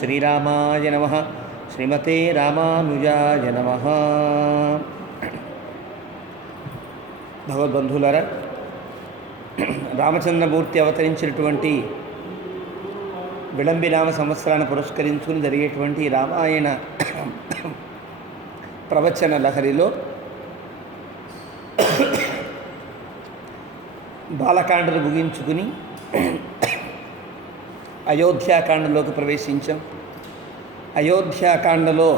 శ్రీరామాయ నమః. శ్రీమతే రామానుజాయ నమః. భగవద్బంధువులారా, రామచంద్రమూర్తి అవతరించినటువంటి విళంబినామ సంవత్సరాన్ని పురస్కరించుకుని జరిగేటువంటి రామాయణ ప్రవచన లహరిలో బాలకాండను ముగించుకుని అయోధ్యాకాండలోకి ప్రవేశించాం. అయోధ్యాకాండలో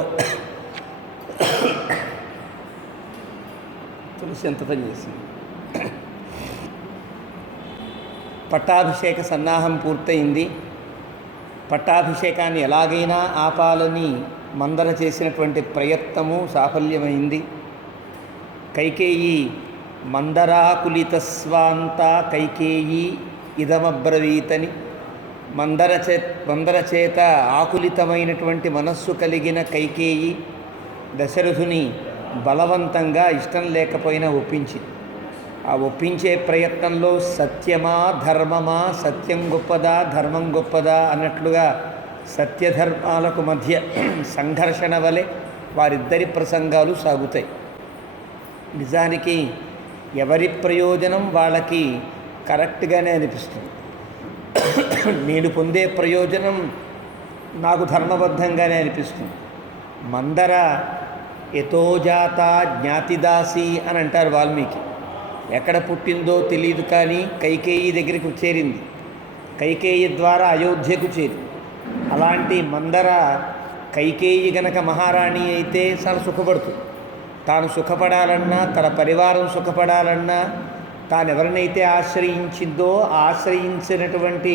తులసి ఎంత పని చేసింది. పట్టాభిషేక సన్నాహం పూర్తయింది. పట్టాభిషేకాన్ని ఎలాగైనా ఆపాలని మందర చేసినటువంటి ప్రయత్నము సాఫల్యమైంది. కైకేయి మందరాకులితస్వాంత కైకేయి ఇదమబ్రవీతని, మందర చేత ఆకులితమైనటువంటి మనస్సు కలిగిన కైకేయి దశరథుని బలవంతంగా ఇష్టం లేకపోయినా ఒప్పించింది. ఆ ఒప్పించే ప్రయత్నంలో సత్యమా ధర్మమా, సత్యం గొప్పదా ధర్మం గొప్పదా అన్నట్లుగా సత్యధర్మాలకు మధ్య సంఘర్షణ వలె వారిద్దరి ప్రసంగాలు సాగుతాయి. నిజానికి ఎవరి ప్రయోజనం వాళ్ళకి కరెక్ట్గానే అనిపిస్తుంది. నేను పొందే ప్రయోజనం నాకు ధర్మబద్ధంగానే అనిపిస్తుంది. మందర యతోజాత జ్ఞాతిదాసి అని అంటారు వాల్మీకి. ఎక్కడ పుట్టిందో తెలియదు, కానీ కైకేయి దగ్గరికి చేరింది. కైకేయి ద్వారా అయోధ్యకు చేరింది. అలాంటి మందర కైకేయి గనక మహారాణి అయితే చాలా సుఖపడుతుంది. తాను సుఖపడాలన్నా, తన పరివారం సుఖపడాలన్నా, తాను ఎవరినైతే ఆశ్రయించిందో ఆశ్రయించినటువంటి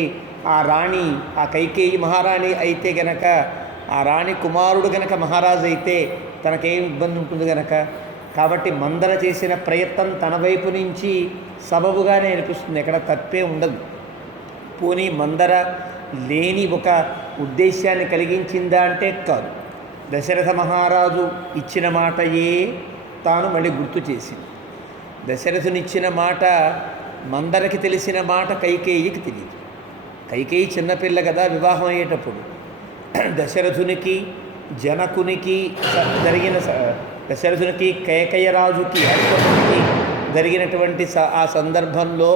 ఆ రాణి, ఆ కైకేయి మహారాణి అయితే గనక, ఆ రాణి కుమారుడు గనక మహారాజు అయితే తనకేం ఇబ్బంది ఉంటుంది గనక. కాబట్టి మందర చేసిన ప్రయత్నం తన వైపు నుంచి సబబుగానే అనిపిస్తుంది, ఎక్కడ తప్పే ఉండదు. పోనీ మందర లేని ఒక ఉద్దేశాన్ని కలిగించిందా అంటే కాదు. దశరథ మహారాజు ఇచ్చిన మాటయే తాను మళ్ళీ గుర్తు చేసింది. దశరథునిచ్చిన మాట మందరకి తెలిసిన మాట కైకేయికి తెలియదు. కైకేయి చిన్నపిల్ల కదా. వివాహం అయ్యేటప్పుడు దశరథునికి జనకునికి జరిగిన, దశరథునికి కేకయరాజుకి అశ్వతునికి జరిగినటువంటి ఆ సందర్భంలో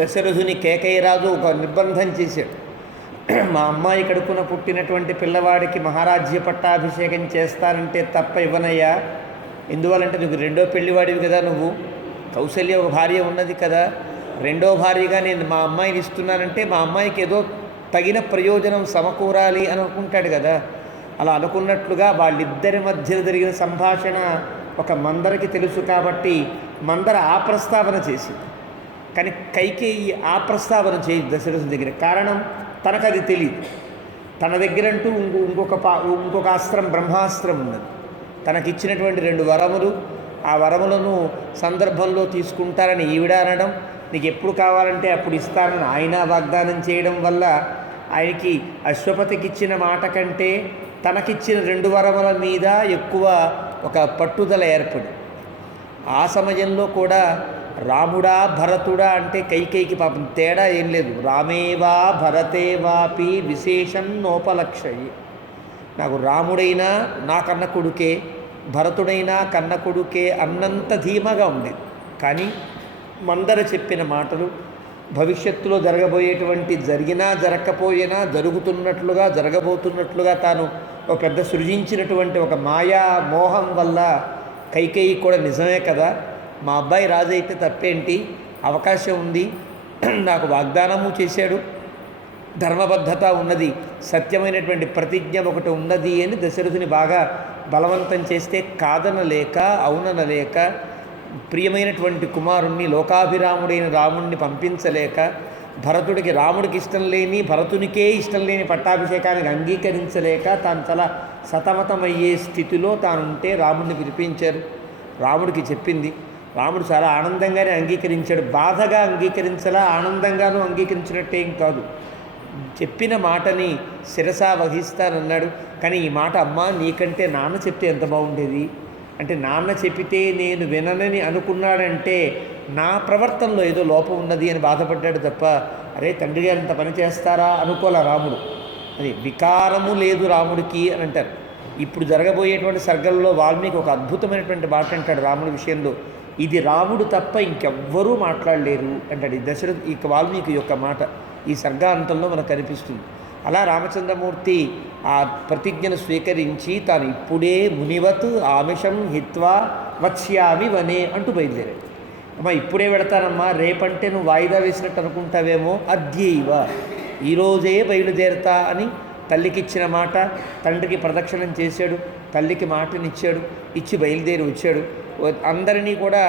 దశరథుని కేకయరాజు ఒక నిర్బంధం చేశాడు. మా అమ్మాయి కడుపున పుట్టినటువంటి పిల్లవాడికి మహారాజ్య పట్టాభిషేకం చేస్తానంటే తప్ప ఇవ్వనయ్యా. ఎందువల్లంటే నువ్వు రెండో పెళ్లివాడివి కదా, నువ్వు కౌసల్య ఒక భార్య ఉన్నది కదా, రెండో భార్యగా నేను మా అమ్మాయిని ఇస్తున్నానంటే మా అమ్మాయికి ఏదో తగిన ప్రయోజనం సమకూరాలి అని అనుకుంటాడు కదా. అలా అనుకున్నట్లుగా వాళ్ళిద్దరి మధ్య జరిగిన సంభాషణ ఒక మందరకి తెలుసు కాబట్టి మందర ఆ ప్రస్తావన చేసింది. కానీ కైకేయి ఆ ప్రస్తావన చేయదు దశరథుని దగ్గర. కారణం తనకు అది తెలియదు. తన దగ్గరంటూ ఇంకొక అస్త్రం, బ్రహ్మాస్త్రం ఉన్నది. తనకిచ్చినటువంటి 2 వరములు, ఆ వరములను సందర్భంలో తీసుకుంటారని ఈవిడ అనడం, నీకు ఎప్పుడు కావాలంటే అప్పుడు ఇస్తానని ఆయన వాగ్దానం చేయడం వల్ల ఆయనకి అశ్వపతికి ఇచ్చిన మాట కంటే తనకిచ్చిన 2 వరముల మీద ఎక్కువ ఒక పట్టుదల ఏర్పడి, ఆ సమయంలో కూడా రాముడా భరతుడా అంటే కైకేయికి పాపం తేడా ఏం లేదు. రామేవా భరతేవాపి విశేషం నోపలక్షయి. నాకు రాముడైనా నా కన్న కొడుకే, భరతుడైనా కన్న కొడుకే అన్నంత ధీమగా ఉండేది. కానీ మందర చెప్పిన మాటలు భవిష్యత్తులో జరగబోయేటువంటి, జరిగినా జరగకపోయినా జరుగుతున్నట్లుగా జరగబోతున్నట్లుగా తాను ఒక పెద్ద సృజించినటువంటి ఒక మాయా మోహం వల్ల కైకేయి కూడా నిజమే కదా, మా అబ్బాయి రాజు అయితే తప్పేంటి, అవకాశం ఉంది, నాకు వాగ్దానము చేశాడు, ధర్మబద్ధత ఉన్నది, సత్యమైనటువంటి ప్రతిజ్ఞ ఒకటి ఉన్నది అని దశరథుని బాగా బలవంతం చేస్తే కాదనలేక, అవుననలేక, ప్రియమైనటువంటి కుమారుణ్ణి, లోకాభిరాముడైన రాముణ్ణి పంపించలేక, భరతుడికి రాముడికి ఇష్టం లేని, భరతునికే ఇష్టం లేని పట్టాభిషేకానికి అంగీకరించలేక తాను చాలా సతమతమయ్యే స్థితిలో తానుంటే రాముడిని పిలిపించారు. రాముడికి చెప్పింది. రాముడు చాలా ఆనందంగానే అంగీకరించాడు. బాధగా అంగీకరించలా, ఆనందంగానూ అంగీకరించినట్టేం కాదు. చెప్పిన మాటని శిరసా వహిస్తానన్నాడు. కానీ ఈ మాట అమ్మా నీకంటే నాన్న చెప్తే ఎంత బాగుండేది అంటే, నాన్న చెప్పితే నేను విననని అనుకున్నాడంటే నా ప్రవర్తనలో ఏదో లోపం ఉన్నది అని బాధపడ్డాడు తప్ప, అరే తండ్రి గారు ఇంత పని చేస్తారా అనుకోలే రాముడు. అది వికారము లేదు రాముడికి అని అంటారు. ఇప్పుడు జరగబోయేటువంటి సర్గల్లో వాల్మీకి ఒక అద్భుతమైనటువంటి మాట అంటాడు రాముడి విషయంలో. ఇది రాముడు తప్ప ఇంకెవ్వరూ మాట్లాడలేరు అంటాడు. ఈ వాల్మీకి యొక్క మాట ఈ సర్గాంతంలో మనకు కనిపిస్తుంది. అలా రామచంద్రమూర్తి ఆ ప్రతిజ్ఞను స్వీకరించి తాను ఇప్పుడే మునివత్ ఆమిషం హిత్వా వత్స్యామి వనే అంటూ బయలుదేరాడు. అమ్మా ఇప్పుడే వెడతానమ్మా, రేపంటే నువ్వు వాయిదా వేసినట్టు అనుకుంటావేమో, అద్యైవ ఈరోజే బయలుదేరతా అని తల్లికి ఇచ్చిన మాట, తండ్రికి ప్రదక్షిణం చేశాడు, తల్లికి మాటనిచ్చాడు, ఇచ్చి బయలుదేరి వచ్చాడు. అందరినీ కూడా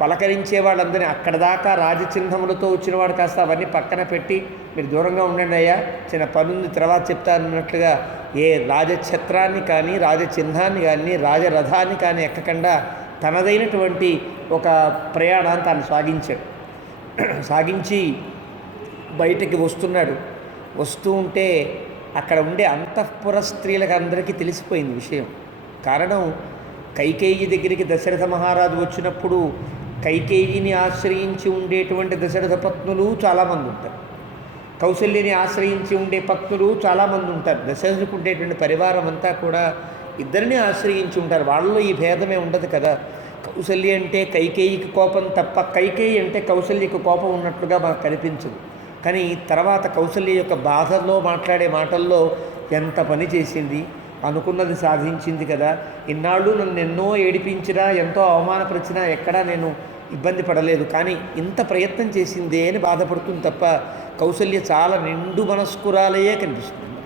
పలకరించే వాళ్ళందరినీ అక్కడ దాకా రాజచిహ్నములతో వచ్చినవాడు కాస్త అవన్నీ పక్కన పెట్టి మీరు దూరంగా ఉండండి అయ్యా, చిన్న పనుంది తర్వాత చెప్తానన్నట్లుగా ఏ రాజఛత్రాన్ని కానీ రాజచిహ్నాన్ని కానీ రాజరథాన్ని కానీ ఎక్కకుండా తనదైనటువంటి ఒక ప్రయాణాన్ని తాను సాగించి బయటికి వస్తున్నాడు. వస్తూ ఉంటే అక్కడ ఉండే అంతఃపుర స్త్రీలకు అందరికీ తెలిసిపోయింది విషయం. కారణం, కైకేయి దగ్గరికి దశరథ మహారాజు వచ్చినప్పుడు కైకేయిని ఆశ్రయించి ఉండేటువంటి దశరథ పత్నులు చాలామంది ఉంటారు, కౌశల్యని ఆశ్రయించి ఉండే పత్నులు చాలామంది ఉంటారు. దశరథుకు ఉండేటువంటి పరివారం అంతా కూడా ఇద్దరిని ఆశ్రయించి ఉంటారు. వాళ్ళలో ఈ భేదమే ఉండదు కదా. కౌశల్య అంటే కైకేయికి కోపం తప్ప కైకేయి అంటే కౌశల్యకు కోపం ఉన్నట్లుగా మనకు కనిపించదు. కానీ తర్వాత కౌశల్య యొక్క బాధల్లో మాట్లాడే మాటల్లో ఎంత పని చేసింది, అనుకున్నది సాధించింది కదా, ఇన్నాళ్ళు నన్ను ఎన్నో ఏడిపించినా ఎంతో అవమానపరిచినా ఎక్కడా నేను ఇబ్బంది పడలేదు, కానీ ఇంత ప్రయత్నం చేసిందే అని బాధపడుతుంది తప్ప కౌశల్య చాలా నిండు మనస్కురాలయే కనిపిస్తుంది.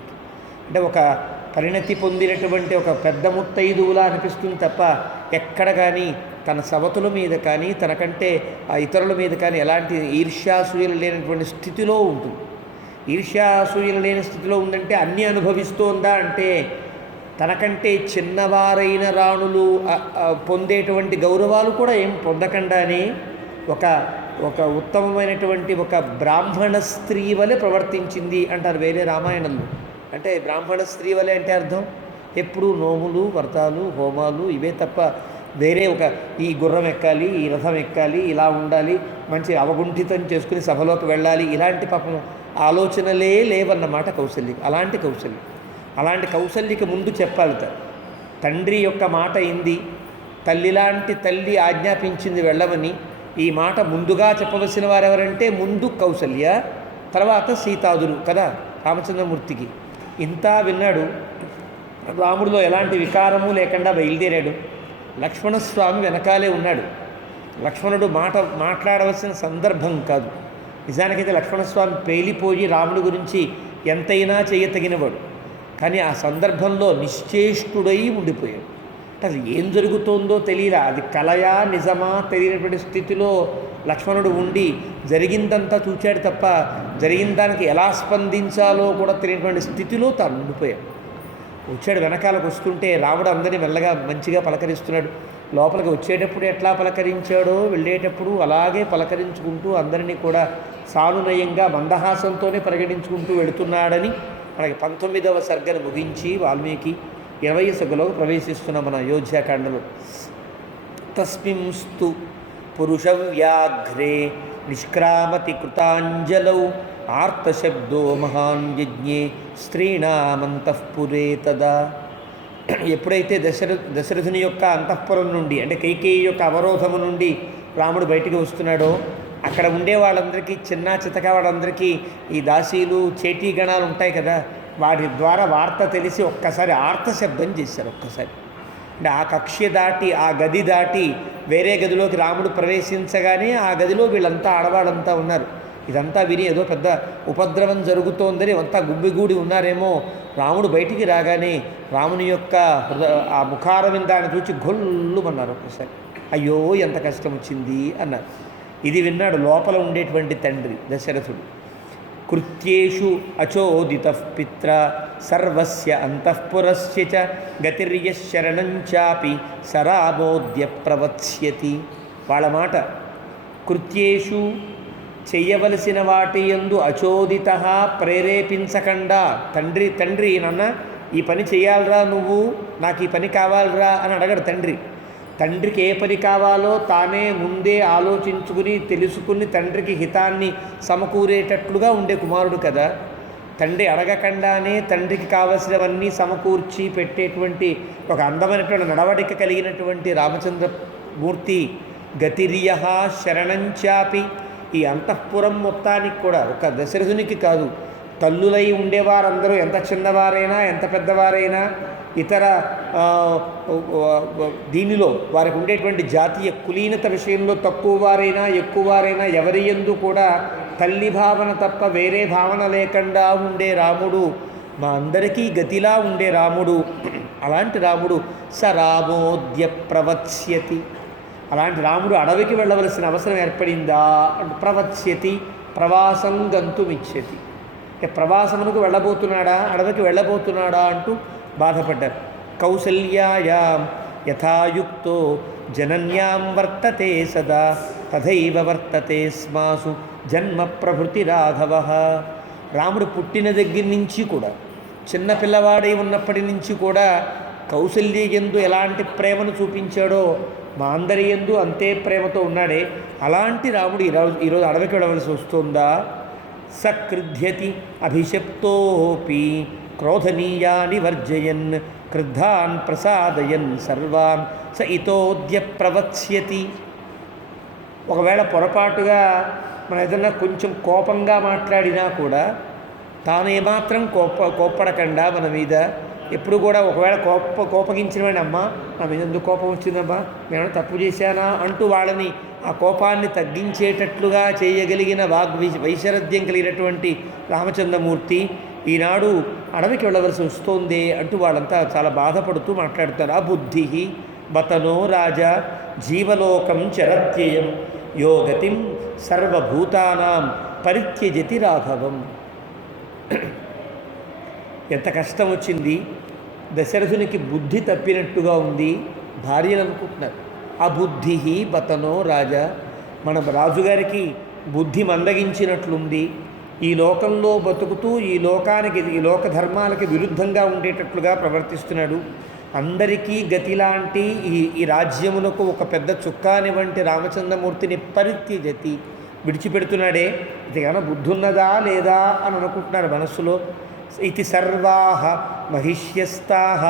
అంటే ఒక పరిణతి పొందినటువంటి ఒక పెద్ద ముత్తైదువులా అనిపిస్తుంది తప్ప ఎక్కడ కానీ తన సవతుల మీద కానీ తనకంటే ఆ ఇతరుల మీద కానీ ఎలాంటి ఈర్ష్యాసూయలు లేనటువంటి స్థితిలో ఉంటుంది. ఈర్ష్యాసూయలు లేని స్థితిలో ఉందంటే అన్నీ అనుభవిస్తోందా అంటే తనకంటే చిన్నవారైన రాణులు పొందేటువంటి గౌరవాలు కూడా ఏం పొందకుండానే ఒక ఉత్తమమైనటువంటి ఒక బ్రాహ్మణ స్త్రీ వలె ప్రవర్తించింది అంటారు వేరే రామాయణంలో. అంటే బ్రాహ్మణ స్త్రీ వలె అంటే అర్థం ఎప్పుడు నోములు వ్రతాలు హోమాలు ఇవే తప్ప వేరే ఈ గుర్రం ఎక్కాలి, ఈ రథం ఎక్కాలి, ఇలా ఉండాలి, మంచి అవగుంఠితం చేసుకుని సభలోకి వెళ్ళాలి, ఇలాంటి పాపం ఆలోచనలే లేవన్నమాట కౌశల్యకి. అలాంటి కౌశల్యకి ముందు చెప్పాలి తండ్రి యొక్క మాట ఇంది, తల్లిలాంటి తల్లి ఆజ్ఞాపించింది వెళ్ళమని. ఈ మాట ముందుగా చెప్పవలసిన వారెవరంటే ముందు కౌశల్య, తర్వాత సీతాదులు కదా రామచంద్రమూర్తికి. ఇంత విన్నాడు. రాముడిలో ఎలాంటి వికారము లేకుండా బయలుదేరాడు. లక్ష్మణస్వామి వెనకాలే ఉన్నాడు. లక్ష్మణుడు మాట్లాడవలసిన సందర్భం కాదు. నిజానికైతే లక్ష్మణస్వామి పేలిపోయి రాముడి గురించి ఎంతైనా చేయతగినవాడు. కానీ ఆ సందర్భంలో నిశ్చేష్టుడై ఉండిపోయాడు. అసలు ఏం జరుగుతోందో తెలియలా, అది కలయా నిజమా తెలియనటువంటి స్థితిలో లక్ష్మణుడు ఉండి జరిగిందంతా చూచాడు తప్ప జరిగిన దానికి ఎలా స్పందించాలో కూడా తెలియనటువంటి స్థితిలో తాను ఉండిపోయాడు. వచ్చాడు, వెనకాలకు వస్తుంటే రాముడు అందరినీ మెల్లగా మంచిగా పలకరిస్తున్నాడు. లోపలికి వచ్చేటప్పుడు ఎట్లా పలకరించాడో వెళ్ళేటప్పుడు అలాగే పలకరించుకుంటూ అందరినీ కూడా సానునయంగా మందహాసంతోనే పరిగణించుకుంటూ వెళుతున్నాడని మనకి 19వ సర్గను ముగించి వాల్మీకి 20వ సర్గలో ప్రవేశిస్తున్న మన అయోధ్యాకాండలో. తస్మింస్తు పురుషవ్యాఘ్రే నిష్క్రామతి కృతాంజలౌ ఆర్తశబ్దో మహాన్ యజ్ఞే స్త్రీణామంతఃపురే తదా. ఎప్పుడైతే దశరథుని యొక్క అంతఃపురం నుండి అంటే కైకేయి యొక్క అవరోధము నుండి రాముడు బయటికి వస్తున్నాడో అక్కడ ఉండే వాళ్ళందరికీ చిన్న చితక వాళ్ళందరికీ ఈ దాసీలు చేటీ గణాలు ఉంటాయి కదా, వాటి ద్వారా వార్త తెలిసి ఒక్కసారి ఆర్తశబ్దం చేశారు. ఒక్కసారి అంటే ఆ కక్ష దాటి ఆ గది దాటి వేరే గదిలోకి రాముడు ప్రవేశించగానే ఆ గదిలో వీళ్ళంతా ఆడవాళ్ళంతా ఉన్నారు. ఇదంతా విని ఏదో పెద్ద ఉపద్రవం జరుగుతోందని అంతా గుబ్బిగూడి ఉన్నారేమో. రాముడు బయటికి రాగానే రాముని యొక్క ఆ ముఖారవిందాన్ని చూచి గొల్లుమన్నారు. ఒక్కసారి అయ్యో ఎంత కష్టం వచ్చింది అన్నారు. ఇది విన్నాడు లోపల ఉండేటువంటి తండ్రి దశరథుడు. కృత్యేషు అచోదిత పిత్ర సర్వస్య అంతఃపురస్య చ గతిర్యశరణం చాపి సరామోద్య ప్రవత్స్యతి. వాళ్ళ మాట కృత్యేషు చెయ్యవలసిన వాటి యందు అచోదిత ప్రేరేపించకుండా తండ్రి నాన్న ఈ పని చేయాలరా, నువ్వు నాకు ఈ పని కావాలరా అని అడగడు తండ్రి. తండ్రికి ఏ పని కావాలో తానే ముందే ఆలోచించుకుని తెలుసుకుని తండ్రికి హితాన్ని సమకూరేటట్లుగా ఉండే కుమారుడు కదా. తండ్రి అడగకుండానే తండ్రికి కావలసినవన్నీ సమకూర్చి పెట్టేటువంటి ఒక అందమైనటువంటి నడవడిక కలిగినటువంటి రామచంద్రమూర్తి గతిర్య శరణంచాపి ఈ అంతఃపురం మొత్తానికి కూడా ఒక దశరథునికి కాదు, తల్లులై ఉండేవారందరూ ఎంత చిన్నవారైనా ఎంత పెద్దవారైనా ఇతర దీనిలో వారికి ఉండేటువంటి జాతీయ కులీనత విషయంలో తక్కువ వారైనా ఎక్కువ వారైనా ఎవరి యందు కూడా తల్లి భావన తప్ప వేరే భావన లేకుండా ఉండే రాముడు, మా అందరికీ గతిలా ఉండే రాముడు. అలాంటి రాముడు స రామోద్య ప్రవత్స్యతి, అలాంటి రాముడు అడవికి వెళ్ళవలసిన అవసరం ఏర్పడిందా అంటే ప్రవత్స్యతి, ప్రవాసం గంతుమిచ్చతి. ప్రవాసమునకు వెళ్ళబోతున్నాడా, అడవికి వెళ్ళబోతున్నాడా అంటూ బాధపడ్డారు. కౌసల్యాయాం యథాయుక్తో జనన్యాం వర్తతే సదా తథైవ వర్తతే స్మాసు జన్మ ప్రభృతి రాఘవ. రాముడు పుట్టిన దగ్గర నుంచి కూడా, చిన్నపిల్లవాడై ఉన్నప్పటి నుంచి కూడా కౌసల్య యందు ఎలాంటి ప్రేమను చూపించాడో మా అందరి యందు అంతే ప్రేమతో ఉన్నాడే. అలాంటి రాముడు ఈరోజు అడవికి వెళ్ళవలసి వస్తుందా? సక్రుధ్యతి అభిషప్తోపి క్రోధనీయాని వర్జయన్ క్రుద్ధాన్ ప్రసాదయన్ సర్వాన్ స ఇతోద్య ప్రవత్స్యతి. ఒకవేళ పొరపాటుగా మనం ఏదన్నా కొంచెం కోపంగా మాట్లాడినా కూడా తాను ఏమాత్రం కోప్పడకుండా మన మీద ఎప్పుడు కూడా ఒకవేళ కోపగించిన వాడిని, అమ్మ నా మీద ఎందుకు కోపం వచ్చిందమ్మా, నేను తప్పు చేశానా అంటూ వాళ్ళని ఆ కోపాన్ని తగ్గించేటట్లుగా చేయగలిగిన వైశరథ్యం కలిగినటువంటి రామచంద్రమూర్తి ఈనాడు అడవికి వెళ్ళవలసి వస్తోంది అంటూ వాళ్ళంతా చాలా బాధపడుతూ మాట్లాడుతారు. అబుద్ధి బతనో రాజా జీవలోకం చరత్యయం యోగతిం సర్వభూతానాం పరిత్యజతి రాఘవం. ఎంత కష్టం వచ్చింది, దశరథునికి బుద్ధి తప్పినట్టుగా ఉంది, భార్యలు అనుకుంటున్నారు. అబుద్ధి బతనో రాజా, మన రాజుగారికి బుద్ధి మందగించినట్లుంది, ఈ లోకంలో బతుకుతూ ఈ లోక ధర్మాలకి విరుద్ధంగా ఉండేటట్లుగా ప్రవర్తిస్తున్నాడు. అందరికీ గతిలాంటి ఈ రాజ్యమునకు ఒక పెద్ద చుక్కాని వంటి రామచంద్రమూర్తిని పరిత్యజతి విడిచిపెడుతున్నాడే, ఇది కానీ బుద్ధి ఉన్నదా లేదా అని అనుకుంటున్నారు మనస్సులో. ఇది సర్వాః మహిష్యస్తాః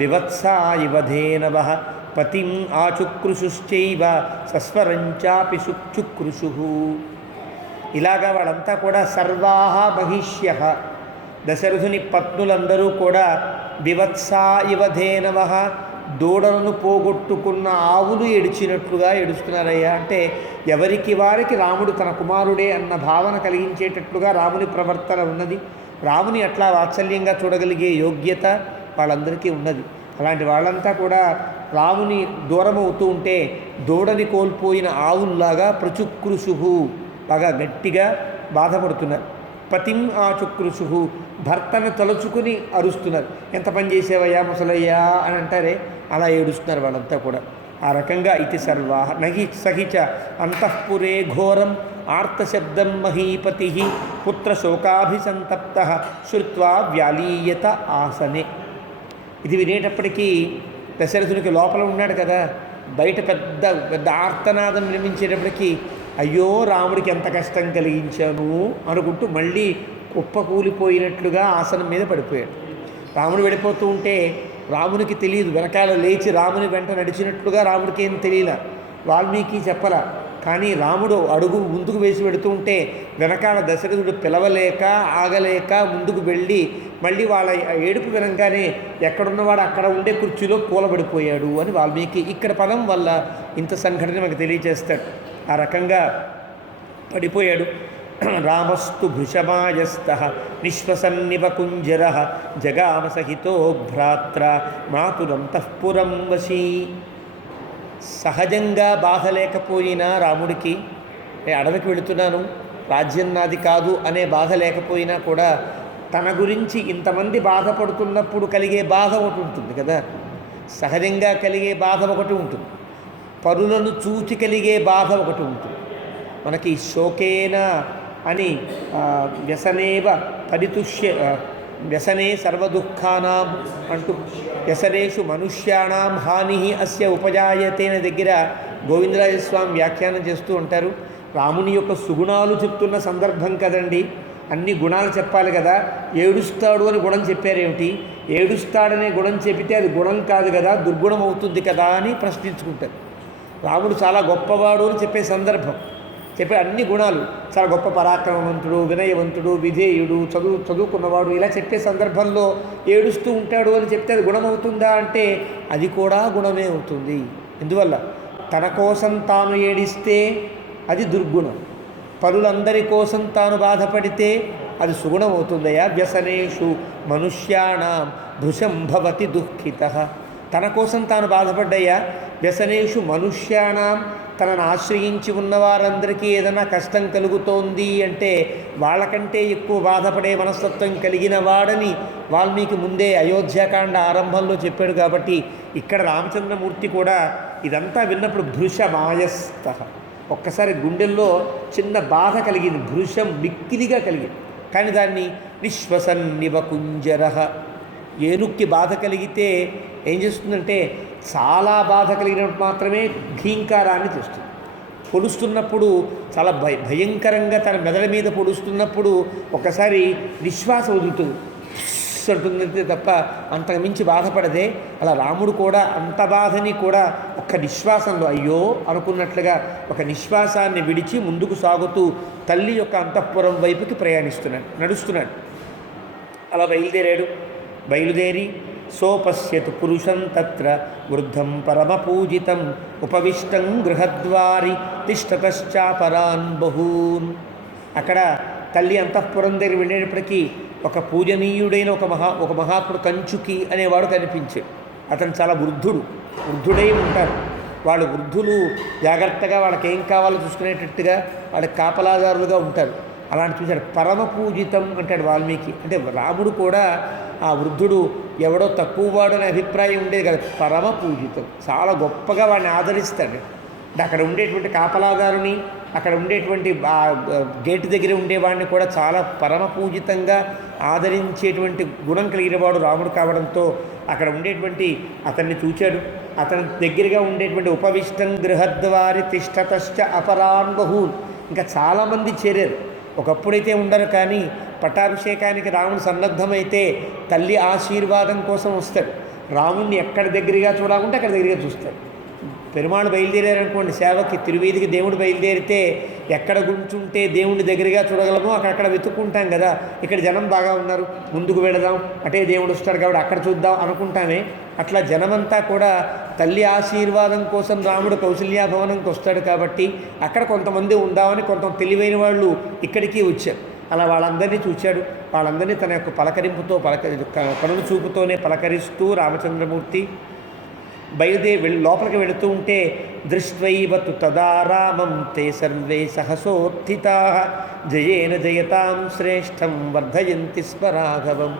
వివత్సా ఇవ ధేనవః పతిం ఆచుక్రుషుశ్చైవ సస్వరంచాపి చుక్రుషుః. ఇలాగా వాళ్ళంతా కూడా సర్వాః మహిష్యః, దశరథుని పత్నులందరూ కూడా వివత్సా ఇవ ధేనవః, దూడలను పోగొట్టుకున్న ఆవులు ఏడిచినట్లుగా ఏడుస్తున్నారయ్యా. అంటే ఎవరికి వారికి రాముడు తన కుమారుడే అన్న భావన కలిగించేటట్లుగా రాముని ప్రవర్తన ఉన్నది. రాముని అట్లా వాత్సల్యంగా చూడగలిగే యోగ్యత వాళ్ళందరికీ ఉన్నది. అలాంటి వాళ్ళంతా కూడా రాముని దూరం అవుతూ ఉంటే దూడని కోల్పోయిన ఆవుల్లాగా ప్రచుక్రుషు బాగా గట్టిగా బాధపడుతున్నారు. పతిం ఆచుక్రుషు, భర్తను తలుచుకుని అరుస్తున్నారు. ఎంత పని చేసేవయ్యా ముసలయ్యా అని అంటారే, అలా ఏడుస్తున్నారు వాళ్ళంతా కూడా. ఆ రకంగా ఇది సర్వా నహి సహిచ అంతఃపురే ఘోరం ఆర్తశబ్దం మహీపతి పుత్రశోకాభిసంతప్త శ్రుత్వా వ్యాలీయత ఆసనే. ఇది వినేటప్పటికీ దశరథునికి లోపల ఉన్నాడు కదా, బయట పెద్ద పెద్ద ఆర్తనాదం నిర్మించేటప్పటికీ అయ్యో రాముడికి ఎంత కష్టం కలిగించాను అనుకుంటూ మళ్ళీ కుప్పకూలిపోయినట్లుగా ఆసనం మీద పడిపోయాడు. రాముడు వెళ్ళిపోతూ ఉంటే రామునికి తెలియదు, వెనకాల లేచి రాముని వెంట నడిచినట్లుగా రాముడికి ఏం తెలియలా, వాల్మీకి చెప్పలా. కానీ రాముడు అడుగు ముందుకు వేసి పెడుతూ ఉంటే వెనకాల దశరథుడు పిలవలేక ఆగలేక ముందుకు వెళ్ళి మళ్ళీ వాళ్ళ ఏడుపు వినంగానే ఎక్కడున్నవాడు అక్కడ ఉండే కుర్చీలో కూలబడిపోయాడు అని వాల్మీకి ఇక్కడ పదం వల్ల ఇంత సంఘటన మనకు తెలియజేస్తాడు. ఆ రకంగా పడిపోయాడు. రామస్తు భృశమాయస్తః నిశ్వసన్నివ కుంజరః జగామ సహితో భ్రాత్ర మాతురంతఃపురం వశీ. సహజంగా బాధ లేకపోయినా రాముడికి అడవికి వెళుతున్నాను, రాజ్యం నాది కాదు అనే బాధ లేకపోయినా కూడా తన గురించి ఇంతమంది బాధపడుతున్నప్పుడు కలిగే బాధ ఒకటి ఉంటుంది కదా. సహజంగా కలిగే బాధ ఒకటి ఉంటుంది, పరులను చూచి కలిగే బాధ ఒకటి ఉంటుంది. మనకి శోకేన అని వ్యసనేవ పరితుష్య వ్యసనే సర్వదుఃఖానాం అంటూ వ్యసనేషు మనుష్యాణం హాని అస్య ఉపజాయతే అనే దగ్గర గోవిందరాజస్వామి వ్యాఖ్యానం చేస్తూ ఉంటారు. రాముని యొక్క సుగుణాలు చెప్తున్న సందర్భం కదండి. అన్ని గుణాలు చెప్పాలి కదా, ఏడుస్తాడు అని గుణం చెప్పారేమిటి, ఏడుస్తాడనే గుణం చెబితే అది గుణం కాదు కదా, దుర్గుణం అవుతుంది కదా అని ప్రశ్నించుకుంటారు. రాముడు చాలా గొప్పవాడు అని చెప్పే సందర్భం, చెప్పే అన్ని గుణాలు, చాలా గొప్ప పరాక్రమవంతుడు, వినయవంతుడు, విధేయుడు, చదువుకున్నవాడు, ఇలా చెప్పే సందర్భంలో ఏడుస్తూ ఉంటాడు అని చెప్తే అది గుణం అవుతుందా అంటే అది కూడా గుణమే అవుతుంది. ఎందువల్ల తన కోసం తాను ఏడిస్తే అది దుర్గుణం, పరులందరి కోసం తాను బాధపడితే అది సుగుణం అవుతుందయా. వ్యసనేషు మనుష్యాణం భృశం భవతి దుఃఖిత. తన కోసం తాను బాధపడ్డయ్యా. వ్యసనేషు మనుష్యాణం, తనను ఆశ్రయించి ఉన్నవారందరికీ ఏదైనా కష్టం కలుగుతోంది అంటే వాళ్ళకంటే ఎక్కువ బాధపడే మనస్తత్వం కలిగిన వాడని వాల్మీకి ముందే అయోధ్యాకాండ ఆరంభంలో చెప్పాడు. కాబట్టి ఇక్కడ రామచంద్రమూర్తి కూడా ఇదంతా విన్నప్పుడు భృశమాయస్థ, ఒక్కసారి గుండెల్లో చిన్న బాధ కలిగింది, భృశం మిక్కిలిగా కలిగింది. కానీ దాన్ని నిశ్వసన్నివ కుంజర, ఏనుక్కి బాధ కలిగితే ఏం చేస్తుందంటే చాలా బాధ కలిగినప్పుడు మాత్రమే ఘీంకారాన్ని తెస్తుంది. పొడుస్తున్నప్పుడు చాలా భయంకరంగా తన మెదడు మీద పొడుస్తున్నప్పుడు ఒకసారి నిశ్వాస వదులుతుంది అంటుందంటే తప్ప అంతకు మించి బాధపడదే. అలా రాముడు కూడా అంత బాధని కూడా ఒక్క నిశ్వాసంలో అయ్యో అనుకున్నట్లుగా ఒక నిశ్వాసాన్ని విడిచి ముందుకు సాగుతూ తల్లి యొక్క అంతఃపురం వైపుకి నడుస్తున్నాడు. అలా బయలుదేరి సోపశ్యతు పురుషం తత్ర వృద్ధం పరమపూజితం ఉపవిష్టం గృహద్వారి తిష్టతశ్చాపరాన్ బహూన్. అక్కడ తల్లి అంతఃపురం దగ్గర వెళ్ళేటప్పటికీ ఒక పూజనీయుడైన ఒక మహాత్ముడు కంచుకి అనేవాడు కనిపించాడు. అతను చాలా వృద్ధుడై ఉంటారు. వాళ్ళు వృద్ధులు జాగ్రత్తగా వాళ్ళకి ఏం కావాలో చూసుకునేటట్టుగా వాళ్ళకి కాపలాదారులుగా ఉంటారు. అలాంటి చూశాడు. పరమ పూజితం అంటాడు వాల్మీకి. అంటే రాముడు కూడా ఆ వృద్ధుడు ఎవడో తక్కువవాడు అనే అభిప్రాయం ఉండేది కదా, పరమ పూజితం, చాలా గొప్పగా వాడిని ఆదరిస్తాడు. అంటే అక్కడ ఉండేటువంటి కాపలాదారుని, అక్కడ ఉండేటువంటి గేటు దగ్గర ఉండేవాడిని కూడా చాలా పరమ పూజితంగా ఆదరించేటువంటి గుణం కలిగిన వాడు రాముడు కావడంతో అక్కడ ఉండేటువంటి అతన్ని చూచాడు. అతని దగ్గరగా ఉండేటువంటి ఉపవిష్టం గృహద్వారి తిష్టతశ్చ అపరాన్ బహూన్, ఇంకా చాలామంది చేరారు. ఒకప్పుడైతే ఉండరు, కానీ పట్టాభిషేకానికి రాముడు సన్నద్ధమైతే తల్లి ఆశీర్వాదం కోసం వస్తాడు. రాముడిని ఎక్కడ దగ్గరగా చూడాలంటే అక్కడ దగ్గరగా చూస్తాడు. పెరుమాళ్ళు బయలుదేరారనుకోండి సేవకి, తిరువీధికి దేవుడు బయలుదేరితే ఎక్కడ గుంచుంటే దేవుడిని దగ్గరగా చూడగలమో అక్కడ వెతుక్కుంటాం కదా. ఇక్కడ జనం బాగా ఉన్నారు, ముందుకు వెళదాం, అటే దేవుడు వస్తాడు కాబట్టి అక్కడ చూద్దాం అనుకుంటామే. అట్లా జనమంతా కూడా తల్లి ఆశీర్వాదం కోసం రాముడు కౌసల్యాభవనంకి వస్తాడు కాబట్టి అక్కడ కొంతమంది ఉందామని కొంత తెలివైన వాళ్ళు ఇక్కడికి వచ్చారు. అలా వాళ్ళందరినీ చూశాడు. వాళ్ళందరినీ తన యొక్క పలకరింపుతో కనుల చూపుతోనే పలకరిస్తూ రామచంద్రమూర్తి లోపలికి వెళుతూ ఉంటే దృష్ట్వైవతు తదా రామం తే సర్వే సహసోత్థితా జయేన జయతాం శ్రేష్టం వర్ధయంతి స్మరాఘవం.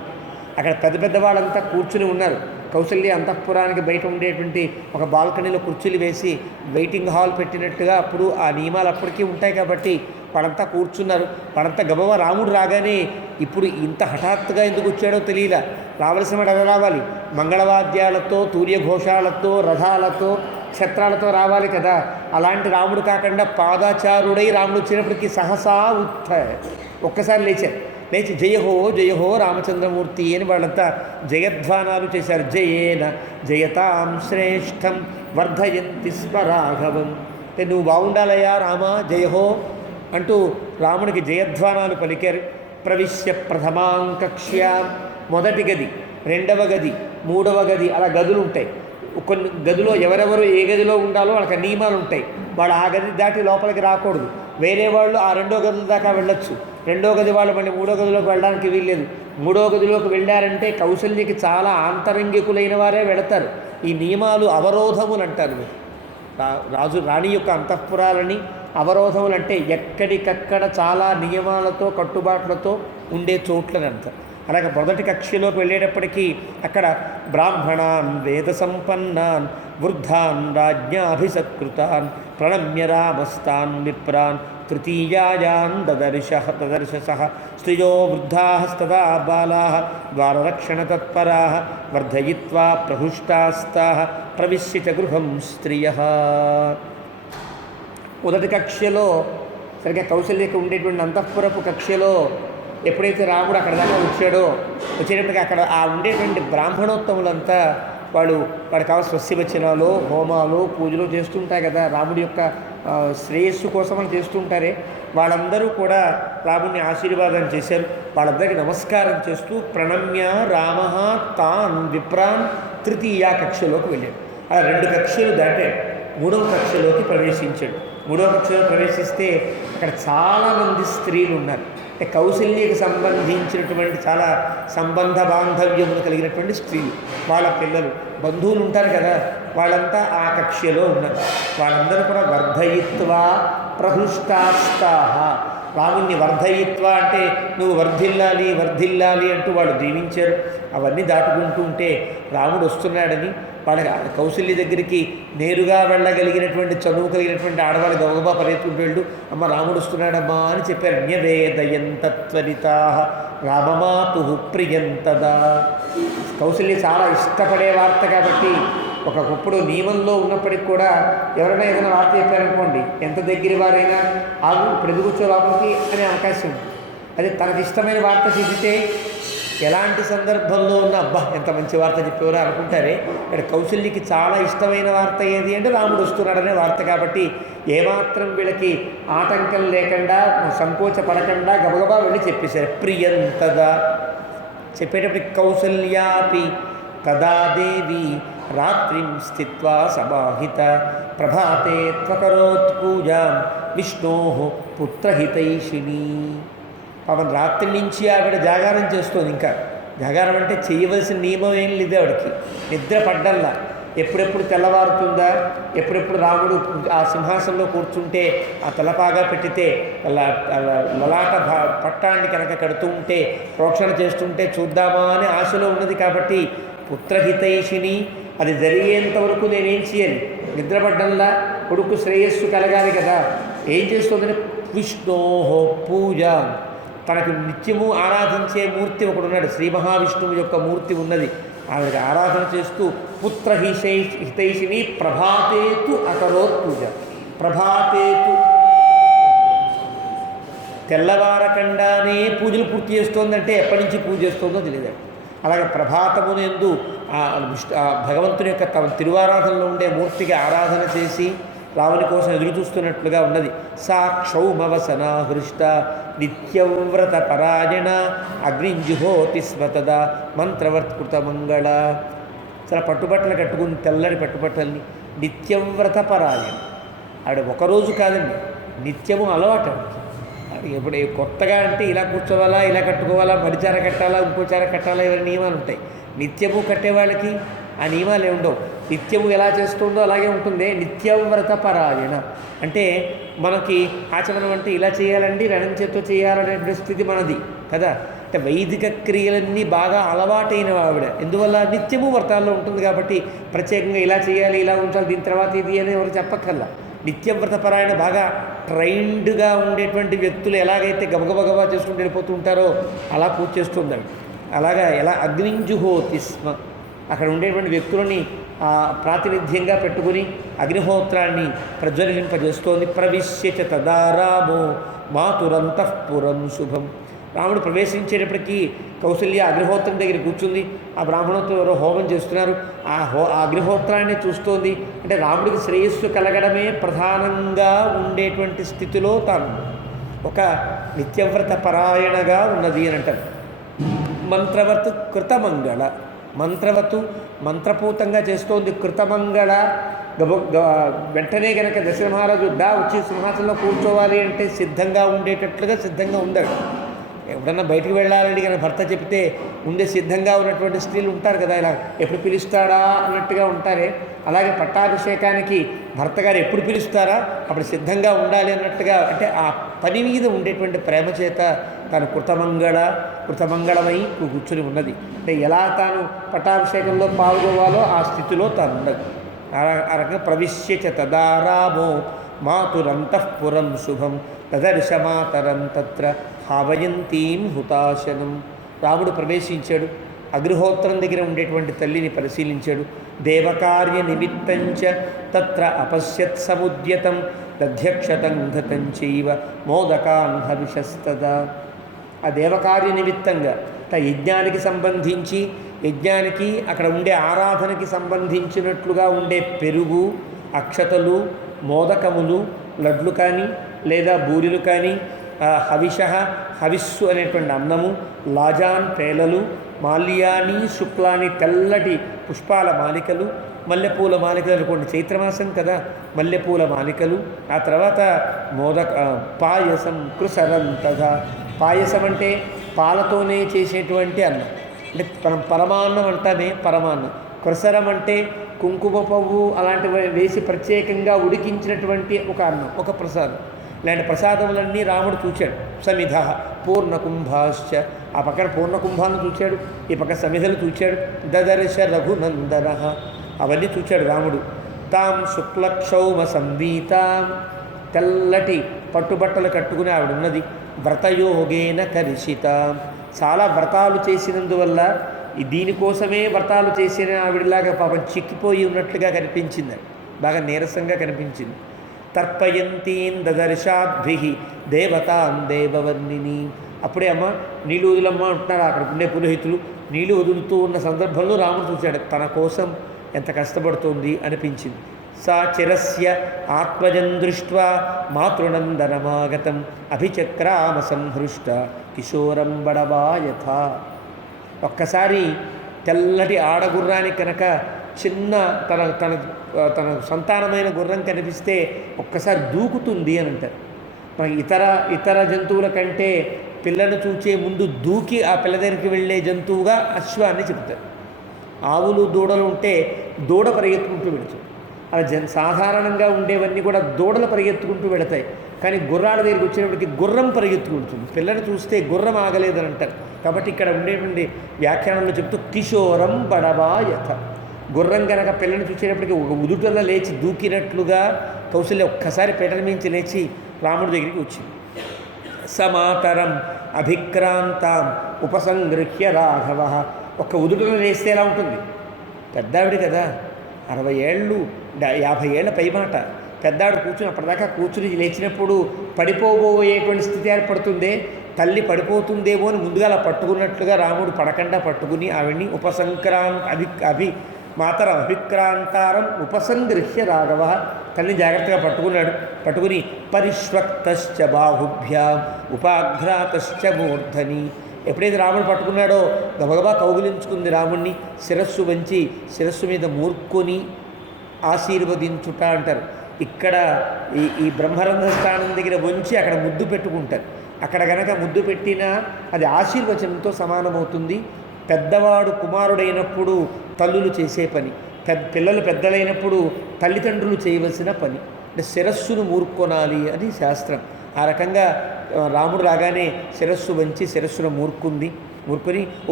అక్కడ పెద్ద వాళ్ళంతా కూర్చుని ఉన్నారు. కౌసల్య అంతఃపురానికి బయట ఉండేటువంటి ఒక బాల్కనీలో కుర్చీలు వేసి వెయిటింగ్ హాల్ పెట్టినట్టుగా అప్పుడు ఆ నియమాలు అప్పటికీ ఉంటాయి కాబట్టి వాళ్ళంతా కూర్చున్నారు. వాళ్ళంతా గబవ రాముడు రాగానే ఇప్పుడు ఇంత హఠాత్తుగా ఎందుకు వచ్చాడో తెలియలా. రావలసిన వాడు ఎలా రావాలి? మంగళవాద్యాలతో, తూర్యఘోషాలతో, రథాలతో, క్షత్రాలతో రావాలి కదా. అలాంటి రాముడు కాకుండా పాదాచారుడై రాముడు వచ్చినప్పటికీ సహసా ఒక్కసారి లేచి జయహో రామచంద్రమూర్తి అని వాళ్ళంతా జయధ్వానాలు చేశారు. జయేన జయతాం శ్రేష్టం వర్ధయంతి స్మరాఘవం. అంటే నువ్వు బాగుండాలయ్యా రామా, జయహో అంటూ రామునికి జయధ్వానాలు పలికారు. ప్రవిశ్య ప్రథమాం కక్ష్యాం, మొదటి గది, రెండవ గది, మూడవ గది, అలా గదులు ఉంటాయి. కొన్ని గదిలో ఎవరెవరు ఏ గదిలో ఉండాలో వాళ్ళకి నియమాలు ఉంటాయి. వాళ్ళు ఆ గది దాటి లోపలికి రాకూడదు. వేరే వాళ్ళు ఆ రెండో గదుల దాకా వెళ్ళొచ్చు. రెండో గది వాళ్ళు మళ్ళీ మూడో గదిలోకి వెళ్ళడానికి వీల్లేదు. మూడో గదిలోకి వెళ్ళారంటే కౌసల్యకి చాలా ఆంతరంగికులైన వారే వెళతారు. ఈ నియమాలు అవరోధములు అంటారు. రాణి యొక్క అంతఃపురాలని అవరోధములు అంటే ఎక్కడికక్కడ చాలా నియమాలతో కట్టుబాట్లతో ఉండే చోట్లని అంటారు. అలాగే మొదటి కక్షలోకి వెళ్ళేటప్పటికీ అక్కడ బ్రాహ్మణాన్ వేద సంపన్నాన్ వృద్ధాన్ రాజ్ఞాభిసత్కృతాన్ ప్రణమ్య రామస్తాన్ విప్రాన్ తృతీయాయాన్ దదర్శ స్త్రియో వృద్ధాస్తదా బాలాః ద్వారరక్షణతత్పరాః వర్ధయిత్వా ప్రహృష్టాస్తాః ప్రవిశ్య చ గృహం స్త్రియః. మొదటి కక్షలో సరిగ్గా కౌసల్యకు ఉండేటువంటి అంతఃపురపు కక్షలో ఎప్పుడైతే రాముడు అక్కడ దాకా వచ్చేటప్పటికి అక్కడ ఆ ఉండేటువంటి బ్రాహ్మణోత్తములంతా వాడికి కావాల్సిన స్వస్తివచనాలు, హోమాలు, పూజలు చేస్తుంటాయి కదా, రాముడి యొక్క శ్రేయస్సు కోసం అని చేస్తుంటారే. వాళ్ళందరూ కూడా రాముడిని ఆశీర్వాదం చేశారు. వాళ్ళందరికీ నమస్కారం చేస్తూ ప్రణమ్య రామ తాన్ విప్రాన్ తృతీయ కక్షలోకి వెళ్ళాడు. అలా 2 కక్షలు దాటాడు. 3వ కక్షలోకి ప్రవేశించాడు. 3వ కక్షలో ప్రవేశిస్తే అక్కడ చాలామంది స్త్రీలు ఉన్నారు. అంటే కౌశల్యకి సంబంధించినటువంటి చాలా సంబంధ బాంధవ్యములు కలిగినటువంటి స్త్రీలు, వాళ్ళ పిల్లలు, బంధువులు ఉంటారు కదా, వాళ్ళంతా ఆ కక్షలో ఉన్నారు. వాళ్ళందరూ కూడా వర్ధయిత్వా ప్రహృష్టాస్తాహ, రాముణ్ణి వర్ధయిత్వా అంటే నువ్వు వర్ధిల్లాలి వర్ధిల్లాలి అంటూ వాళ్ళు దీవించారు. అవన్నీ దాటుకుంటూ ఉంటే రాముడు వస్తున్నాడని వాళ్ళ కౌశల్య దగ్గరికి నేరుగా వెళ్ళగలిగినటువంటి చదువు కలిగినటువంటి ఆడవాళ్ళు గౌరవ పరిగెత్తుకుంటూ వెళ్ళు, అమ్మ రాముడు వస్తున్నాడమ్మా అని చెప్పారు. న్యవేదయంతత్వరితా రామమాతు ప్రియంతదా. కౌశల్య చాలా ఇష్టపడే వార్త కాబట్టి ఒకప్పుడు నియమంలో ఉన్నప్పటికి కూడా ఎవరైనా ఏదైనా వార్త చెప్పారనుకోండి, ఎంత దగ్గర వారైనా ఆగు ఇప్పుడు ఎదుగు కూర్చో లోపలికి అనే అవకాశం ఉంది. అదే తనకి ఇష్టమైన వార్త చెబితే ఎలాంటి సందర్భంలో ఉన్న అబ్బా ఎంత మంచి వార్త చెప్పేవారో అనుకుంటారే, ఇక్కడ కౌశల్యకి చాలా ఇష్టమైన వార్త ఏది అంటే రాముడు వస్తున్నాడనే వార్త. కాబట్టి ఏమాత్రం వీళ్ళకి ఆటంకం లేకుండా, సంకోచపడకుండా గబగబా వెళ్ళి చెప్పేశారు. ప్రియంతదా చెప్పేటప్పటికి కౌసల్యాపి తదా దేవి రాత్రిం స్థిత్వా సమాహిత ప్రభాతే త్వకరోత్ పూజాం విష్ణో పుత్రహితైషిణీ. పాపం రాత్రి నుంచి ఆవిడ జాగారం చేస్తోంది. ఇంకా జాగారం అంటే చేయవలసిన నియమం ఏం లేదు ఆవిడకి, నిద్ర పడ్డల్లా. ఎప్పుడెప్పుడు తెల్లవారుతుందా, ఎప్పుడెప్పుడు రాముడు ఆ సింహాసనంలో కూర్చుంటే ఆ తలపాగా పెట్టితే లలాట పట్టాన్ని కనుక కడుతూ ఉంటే ప్రోక్షణ చేస్తుంటే చూద్దామా అని ఆశలో ఉన్నది. కాబట్టి పుత్రహితైషిని, అది జరిగేంత వరకు నేనేం చేయాలి, నిద్రపడ్డంలా కొడుకు శ్రేయస్సు కలగాలి కదా. ఏం చేస్తుందని విష్ణోహో పూజ, తనకు నిత్యము ఆరాధించే మూర్తి ఒకడున్నాడు, శ్రీ మహావిష్ణువు యొక్క మూర్తి ఉన్నది. ఆవిడకి ఆరాధన చేస్తూ పుత్రహితైషిని ప్రభాతేతు అకరోత్ పూజ. ప్రభాతేతు తెల్లవారకండానే పూజలు పూర్తి చేస్తోందంటే ఎప్పటి నుంచి పూజ చేస్తుందో తెలియదు. అలాగే ప్రభాతమునందు భగవంతుని యొక్క తమ తిరువారాధనలో ఉండే మూర్తికి ఆరాధన చేసి రాముని కోసం ఎదురు చూస్తున్నట్లుగా ఉన్నది. సా క్షౌమవసనా హృష్ట నిత్యవ్రత పరాయణ అగ్నింజుహోతి స్మతద మంత్రవర్త్కృత మంగళ. చాలా పట్టుబట్టలు కట్టుకుని తెల్లడి పట్టుబట్టల్ని, నిత్యవ్రత పరాయణ. ఆవిడ ఒకరోజు కాదండి, నిత్యము అలవాటు. ఇప్పుడు కొత్తగా అంటే ఇలా కూర్చోవాలా, ఇలా కట్టుకోవాలా, మడిచార కట్టాలా, ఇంకోచార కట్టాలా, ఇవన్నీ నియమాలు ఉంటాయి. నిత్యము కట్టేవాళ్ళకి ఆ నియమాలు ఉండవు. నిత్యము ఎలా చేస్తుందో అలాగే ఉంటుంది. నిత్యవ్రత పరాయణ అంటే మనకి ఆచమనం అంటే ఇలా చేయాలండి, రణం చేత్తో చేయాలనే స్థితి మనది కదా. అంటే వైదిక క్రియలన్నీ బాగా అలవాటైన ఆవిడ, ఎందువల్ల నిత్యము వ్రతాల్లో ఉంటుంది కాబట్టి ప్రత్యేకంగా ఇలా చేయాలి, ఇలా ఉంచాలి, దీని తర్వాత ఇది అని ఎవరు చెప్పక్కర్లా. నిత్యవ్రత పరాయణ బాగా ట్రైన్డ్గా ఉండేటువంటి వ్యక్తులు ఎలాగైతే గబగబగబా చేసుకుంటూ వెళ్ళిపోతూ ఉంటారో అలా పూజ చేస్తుంది. అలాగా ఎలా అగ్నింజుహోతి స్మ, అక్కడ ఉండేటువంటి వ్యక్తులని ప్రాతినిధ్యంగా పెట్టుకుని అగ్నిహోత్రాన్ని ప్రజ్వలింపజేస్తోంది. ప్రవిశ్యచ తదా రామో మాతురంతఃపురం శుభం. రాముడు ప్రవేశించేటప్పటికీ కౌసల్య అగ్నిహోత్రం దగ్గర కూర్చుంది. ఆ బ్రాహ్మణోత్రం ఎవరో హోమం చేస్తున్నారు. ఆ అగ్నిహోత్రాన్ని చూస్తోంది. అంటే రాముడికి శ్రేయస్సు కలగడమే ప్రధానంగా ఉండేటువంటి స్థితిలో తాను ఒక నిత్యవ్రత పరాయణగా ఉన్నది అని అంటారు. మంత్రవత్ కృతమంగళ, మంత్రవతు మంత్రపూతంగా చేస్తోంది. కృతమంగళ వెంటనే కనుక దశరథ మహారాజు వచ్చి సింహాసనంలో కూర్చోవాలి అంటే సిద్ధంగా ఉండేటట్లుగా సిద్ధంగా ఉండాడు. ఎవడన్నా బయటికి వెళ్ళాలని కానీ భర్త చెప్తే ముందే సిద్ధంగా ఉన్నటువంటి స్త్రీలు ఉంటారు కదా, ఇలా ఎప్పుడు పిలుస్తాడా అన్నట్టుగా ఉంటారే. అలాగే పట్టాభిషేకానికి భర్త గారు ఎప్పుడు పిలుస్తారా అప్పుడు సిద్ధంగా ఉండాలి అన్నట్టుగా, అంటే ఆ పని మీద ఉండేటువంటి ప్రేమ చేత తాను కృతమంగళమై కూర్చుని ఉన్నది. అంటే ఎలా తాను పట్టాభిషేకంలో పాల్గొవాలో ఆ స్థితిలో తాను ఉండదు. ఆ రకంగా ప్రవిశ్యచ తదా రామో మాతురంతఃపురం శుభం తదర్శమాతరం తత్ర భావయంతీం హుతాశనం. రాముడు ప్రవేశించాడు. అగ్నిహోత్రం దగ్గర ఉండేటువంటి తల్లిని పరిశీలించాడు. దేవకార్య నిమిత్తంచ తత్ర అపశ్యత్ సముద్యతం దధ్యక్షతం ఘతం చైవ మోదకాన్ హవిషస్తదా. ఆ దేవకార్య నిమిత్తంగా యజ్ఞానికి సంబంధించి యజ్ఞానికి అక్కడ ఉండే ఆరాధనకి సంబంధించినట్లుగా ఉండే పెరుగు, అక్షతలు, మోదకములు, లడ్లు కానీ లేదా బూరెలు కానీ, హవిస్సు అనేటువంటి అన్నము, లాజాన్ పేలలు, మాల్యాని శుక్లాని తెల్లటి పుష్పాల మాలికలు, మల్లెపూల మాలికలు అనుకోండి, చైత్రమాసం కదా, మల్లెపూల మాలికలు, ఆ తర్వాత పాయసం కృసరంతగా. పాయసం అంటే పాలతోనే చేసేటువంటి అన్నం, అంటే పరమాన్నం అంటామే పరమాన్నం. కృసరం అంటే కుంకుమ పువ్వు అలాంటివి వేసి ప్రత్యేకంగా ఉడికించినటువంటి ఒక అన్నం, ఒక ప్రసాదం. ఇలాంటి ప్రసాదములన్నీ రాముడు చూచాడు. సమిధ పూర్ణకుంభాశ్చ, ఆ పక్కన పూర్ణకుంభాలను చూచాడు, ఈ పక్క సమిధలు చూచాడు. దదర్శ రఘునందన, అవన్నీ చూచాడు రాముడు. తాం శుక్లక్షౌమ సంవీతాం, తెల్లటి పట్టుబట్టలు కట్టుకుని ఆవిడున్నది. వ్రతయోగేన కరిషితాం, చాలా వ్రతాలు చేసినందువల్ల దీనికోసమే వ్రతాలు చేసిన ఆవిడలాగా పాపం చిక్కిపోయి ఉన్నట్లుగా కనిపించింది, బాగా నీరసంగా కనిపించింది. తర్పయంతీం దదర్శాద్భి దేవతాం దేవవర్ణిని. అప్పుడే అమ్మ నీళ్ళు వదులమ్మ అంటున్నారు అక్కడ ఉండే పురోహితులు. నీళ్ళు వదులుతూ ఉన్న సందర్భంలో రాముడు చూశాడు, తన కోసం ఎంత కష్టపడుతోంది అనిపించింది. సా చిరస్య ఆత్మజం దృష్ట్వా మాతృనందనమాగతం అభిచక్రామ సంహృష్ట కిశోరం బడవాయథ. ఒక్కసారి తెల్లటి ఆడగుర్రాన్ని కనుక చిన్న తన తన తన సంతానమైన గుర్రం కనిపిస్తే ఒక్కసారి దూకుతుంది అని అంటారు. మనకి ఇతర జంతువుల కంటే పిల్లను చూచే ముందు దూకి ఆ పిల్ల దగ్గరికి వెళ్ళే జంతువుగా అశ్వాన్ని చెప్తారు. ఆవులు దూడలు ఉంటే దూడ పరిగెత్తుకుంటూ వెళుతుంది. అలా సాధారణంగా ఉండేవన్నీ కూడా దూడలు పరిగెత్తుకుంటూ వెళతాయి, కానీ గుర్రాల దగ్గరికి వచ్చేటప్పటికి గుర్రం పరిగెత్తుకుంటుంది. పిల్లని చూస్తే గుర్రం ఆగలేదని అంటారు. కాబట్టి ఇక్కడ ఉండేటువంటి వ్యాఖ్యానంలో చెప్తూ కిశోరం బడవాయథ, గుర్రం కనుక పిల్లని చూసేటప్పటికి ఒక ఉదుటల్లో లేచి దూకినట్లుగా కౌశల్య ఒక్కసారి పీటల మించి లేచి రాముడి దగ్గరికి వచ్చింది. సమాతరం అభిక్రాంతాం ఉపసంగృహ్య రాఘవ. ఒక్క ఉదుటలో లేస్తే ఎలా ఉంటుంది? పెద్దావిడి కదా, 60 ఏళ్ళు 50 ఏళ్ళ పైమాట పెద్దావిడ కూర్చుని అప్పటిదాకా కూర్చుని లేచినప్పుడు పడిపోబోయేటువంటి స్థితి ఏర్పడుతుందే, తల్లి పడిపోతుందేమో అని ముందుగా అలా పట్టుకున్నట్లుగా రాముడు పడకుండా పట్టుకుని ఆవిడ్ని మాతరం అభిక్రాంతారం ఉపసంగృహ్య రాఘవ, తల్లిని జాగ్రత్తగా పట్టుకున్నాడు. పట్టుకుని పరిష్వక్తశ్చ బాహుభ్యాం ఉపాఘ్రాతశ్చ మూర్ధని. ఎప్పుడైతే రాముడు పట్టుకున్నాడో గబగబా కౌగిలించుకుంది రాముణ్ణి. శిరస్సు వంచి శిరస్సు మీద మూర్కొని ఆశీర్వదించుట అంటారు. ఇక్కడ ఈ బ్రహ్మరంధ్ర స్థానం దగ్గర వంచి అక్కడ ముద్దు పెట్టుకుంటారు. అక్కడ గనక ముద్దు పెట్టినా అది ఆశీర్వచనంతో సమానమవుతుంది. పెద్దవాడు కుమారుడైనప్పుడు తల్లులు చేసే పని, పిల్లలు పెద్దలైనప్పుడు తల్లిదండ్రులు చేయవలసిన పని, అంటే శిరస్సును మూర్కొనాలి అని శాస్త్రం. ఆ రకంగా రాముడు రాగానే శిరస్సు వంచి శిరస్సును మూర్కొని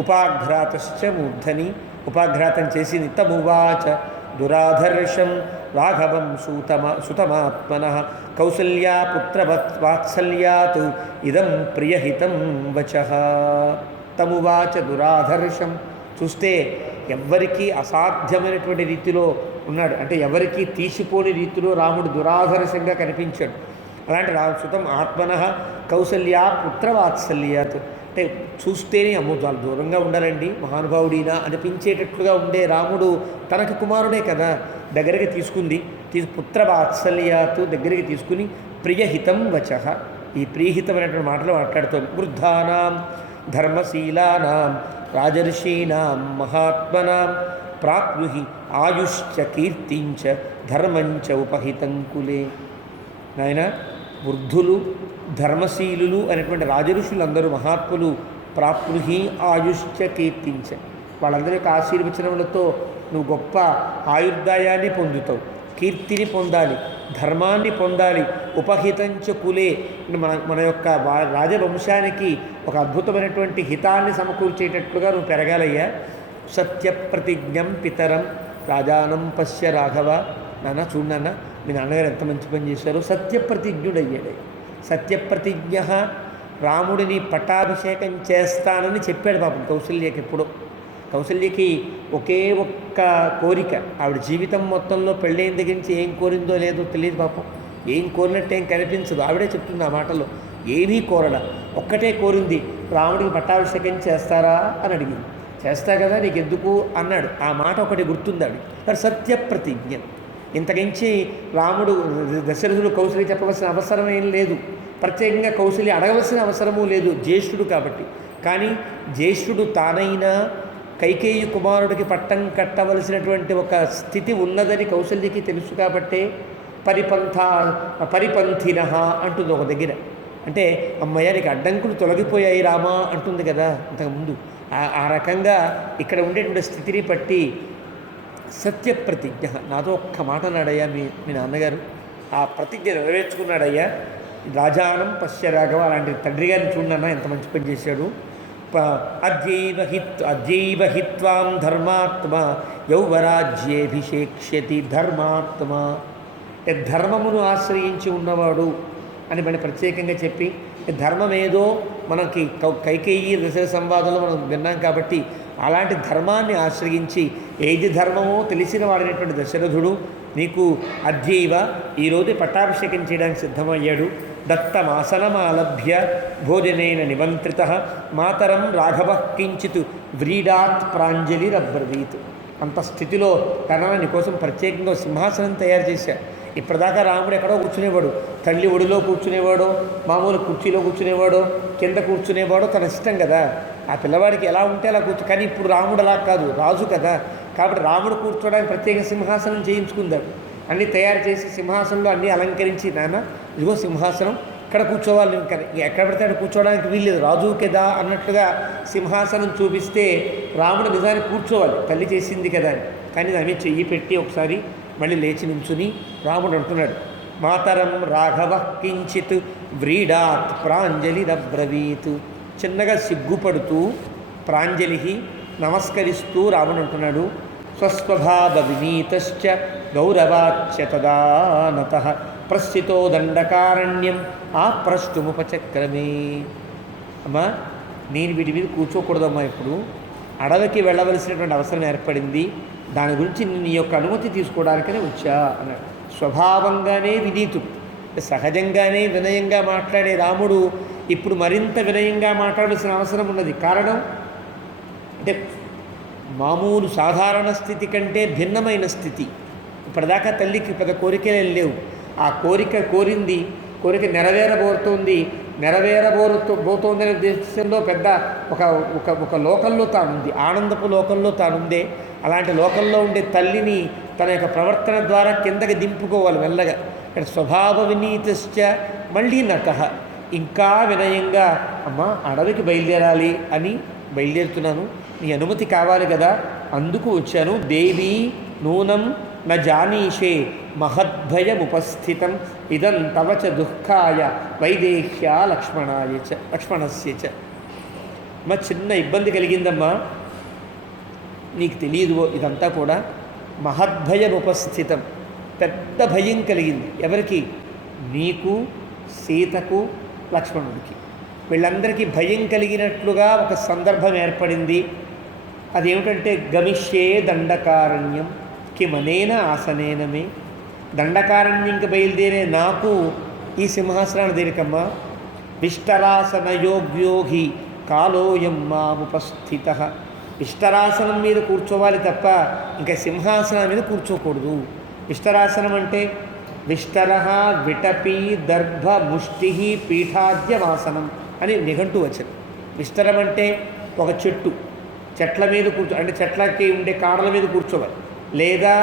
ఉపాఘ్రాతశ్చ మూర్ధని, ఉపాఘ్రాతం చేసి తమువాచ దురాధర్షం రాఘవం సుతమాత్మన కౌసల్యా పుత్రవాత్సల్యాత్ ఇదం ప్రియహితం వచః. తమువాచ దురాధర్షం, చూస్తే ఎవ్వరికీ అసాధ్యమైనటువంటి రీతిలో ఉన్నాడు, అంటే ఎవరికీ తీసిపోని రీతిలో రాముడు దురాధర్షంగా కనిపించాడు. అలాంటి సుతం ఆత్మన కౌసల్యా పుత్రవాత్సల్యాత్, అంటే చూస్తేనే అమ్మో చాలా దూరంగా ఉండాలండి మహానుభావుడినా అనిపించేటట్లుగా ఉండే రాముడు తనకు కుమారుడే కదా, దగ్గరికి తీసుకుంది. పుత్రవాత్సల్యాత్ దగ్గరికి తీసుకుని ప్రియహితం వచః, ఈ ప్రియహితమైనటువంటి మాటలు మాట్లాడుతోంది. వృద్ధానాం ధర్మశీలానాం రాజర్షీణాం మహాత్మనాం ప్రాప్నుహి ఆయుశ్చ కీర్తించ ధర్మంచ ఉపహితం కులే. నాయన, వృద్ధులు ధర్మశీలులు అనేటువంటి రాజఋషులందరూ మహాత్ములు ప్రాప్నుహి ఆయుశ్చ కీర్తించ, వాళ్ళందరి యొక్క ఆశీర్వచనములతో నువ్వు గొప్ప ఆయుర్దాయాన్ని పొందుతావు, కీర్తిని పొందాలి, ధర్మాన్ని పొందాలి. ఉపహితంచ కులే, మన యొక్క రాజవంశానికి ఒక అద్భుతమైనటువంటి హితాన్ని సమకూర్చేటట్లుగా నువ్వు పెరగాలయ్యా. సత్యప్రతిజ్ఞం పితరం రాజానం పశ్య రాఘవ. నాన్న చూడు నాన్న, మీ నాన్నగారు ఎంత మంచి పని చేశారో, సత్యప్రతిజ్ఞుడయ్యాడు. సత్యప్రతిజ్ఞ, రాముడిని పట్టాభిషేకం చేస్తానని చెప్పాడు పాపం కౌసల్యకి. ఎప్పుడో కౌసల్యకి ఒకే ఒక్క కోరిక, ఆవిడ జీవితం మొత్తంలో పెళ్ళైన దగ్గర నుంచి ఏం కోరిందో లేదో తెలియదు పాపం, ఏం కోరినట్టు ఏం కనిపించదు. ఆవిడే చెప్తుంది ఆ మాటలో, ఏమీ కోరడ, ఒక్కటే కోరింది, రాముడికి పట్టాభిషేకం చేస్తారా అని అడిగింది. చేస్తా కదా, నీకెందుకు అన్నాడు. ఆ మాట ఒకటి గుర్తుందాడు. మరి సత్యప్రతిజ్ఞ. ఇంతకించి రాముడు దశరథుడు కౌశల్య చెప్పవలసిన అవసరం ఏం లేదు, ప్రత్యేకంగా కౌశల్య అడగవలసిన అవసరమూ లేదు, జ్యేష్ఠుడు కాబట్టి. కానీ జ్యేష్ఠుడు తానైనా కైకేయి కుమారుడికి పట్టం కట్టవలసినటువంటి ఒక స్థితి ఉన్నదని కౌశల్యకి తెలుసు కాబట్టే పరిపంథిన అంటుంది ఒక దగ్గర. అంటే అమ్మయ్య నీకు అడ్డంకులు తొలగిపోయాయి రామా అంటుంది కదా ఇంతకుముందు. ఆ రకంగా ఇక్కడ ఉండేటువంటి స్థితిని బట్టి సత్యప్రతిజ్ఞ. నాతో ఒక్క మాట అన్నాడయ్యా మీ నాన్నగారు, ఆ ప్రతిజ్ఞ నెరవేర్చుకున్నాడయ్యా. రాజానం పశ్య రాఘవ, అలాంటి తండ్రి గారిని చూడన్నా ఎంత మంచి పని చేశాడు. అద్యైవ హిత్వాం ధర్మాత్మ యౌవరాజ్యేభిషేక్ష్యతి. ధర్మాత్మ అంటే ధర్మమును ఆశ్రయించి ఉన్నవాడు అని మనం ప్రత్యేకంగా చెప్పి, ధర్మం ఏదో మనకి కైకేయి దశరథ సంవాదంలో మనం విన్నాం కాబట్టి అలాంటి ధర్మాన్ని ఆశ్రయించి ఏది ధర్మమో తెలిసిన వాడినటువంటి దశరథుడు నీకు అద్యైవ ఈరోజు పట్టాభిషేకం చేయడానికి సిద్ధమయ్యాడు. దత్తమాసనమాలభ్య భోజనేన నిమంత్రిత మాతరం రాఘవ కించిత్ వ్రీడాత్ ప్రాంజలిరబ్రవీత్. అంత స్థితిలో కన్నా నీకోసం ప్రత్యేకంగా సింహాసనం తయారు చేశా. ఇప్పటిదాకా రాముడు ఎక్కడో కూర్చునేవాడు, తల్లి ఒడిలో కూర్చునేవాడో, మామూలు కుర్చీలో కూర్చునేవాడో, కింద కూర్చునేవాడో తన ఇష్టం కదా. ఆ పిల్లవాడికి ఎలా ఉంటే అలా కానీ ఇప్పుడు రాముడు అలా కాదు, రాజు కదా. కాబట్టి రాముడు కూర్చోడానికి ప్రత్యేక సింహాసనం చేయించుకుందాడు. అన్నీ తయారు చేసి సింహాసనంలో అన్నీ అలంకరించి, నాన్న ఇదిగో సింహాసనం, ఇక్కడ కూర్చోవాలి, ఎక్కడ పడితే అక్కడ కూర్చోవడానికి వీల్లేదు, రాజు కదా అన్నట్లుగా సింహాసనం చూపిస్తే రాముడు నిజానికి కూర్చోవాలి, తల్లి చేసింది కదా అని. కానీ దాని చెయ్యి పెట్టి ఒకసారి మళ్ళీ లేచి నుంచుని రాముడు అంటున్నాడు, మాతరం రాఘవ కించిత్ వ్రీడాత్ ప్రాంజలిరబ్రవీత్. చిన్నగా సిగ్గుపడుతూ ప్రాంజలి నమస్కరిస్తూ రాముడు అంటున్నాడు, స్వస్వభావ వినీతశ్చ గౌరవాచ్య తదానత ప్రస్థితో దండకారణ్యం ఆప్రష్టుముపచక్రమే. అమ్మా నేను వీటి మీద కూర్చోకూడదమ్మా, ఇప్పుడు అడవికి వెళ్ళవలసినటువంటి అవసరం ఏర్పడింది, దాని గురించి నీ యొక్క అనుమతి తీసుకోవడానికనే వచ్చా అన్నాడు. స్వభావంగానే వినీతుడు, సహజంగానే వినయంగా మాట్లాడే రాముడు ఇప్పుడు మరింత వినయంగా మాట్లాడాల్సిన అవసరం ఉన్నది. కారణం అంటే మామూలు సాధారణ స్థితి కంటే భిన్నమైన స్థితి. ఇప్పటిదాకా తల్లికి పెద్ద కోరికలే లేవు. ఆ కోరిక నెరవేరబోతోందనే ఉద్దేశంలో పెద్ద ఒక లోకంలో తానుంది, ఆనందపు లోకంలో తానుందే. అలాంటి లోకంలో ఉండే తల్లిని తన యొక్క ప్రవర్తన ద్వారా కిందకి దింపుకోవాలి మెల్లగా. ఇక్కడ స్వభావ వినీతశ్చ మళ్ళీ నటః, ఇంకా వినయంగా అమ్మ అడవికి బయలుదేరాలి అని బయలుదేరుతున్నాను, నీ అనుమతి కావాలి కదా, అందుకు వచ్చాను. దేవీ నూనం న జానీషే మహద్భయముపస్థితం ఇదం తవ చ దుఃఖాయ వైదేహ్య లక్ష్మణస్య చ. అమ్మ చిన్న ఇబ్బంది కలిగిందమ్మా, నీకు తెలియదు, ఇదంతా కూడా మహద్భయముపస్థితం, పెద్ద భయం కలిగింది. ఎవరికి? నీకు, సీతకు, లక్ష్మణుడికి, వీళ్ళందరికీ భయం కలిగినట్లుగా ఒక సందర్భం ఏర్పడింది. అదేమిటంటే గమిష్యే దండకారణ్యం కిమనేన ఆసనేనమే. దండకారణ్యంకి బయలుదేరే నాకు ఈ సింహాసనాన్ని దేనికమ్మా? విష్టరాసనయోగ్యోహి కాలోయం మాముపస్థిత. విష్టరాసనం మీద కూర్చోవాలి తప్ప ఇంకా సింహాసనం మీద కూర్చోకూడదు. విష్టరాసనం అంటే విష్టర విటపి దర్భ ముష్టి పీఠాద్యమాసనం అని నిఘంటు వచనం. విస్తరం అంటే ఒక చెట్ల మీద అంటే చెట్లకి ఉండే కాడల మీద కూర్చోవాలి. లేదా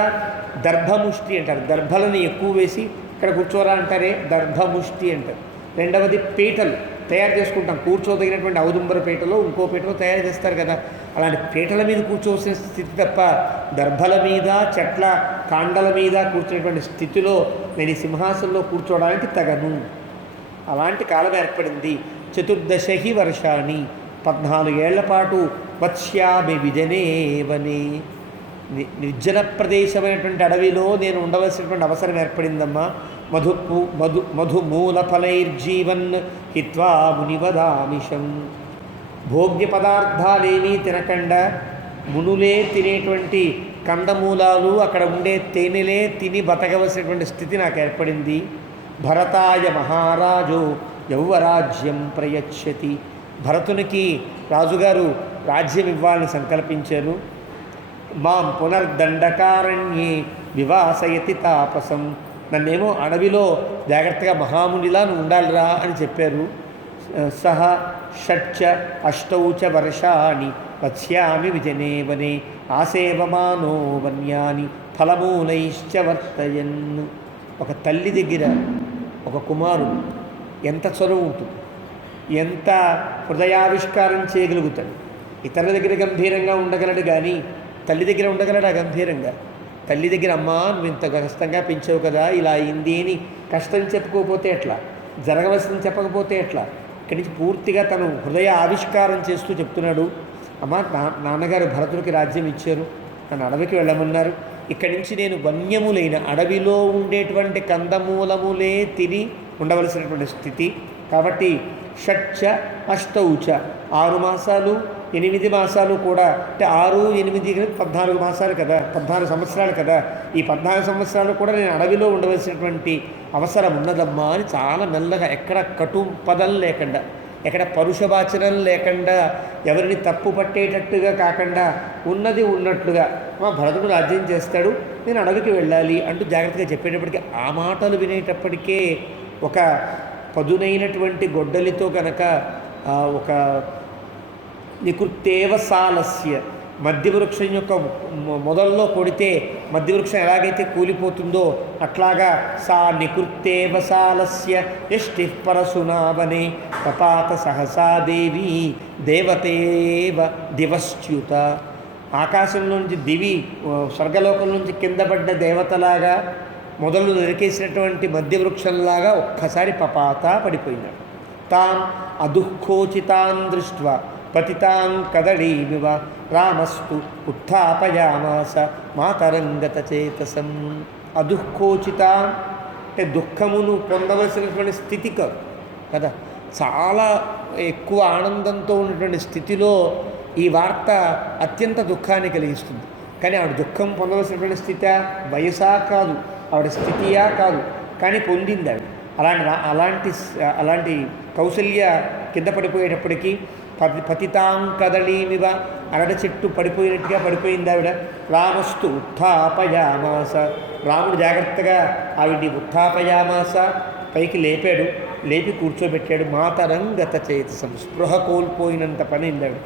దర్భముష్టి అంటారు, దర్భలను ఎక్కువ వేసి ఇక్కడ కూర్చోరా అంటారే, దర్భముష్టి అంటారు. రెండవది పీటలు తయారు చేసుకుంటాం, కూర్చోదగినటువంటి ఔదుంబర పీటలో ఇంకో పీటలో తయారు చేస్తారు కదా, అలాంటి పీటల మీద కూర్చోవలసిన స్థితి తప్ప దర్భల మీద చెట్ల కాండల మీద కూర్చునేటువంటి స్థితిలో నేను ఈ సింహాసనంలో కూర్చోవడానికి తగను. అలాంటి కాలం ఏర్పడింది. 14 వర్షాన్ని 14 ఏళ్ల పాటు వత్స్యామి విజనే వనే, నిర్జన ప్రదేశమైనటువంటి అడవిలో నేను ఉండవలసినటువంటి అవసరం ఏర్పడిందమ్మా. మధుమూల ఫలైర్జీవన్ హిత్వా మునివదామిషం. భోగ్య పదార్థాలేమీ తినకుండా మునులే తినేటువంటి కందమూలాలు, అక్కడ ఉండే తేనెలే తిని బతకవలసినటువంటి స్థితి నాకు ఏర్పడింది. భరతాయ మహారాజు యౌవరాజ్యం ప్రయచ్చతి. భరతునికి రాజుగారు రాజ్యం ఇవ్వాలని సంకల్పించారు. మాం పునర్దండకారణ్యే వివాసయతి తాపసం. నన్నేమో అడవిలో జాగ్రత్తగా మహామునిలా ఉండాలిరా అని చెప్పారు. సహ షట్చ అష్టౌ చ వర్షాణి వత్స్యామి విజనే వనే ఆసేవమానో వన్యాని ఫలమూలైశ్చ వర్తయన్. ఒక తల్లి దగ్గర ఒక కుమారుడు ఎంత చొరవ ఉంటుంది, ఎంత హృదయావిష్కారం చేయగలుగుతాడు. ఇతరుల దగ్గర గంభీరంగా ఉండగలడు కానీ తల్లి దగ్గర ఉండగలడా గంభీరంగా? తల్లి దగ్గర అమ్మా నువ్వు ఇంత కష్టంగా పెంచావు కదా, ఇలా అయింది అని కష్టం చెప్పుకోకపోతే ఎట్లా, జరగవలసింది చెప్పకపోతే ఎట్లా? ఇక్కడి నుంచి పూర్తిగా తను హృదయ ఆవిష్కారం చేస్తూ చెప్తున్నాడు. అమ్మ నాన్నగారు భరతుడికి రాజ్యం ఇచ్చారు, నన్ను అడవికి వెళ్ళమన్నారు. ఇక్కడి నుంచి నేను వన్యములైన అడవిలో ఉండేటువంటి కందమూలములే తిని ఉండవలసినటువంటి స్థితి. కాబట్టి షట్చ అష్టౌచ 6 మాసాలు 8 మాసాలు కూడా, అంటే 6, 8 14 మాసాలు కదా, 14 సంవత్సరాలు కదా. ఈ 14 సంవత్సరాలు కూడా నేను అడవిలో ఉండవలసినటువంటి అవసరం ఉన్నదమ్మా అని చాలా మెల్లగా, ఎక్కడ కటు పదం లేకుండా, ఎక్కడ పరుషవాచనం లేకుండా, ఎవరిని తప్పు పట్టేటట్టుగా కాకుండా ఉన్నది ఉన్నట్లుగా మా భరతుడు రాజ్యం చేస్తాడు, నేను అడవికి వెళ్ళాలి అంటూ జాగ్రత్తగా చెప్పేటప్పటికీ ఆ మాటలు వినేటప్పటికే ఒక పదునైనటువంటి గొడ్డలితో కనుక ఒక నికృత్తేవ సాలస్య, మధ్యవృక్షం యొక్క మొదల్లో కొడితే మధ్యవృక్షం ఎలాగైతే కూలిపోతుందో అట్లాగా సా నికృత్తేవ సాలస్య యష్టి పరశునావనే పపాత సహసాదేవి దేవతేవ దివశ్చ్యుత. ఆకాశంలో నుంచి దివి స్వర్గలోకం నుంచి కింద పడ్డ దేవతలాగా మొదలు నరికేసినటువంటి మధ్యవృక్షంలాగా ఒక్కసారి పపాత పడిపోయినాడు. తాం అదుఃఖోచితాన్ దృష్ట్వా పతితాం కదళీమివ రామస్తు ఉత్థాపయామాస మాతరంగత చేతసం. అదుఃఖోచిత అంటే దుఃఖమును పొందవలసినటువంటి స్థితి కాదు కదా, చాలా ఎక్కువ ఆనందంతో ఉన్నటువంటి స్థితిలో ఈ వార్త అత్యంత దుఃఖాన్ని కలిగిస్తుంది. కానీ ఆవిడ దుఃఖం పొందవలసినటువంటి స్థితి వయసా కాదు, ఆవిడ స్థితియా కాదు, కానీ పొందింది ఆవిడ. అలాంటి కౌసల్య కింద పడిపోయేటప్పటికీ పతితాం కదళీమివ అరటి చెట్టు పడిపోయినట్టుగా పడిపోయింది ఆవిడ. రామస్తు ఉత్థాపయామాస, రాముడు జాగ్రత్తగా ఆవిడ్ని ఉత్థాపయామాస పైకి లేపాడు, లేపి కూర్చోబెట్టాడు. మాతరంగత చేతసం, స్పృహ కోల్పోయినంత పనింది ఆవిడ.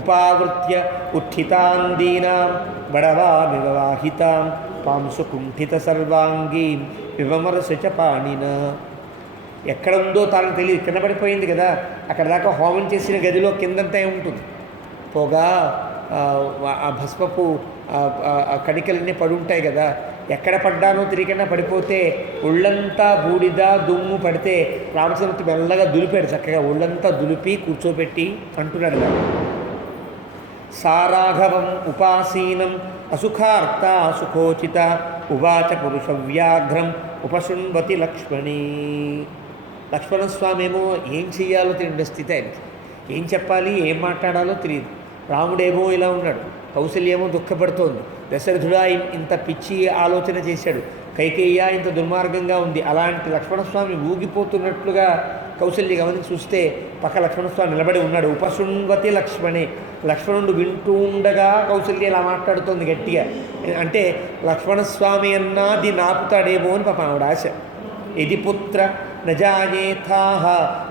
ఉపావృత్య ఉత్థితాందీనాం బడవామివ వాహితాం పాంసు కుంఠిత సర్వాంగీం వివమరస చ పాణిన. ఎక్కడ ఉందో తాను తెలియదు, కింద పడిపోయింది కదా, అక్కడ దాకా హోమం చేసిన గదిలో కిందంతా ఉంటుంది పొగ, ఆ భస్మపు కణికలన్నీ పడి ఉంటాయి కదా. ఎక్కడ పడ్డానో తిరిగినా పడిపోతే ఒళ్ళంతా బూడిద దుమ్ము పడితే రామచంద్రుడు మెల్లగా దులిపాడు, చక్కగా ఒళ్ళంతా దులిపి కూర్చోబెట్టి అంటున్నాడు కదా, సారాఘవం ఉపాసీనం అసుఖార్త సుఖోచిత ఉవాచ పురుష వ్యాఘ్రం ఉపశృణ్వతి లక్ష్మణి. లక్ష్మణస్వామి ఏమో ఏం చెయ్యాలో తెలియని స్థితి ఆయనకి, ఏం చెప్పాలి ఏం మాట్లాడాలో తెలియదు. రాముడేమో ఇలా ఉన్నాడు, కౌసల్యేమో దుఃఖపడుతోంది, దశరథుడా ఇంత పిచ్చి ఆలోచన చేశాడు, కైకేయ్య ఇంత దుర్మార్గంగా ఉంది. అలాంటి లక్ష్మణస్వామి ఊగిపోతున్నట్లుగా కౌసల్య గమనించి చూస్తే పక్క లక్ష్మణస్వామి నిలబడి ఉన్నాడు. ఉపశృణ్వతి లక్ష్మణే, లక్ష్మణుడు వింటూ ఉండగా కౌసల్య ఇలా మాట్లాడుతోంది గట్టిగా. అంటే లక్ష్మణస్వామి అన్నా దీన్ని ఆపుతాడేమో అని పాప ఆవిడ ఆశ. ఇది పుత్ర నజాయేథాహ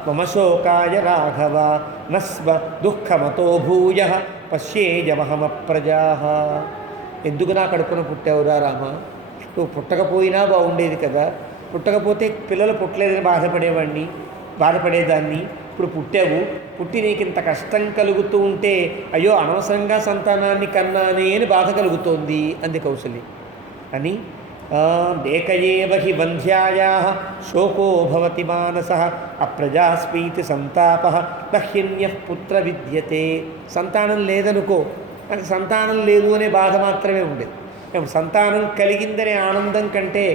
మమ శోకాయ రాఘవ నస్వ దుఃఖమతో భూయ పశ్యేయమహమ ప్రజా. ఎందుకు నా కడుపున పుట్టావురా రామ, నువ్వు పుట్టకపోయినా బాగుండేది కదా, పుట్టకపోతే పిల్లలు పుట్టలేదని బాధపడేదాన్ని. ఇప్పుడు పుట్టావు, పుట్టి నీకు ఇంత కష్టం కలుగుతూ ఉంటే అయ్యో అనవసరంగా సంతానాన్ని కన్నానే అని బాధ కలుగుతోంది అంది కౌసల్య అని. ఏకయేవ హి వంధ్యాయా శోకో భవతి మానసః అప్రజాస్మీతి సంతాపః బహ్యన్యః పుత్ర విద్యతే. సంతానం లేదనుకో, నాకు సంతానం లేదు అనే బాధ మాత్రమే ఉండేది. సంతానం కలిగిందనే ఆనందం కంటే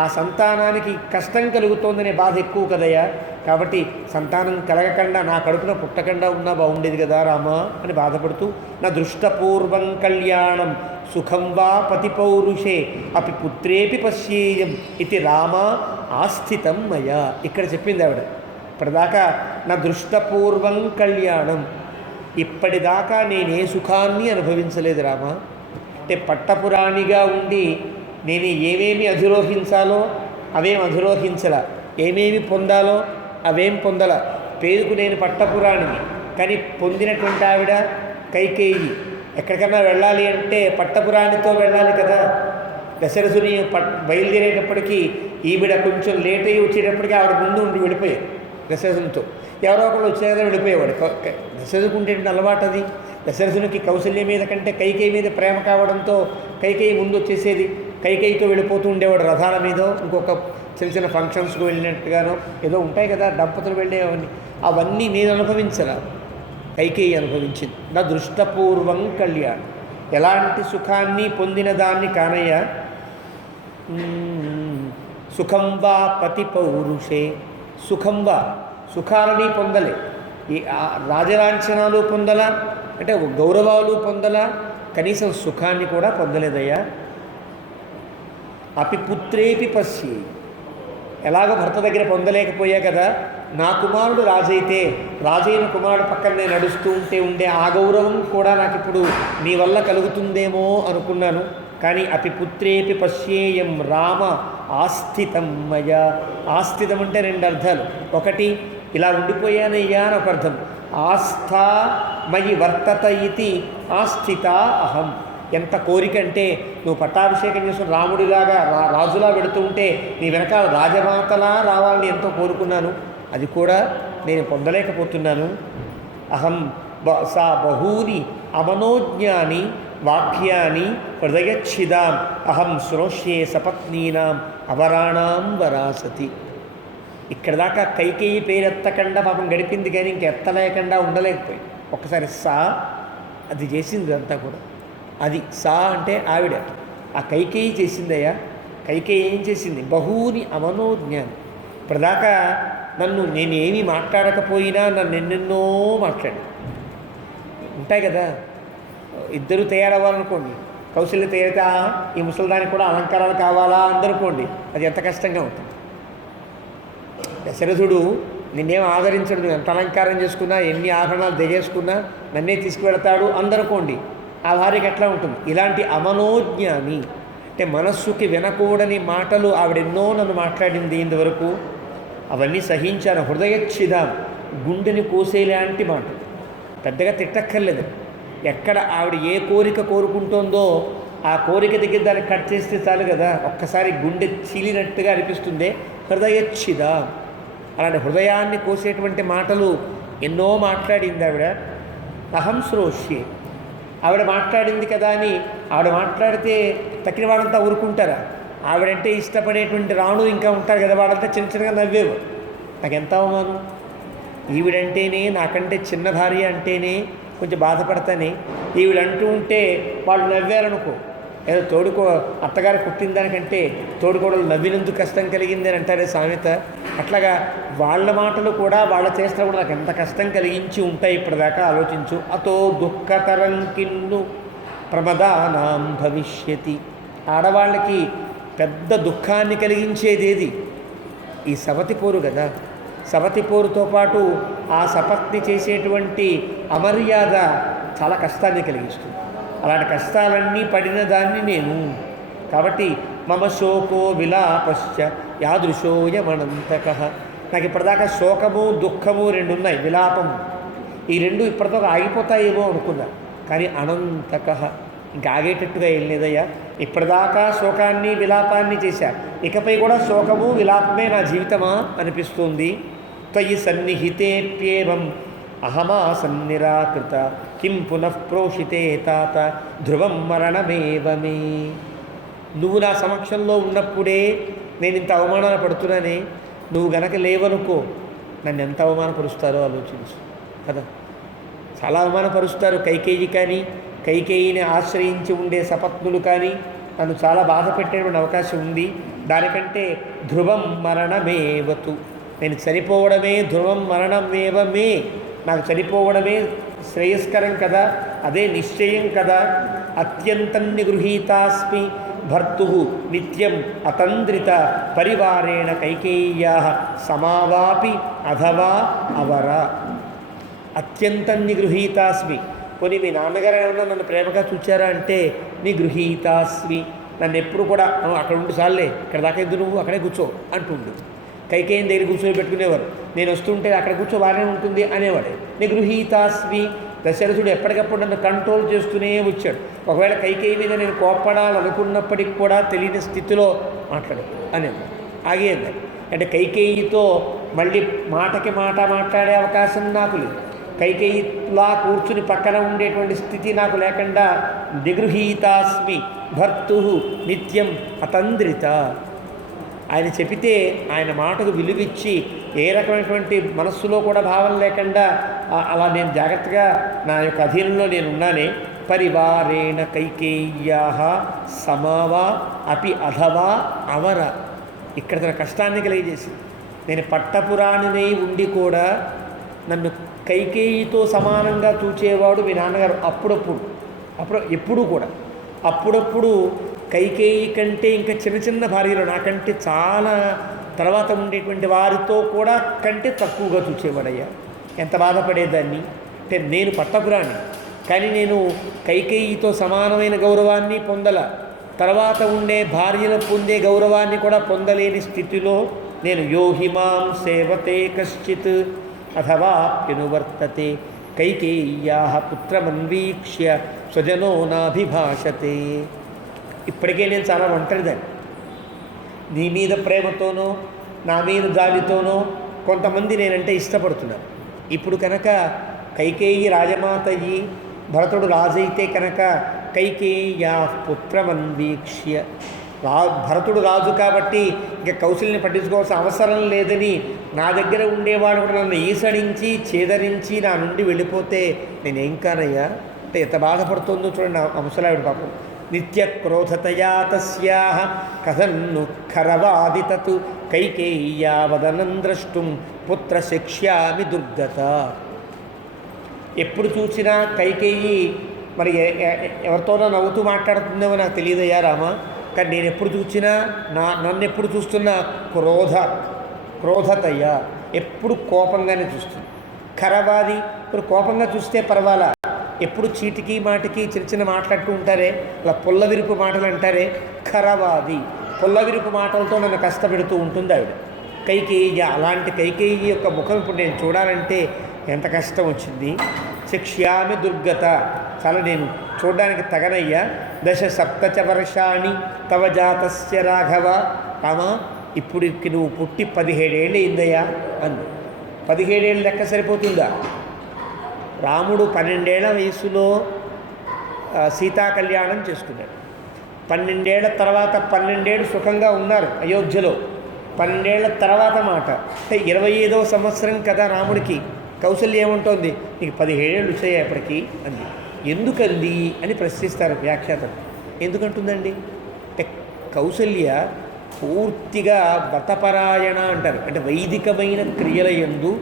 ఆ సంతానానికి కష్టం కలుగుతోందనే బాధ ఎక్కువ కదయ్యా. కాబట్టి సంతానం కలగకుండా నా కడుపున పుట్టకుండా ఉన్నా బాగుండేది కదా రామా అని బాధపడుతూ, నా దృష్టపూర్వం కళ్యాణం సుఖం వా పతి పౌరుషే అపి పుత్రేపి పశ్యేయం ఇది రామ ఆస్థితం మయా. ఇక్కడ చెప్పింది ఆవిడ, ఇప్పటిదాకా నా దృష్టపూర్వం కళ్యాణం, ఇప్పటిదాకా నేనే సుఖాన్ని అనుభవించలేదు రామా. అంటే పట్టపురాణిగా ఉండి నేను ఏమేమి అధిరోహించాలో అవేం అధిరోహించలా, ఏమేమి పొందాలో అవేం పొందల. పేరుకు నేను పట్టపురాణిని, కానీ పొందినటువంటి ఆవిడ కైకేయి. ఎక్కడికన్నా వెళ్ళాలి అంటే పట్టపురాణితో వెళ్ళాలి కదా. దశరథుని బయలుదేరేటప్పటికీ ఈవిడ కొంచెం లేట్ అయ్యి వచ్చేటప్పటికి ఆవిడ ముందు ఉండి వెళ్ళిపోయాడు దశరథునితో. ఎవరో ఒకళ్ళు వచ్చేదా వెళ్ళిపోయేవాడు. దశరథుకు ఉండేటువంటి అలవాటు అది. దశరథునికి కౌశల్య మీద కంటే కైకేయి మీద ప్రేమ కావడంతో కైకేయి ముందు వచ్చేసేది. కైకేయితో వెళ్ళిపోతూ ఉండేవాడు రథాల మీదో, ఇంకొక చిన్న చిన్న ఫంక్షన్స్కి వెళ్ళినట్టుగానో ఏదో ఉంటాయి కదా దంపతులు వెళ్ళేవన్నీ. అవన్నీ నేను అనుభవించరా, కైకేయి అనుభవించింది. నా దృష్టపూర్వం కళ్యాణం, ఎలాంటి సుఖాన్ని పొందిన దాన్ని కానయ్య. సుఖం వా పతి పౌరుషే, సుఖం వా సుఖాలని పొందలే, ఈ రాజలాంఛనాలు పొందలా, అంటే గౌరవాలు పొందలా, కనీసం సుఖాన్ని కూడా పొందలేదయ్యా. అపి పుత్రేపి పశ్యే, ఎలాగో భర్త దగ్గర పొందలేకపోయా కదా, నా కుమారుడు రాజైతే రాజైన కుమారుడు పక్కన నేను నడుస్తూ ఉంటే ఉండే ఆ గౌరవం కూడా నాకు ఇప్పుడు నీ వల్ల కలుగుతుందేమో అనుకున్నాను. కానీ అపి పుత్రేపి పశ్యేయం రామ ఆస్థితం మయా. ఆస్థితం అంటే రెండు అర్థాలు. ఒకటి ఇలా ఉండిపోయానయ్యా అని ఒక అర్థం. ఆస్థా మయి వర్తత ఇది ఆస్థిత అహం. ఎంత కోరిక అంటే నువ్వు పట్టాభిషేకం చేసుకుని రాముడిలాగా రాజులా పెడుతూ ఉంటే నీ వెనకాల రాజమాతలా రావాలని ఎంతో కోరుకున్నాను, అది కూడా నేను పొందలేకపోతున్నాను. అహం సా బహూని అమనోజ్ఞాని వాక్యాన్ని హృదయచ్ఛిదాం అహం శ్రోష్యే సపత్నీనాం అవరాణాం వరాసతి. ఇక్కడ దాకా కైకేయి పేరెత్తకుండా పాపం గడిపింది, కానీ ఇంకెత్తలేకుండా ఉండలేకపోయింది. ఒక్కసారి సా అది చేసింది అంతా కూడా. అది సా అంటే ఆవిడ, ఆ కైకేయి చేసిందయ్యా. కైకేయి ఏం చేసింది? బహూని అమనోజ్ఞానం. ఇప్పటిదాకా నన్ను నేనేమీ మాట్లాడకపోయినా నన్ను ఎన్నెన్నో మాట్లాడి ఉంటాయి కదా. ఇద్దరు తయారవ్వాలనుకోండి, కౌశల్య తయారైతే ఈ ముసలిదానికి కూడా అలంకారాలు కావాలా అందరుకోండి, అది ఎంత కష్టంగా ఉంటుంది. దశరథుడు నిన్నేం ఆదరించడు, నువ్వు ఎంత అలంకారం చేసుకున్నా ఎన్ని ఆభరణాలు దిగేసుకున్నా నన్నే తీసుకువెడతాడు అందరుకోండి, ఆ భార్యకి ఎట్లా ఉంటుంది? ఇలాంటి అమనోజ్ఞాని అంటే మనస్సుకి వినకూడని మాటలు ఆవిడెన్నో నన్ను మాట్లాడింది ఇంతవరకు, అవన్నీ సహించాను. హృదయచ్ఛిదాం, గుండెని కోసేలాంటి మాట, పెద్దగా తిట్టక్కర్లేదు. ఎక్కడ ఆవిడ ఏ కోరిక కోరుకుంటుందో ఆ కోరిక దగ్గర దాన్ని కట్ చేస్తే చాలు కదా, ఒక్కసారి గుండె చీలినట్టుగా అనిపిస్తుంది. హృదయచ్ఛిదాం, అలాంటి హృదయాన్ని కోసేటువంటి మాటలు ఎన్నో మాట్లాడింది ఆవిడ. అహం శ్రోష్యే, ఆవిడ మాట్లాడింది కదా అని ఆవిడ మాట్లాడితే తక్కిన వాళ్ళంతా ఊరుకుంటారా? ఆవిడంటే ఇష్టపడేటువంటి రాణు ఇంకా ఉంటారు కదా, వాళ్ళంతా చిన్న చిన్నగా నవ్వేవు. నాకు ఎంత అవమానం. ఈవిడంటేనే నాకంటే చిన్న భార్య అంటేనే కొంచెం బాధపడతానే, ఈవిడంటూ ఉంటే వాళ్ళు నవ్వారనుకో, ఏదో తోడుకో అత్తగారు పుట్టిన దానికంటే తోడుకోడలు నవ్వినందుకు కష్టం కలిగింది అని అంటారే సామెత. అట్లాగా వాళ్ళ మాటలు కూడా వాళ్ళ చేష్టలు కూడా నాకు ఎంత కష్టం కలిగించి ఉంటాయి ఇప్పటిదాకా ఆలోచించు. అతో దుఃఖతరం కిన్ను ప్రమదానాం భవిష్యతి. ఆడవాళ్ళకి పెద్ద దుఃఖాన్ని కలిగించేది ఏది? ఈ సవతి పోరు కదా. సవతి పోరుతో పాటు ఆ సపత్ని చేసేటువంటి అమర్యాద చాలా కష్టాన్ని కలిగిస్తుంది. అలాంటి కష్టాలన్నీ పడిన దాన్ని నేను. కాబట్టి మమ శోకో విలాపశ్చ యాదృశోయమనంతక. నాకు ఇప్పటిదాకా శోకము దుఃఖము రెండు ఉన్నాయి, విలాపము, ఈ రెండు ఇప్పటిదాకా ఆగిపోతాయేమో అనుకున్నా, కానీ అనంతక ఇంకా ఆగేటట్టుగా ఏం లేదయ్యా. ఇప్పటిదాకా శోకాన్ని విలాపాన్ని చేశా, ఇకపై కూడా శోకము విలాపమే నా జీవితమా అనిపిస్తుంది. త్వయి సన్నిహితేప్యేవం అహమాసన్నిరాకృత కిం పునః ప్రోషితే తాత ధ్రువం మరణమేవమే. నువ్వు నా సమక్షంలో ఉన్నప్పుడే నేను ఇంత అవమానాలు పడుతున్నానే, నువ్వు గనక లేవనుకో నన్ను ఎంత అవమానపరుస్తారో ఆలోచించు కదా. చాలా అవమానపరుస్తారు. కైకేయి కానీ కైకేయిని ఆశ్రయించి ఉండే సపత్నులు కానీ నన్ను చాలా బాధ పెట్టేటువంటి అవకాశం ఉంది. దానికంటే ధ్రువం మరణమేవతు, నేను చనిపోవడమే ధ్రువం మరణమేవమే, నాకు చనిపోవడమే శ్రేయస్కరం కదా, అదే నిశ్చయం కదా. అత్యంతం నిగృహీతాస్మి భర్తు నిత్యం అతంద్రిత పరివారేణ కైకేయ్యా సమావాపి అథవా అవర. అత్యంతం నిగృహీతాస్మి. పోనీ మీ నాన్నగారు ఏమన్నా నన్ను ప్రేమగా చూచారా అంటే నిగృహీతాస్మి. నన్ను ఎప్పుడు కూడా అక్కడ ఉండి సార్లే, ఇక్కడ దాకా ఎందుకు నువ్వు అక్కడే కూర్చో అంటుండు. కైకేయిని దగ్గర కూర్చొని పెట్టుకునేవారు. నేను వస్తుంటే అక్కడ కూర్చో బాగానే ఉంటుంది అనేవాడే. నిగృహీతాస్మి. దశరథుడు ఎప్పటికప్పుడు నన్ను కంట్రోల్ చేస్తూనే వచ్చాడు. ఒకవేళ కైకేయి మీద నేను కోప్పడాలనుకున్నప్పటికి కూడా తెలియని స్థితిలో మాట్లాడు అనేవాడు. ఆగేది అంటే కైకేయితో మళ్ళీ మాటకి మాట మాట్లాడే అవకాశం నాకు లేదు. కైకేయిలా కూర్చుని పక్కన ఉండేటువంటి స్థితి నాకు లేకుండా నిగృహీతాస్మి భర్తు నిత్యం అతంద్రిత. ఆయన చెబితే ఆయన మాటకు విలువిచ్చి ఏ రకమైనటువంటి మనస్సులో కూడా భావం లేకుండా అలా నేను జాగ్రత్తగా నా యొక్క అధీనంలో నేను ఉన్నానే. పరివారేణ కైకేయ్యా సమావా అపి అధవా అవర. ఇక్కడ తన కష్టాన్ని కలిగజేసింది. నేను పట్టపురాణినై ఉండి కూడా నన్ను కైకేయితో సమానంగా చూచేవాడు మీ నాన్నగారు. ఎప్పుడు కూడా అప్పుడప్పుడు కైకేయి కంటే ఇంకా చిన్న చిన్న భార్యలు నాకంటే చాలా తర్వాత ఉండేటువంటి వారితో కూడా కంటే తక్కువగా చూచేవాడయ్యా. ఎంత బాధపడేదాన్ని అంటే నేను పట్టపురాణి, కానీ నేను కైకేయితో సమానమైన గౌరవాన్ని పొందల, తర్వాత ఉండే భార్యలు పొందే గౌరవాన్ని కూడా పొందలేని స్థితిలో నేను యోహిమాం సేవతే కశ్చిత్ అథవాప్యనువర్తతే కైకేయ్యా పుత్రమన్వీక్ష్య స్వజనో నాభిభాషతే. ఇప్పటికే నేను చాలా ఒంటరిదాన్ని. నీ మీద ప్రేమతోనో నా మీద జాలితోనో కొంతమంది నేనంటే ఇష్టపడుతున్నాను. ఇప్పుడు కనుక కైకేయి రాజమాత అయ్యి భరతుడు రాజైతే కనుక కైకేయ్యా పుత్రమన్వీక్ష్య, భరతుడు రాజు కాబట్టి ఇక కౌశల్ని పట్టించుకోవాల్సిన అవసరం లేదని నా దగ్గర ఉండేవాడు కూడా నన్ను ఈసడించి ఛేదరించి నా నుండి వెళ్ళిపోతే నేనేం కానయ్యా అంటే ఎంత బాధపడుతుందో చూడండి ఆ ముసలావిడ పాపం. నిత్య క్రోధతయా తస్యాః కథన్ను ఖరవాది తత్ కైకేయ్యా వదనం ద్రష్టుం పుత్ర శిక్ష్యామి దుర్గత. ఎప్పుడు చూసినా కైకేయి మరి ఎవరితోనో నవ్వుతూ మాట్లాడుతుందేమో నాకు తెలియదయ్యా రామా, కానీ నేను ఎప్పుడు చూసినా నన్ను ఎప్పుడు చూస్తున్నా క్రోధతయ్య, ఎప్పుడు కోపంగానే చూస్తుంది. ఖరవాది, ఇప్పుడు కోపంగా చూస్తే పర్వాలా, ఎప్పుడు చీటికి మాటికి చిన్న చిన్న మాట్లాడుతూ ఉంటారే, అలా పొల్లవిరుపు మాటలు అంటారే, ఖరవాది, పొల్లవిరుపు మాటలతో నన్ను కష్టపెడుతూ ఉంటుంది ఆవిడ కైకేయి. అలాంటి కైకేయి యొక్క ముఖం ఇప్పుడు నేను చూడాలంటే ఎంత కష్టం వచ్చింది. శిక్ష్యామి దుర్గత, చాలా నేను చూడడానికి తగనయ్యా. 17 వర్షాణి తవ జాతస్య రాఘవ. రామా, ఇప్పుడు నువ్వు పుట్టి 17 ఏళ్ళు అయిందయ్యా అంది. 17 ఏళ్ళు లెక్క సరిపోతుందా? రాముడు 12 ఏళ్ల వయసులో సీతా కళ్యాణం చేసుకున్నాడు. 12 ఏళ్ల తర్వాత 12 ఏళ్ళు సుఖంగా ఉన్నారు అయోధ్యలో. 12 ఏళ్ల తర్వాత మాట అంటే 25వ సంవత్సరం కదా రాముడికి. కౌసల్య ఏముంటోంది, నీకు 17 ఏళ్ళు వచ్చాయి అప్పటికి అంది. ఎందుకంది అని ప్రశ్నిస్తారు వ్యాఖ్యాతలు. ఎందుకంటుందండి అంటే కౌసల్య పూర్తిగా వ్రతపరాయణ అంటారు. అంటే వైదికమైన క్రియల యందు,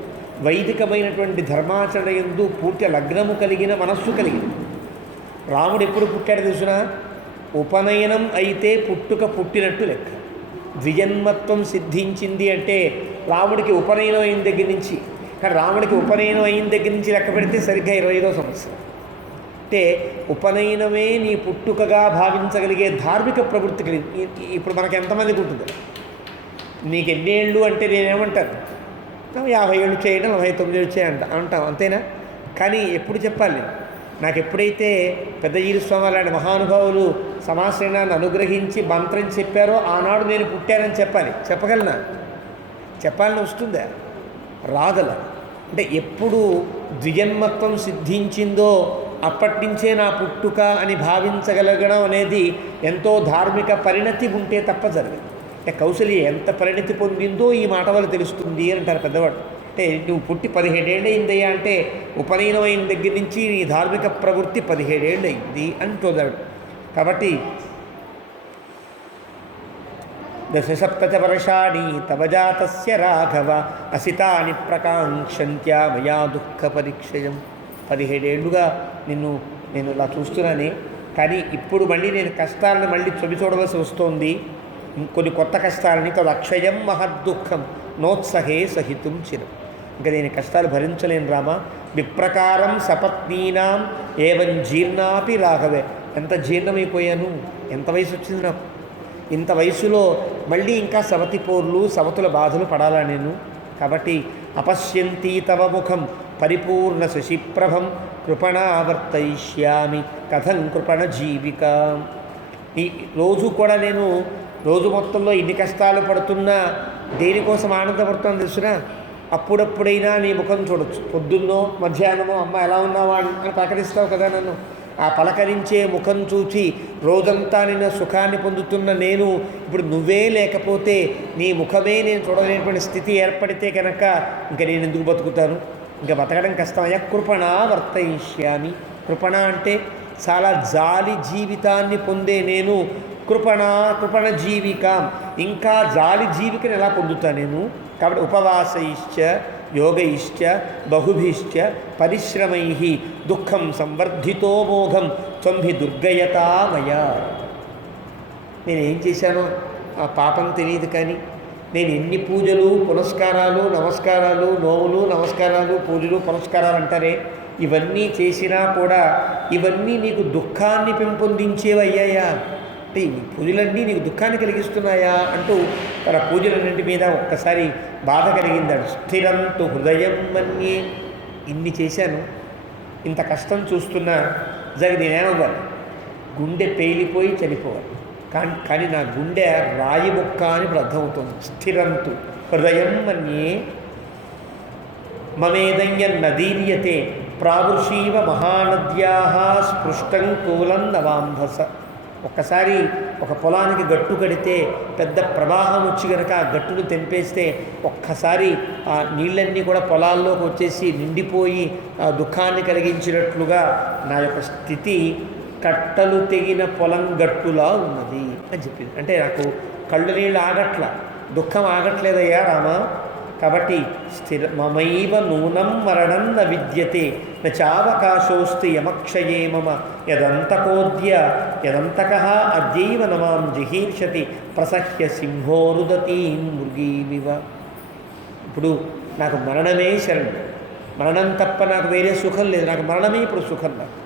వైదికమైనటువంటి ధర్మాచరణ యందు పూర్తి లగ్నము కలిగిన మనస్సు కలిగింది. రాముడు ఎప్పుడు పుట్టాడు తెలుసునా? ఉపనయనం అయితే పుట్టినట్టు లెక్క. ద్విజన్మత్వం సిద్ధించింది అంటే రాముడికి ఉపనయనం అయిన దగ్గర నుంచి, కానీ రాముడికి ఉపనయనం అయిన దగ్గర నుంచి లెక్క పెడితే సరిగ్గా 25వ సంవత్సరం. అంటే ఉపనయనమే నీ పుట్టుకగా భావించగలిగే ధార్మిక ప్రవృత్తి కలిగింది. ఇప్పుడు మనకు ఎంతమందికి ఉంటుంది? నీకు ఎన్నేళ్ళు అంటే నేనేమంటాను, 50 ఏళ్ళు చేయడం, 49 ఏళ్ళు చేయంట అంటాం, అంతేనా? కానీ ఎప్పుడు చెప్పాలి? నాకు ఎప్పుడైతే పెద్దజీరి స్వామి లాంటి మహానుభావులు సమాశ్రయాన్ని అనుగ్రహించి మంత్రం చెప్పారో ఆనాడు నేను పుట్టానని చెప్పాలి. చెప్పగలనా? చెప్పాలని వస్తుందా? రాగల. అంటే ఎప్పుడు ద్విజన్మత్వం సిద్ధించిందో అప్పటి నుంచే నా పుట్టుక అని భావించగలగడం అనేది ఎంతో ధార్మిక పరిణతి ఉంటే తప్ప జరగదు. అంటే కౌసల్య ఎంత పరిణతి పొందిందో ఈ మాట వల్ల తెలుస్తుంది అని అంటారు పెద్దవాడు. అంటే నువ్వు పుట్టి 17 ఏళ్ళు అయిందయ్యా అంటే ఉపనయనం అయిన దగ్గర నుంచి నీ ధార్మిక ప్రవృత్తి 17 ఏళ్ళు అయింది అని తోదాడు. కాబట్టి 17 వర్షాణి తవ జాతస్య రాఘవ అసితాని ప్రకాంక్షంత్యా మయా దుఃఖ పరీక్షయం. 17 ఏళ్ళుగా నేను ఇలా చూస్తున్నానే, కానీ ఇప్పుడు మళ్ళీ నేను కష్టాలను మళ్ళీ చూడవలసి వస్తోంది. కొన్ని కొత్త కష్టాలని తదక్షయం మహద్దుఃఖం నోత్సహే సహితం చిరం. ఇంకా నేను కష్టాలు భరించలేను రామ. విప్రకారం సపత్నీనాం ఏవం జీర్ణాపి రాఘవే. ఎంత జీర్ణమైపోయాను, ఎంత వయసు వచ్చింది నాకు. ఇంత వయసులో మళ్ళీ ఇంకా సవతి పోర్లు సవతుల బాధలు పడాలా నేను? కాబట్టి అపశ్యంతి తవ ముఖం పరిపూర్ణ శశిప్రభం కృపణావర్తయిష్యామి కథం కృపణ జీవిక. ఈ రోజు కూడా నేను రోజు మొత్తంలో ఇన్ని కష్టాలు పడుతున్నా దేనికోసం ఆనందపడుతుందని తెలుసునా? అప్పుడప్పుడైనా నీ ముఖం చూడొచ్చు. పొద్దున్నో మధ్యాహ్నమో అమ్మ ఎలా ఉన్నావా అని పలకరిస్తావు కదా నన్ను. ఆ పలకరించే ముఖం చూచి రోజంతా నిన్న సుఖాన్ని పొందుతున్న నేను ఇప్పుడు నువ్వే లేకపోతే నీ ముఖమే నేను చూడలేనటువంటి స్థితి ఏర్పడితే కనుక ఇంకా నేను ఎందుకు బతుకుతాను? ఇంకా బతకడం కష్టమయ్యా. కృపణ వర్తయిష్యామి. కృపణ అంటే చాలా జాలి జీవితాన్ని పొందే నేను కృపణ జీవిక, ఇంకా జాలి జీవికను ఎలా పొందుతా నేను? కాబట్టి ఉపవాసైశ్చ యోగైశ్చ బహుభిశ్చ పరిశ్రమై దుఃఖం సంవర్ధితో మోఘం త్వంహి దుర్గయతా మయా. నేనేం చేశానో ఆ పాపం తెలియదు, కానీ నేను ఎన్ని పూజలు పునస్కారాలు నమస్కారాలు నోములు నమస్కారాలు పూజలు పునస్కారాలు అంటారే, ఇవన్నీ చేసినా కూడా ఇవన్నీ నీకు దుఃఖాన్ని పెంపొందించేవయ్యాయా అంటే ఈ పూజలన్నీ నీకు దుఃఖాన్ని కలిగిస్తున్నాయా అంటూ తన పూజలన్నింటి మీద ఒక్కసారి బాధ కలిగిందాడు. స్థిరంతు హృదయం మన్యే. ఇన్ని చేశాను, ఇంత కష్టం చూస్తున్నా నేనేమవ్వాలి? గుండె పేలిపోయి చనిపోవాలి. కానీ నా గుండె రాయి ముక్క అని ఇప్పుడు అర్థమవుతుంది. స్థిరంతు హృదయం మన్యే మమేదయ్య నదీర్యతే ప్రావృషీవ మహానద్యా స్పృష్టం కూలం నవాంభస. ఒక్కసారి ఒక పొలానికి గట్టు కడితే పెద్ద ప్రవాహం వచ్చి కనుక ఆ గట్టును తెంపేస్తే ఒక్కసారి ఆ నీళ్ళన్నీ కూడా పొలాల్లోకి వచ్చేసి నిండిపోయి దుఃఖాన్ని కలిగించినట్లుగా నా యొక్క స్థితి కట్టలు తెగిన పొలం గట్టులా ఉన్నది అని చెప్పింది. అంటే నాకు కళ్ళు నీళ్ళు ఆగట్ల, దుఃఖం ఆగట్లేదయ్యా రామ. కాబట్టి మమైవ నూనం మరణం న విద్యతే నావకాశోస్తి యమక్షయే మమ యదంతక అద్యైవ నమాం జిహీర్షతి ప్రసహ్య సింహోరుదతీం మృగీమివ. ఇప్పుడు నాకు మరణమే శరణం, మరణం తప్ప నాకు వేరే సుఖం లేదు. నాకు మరణమే ఇప్పుడు సుఖం నాకు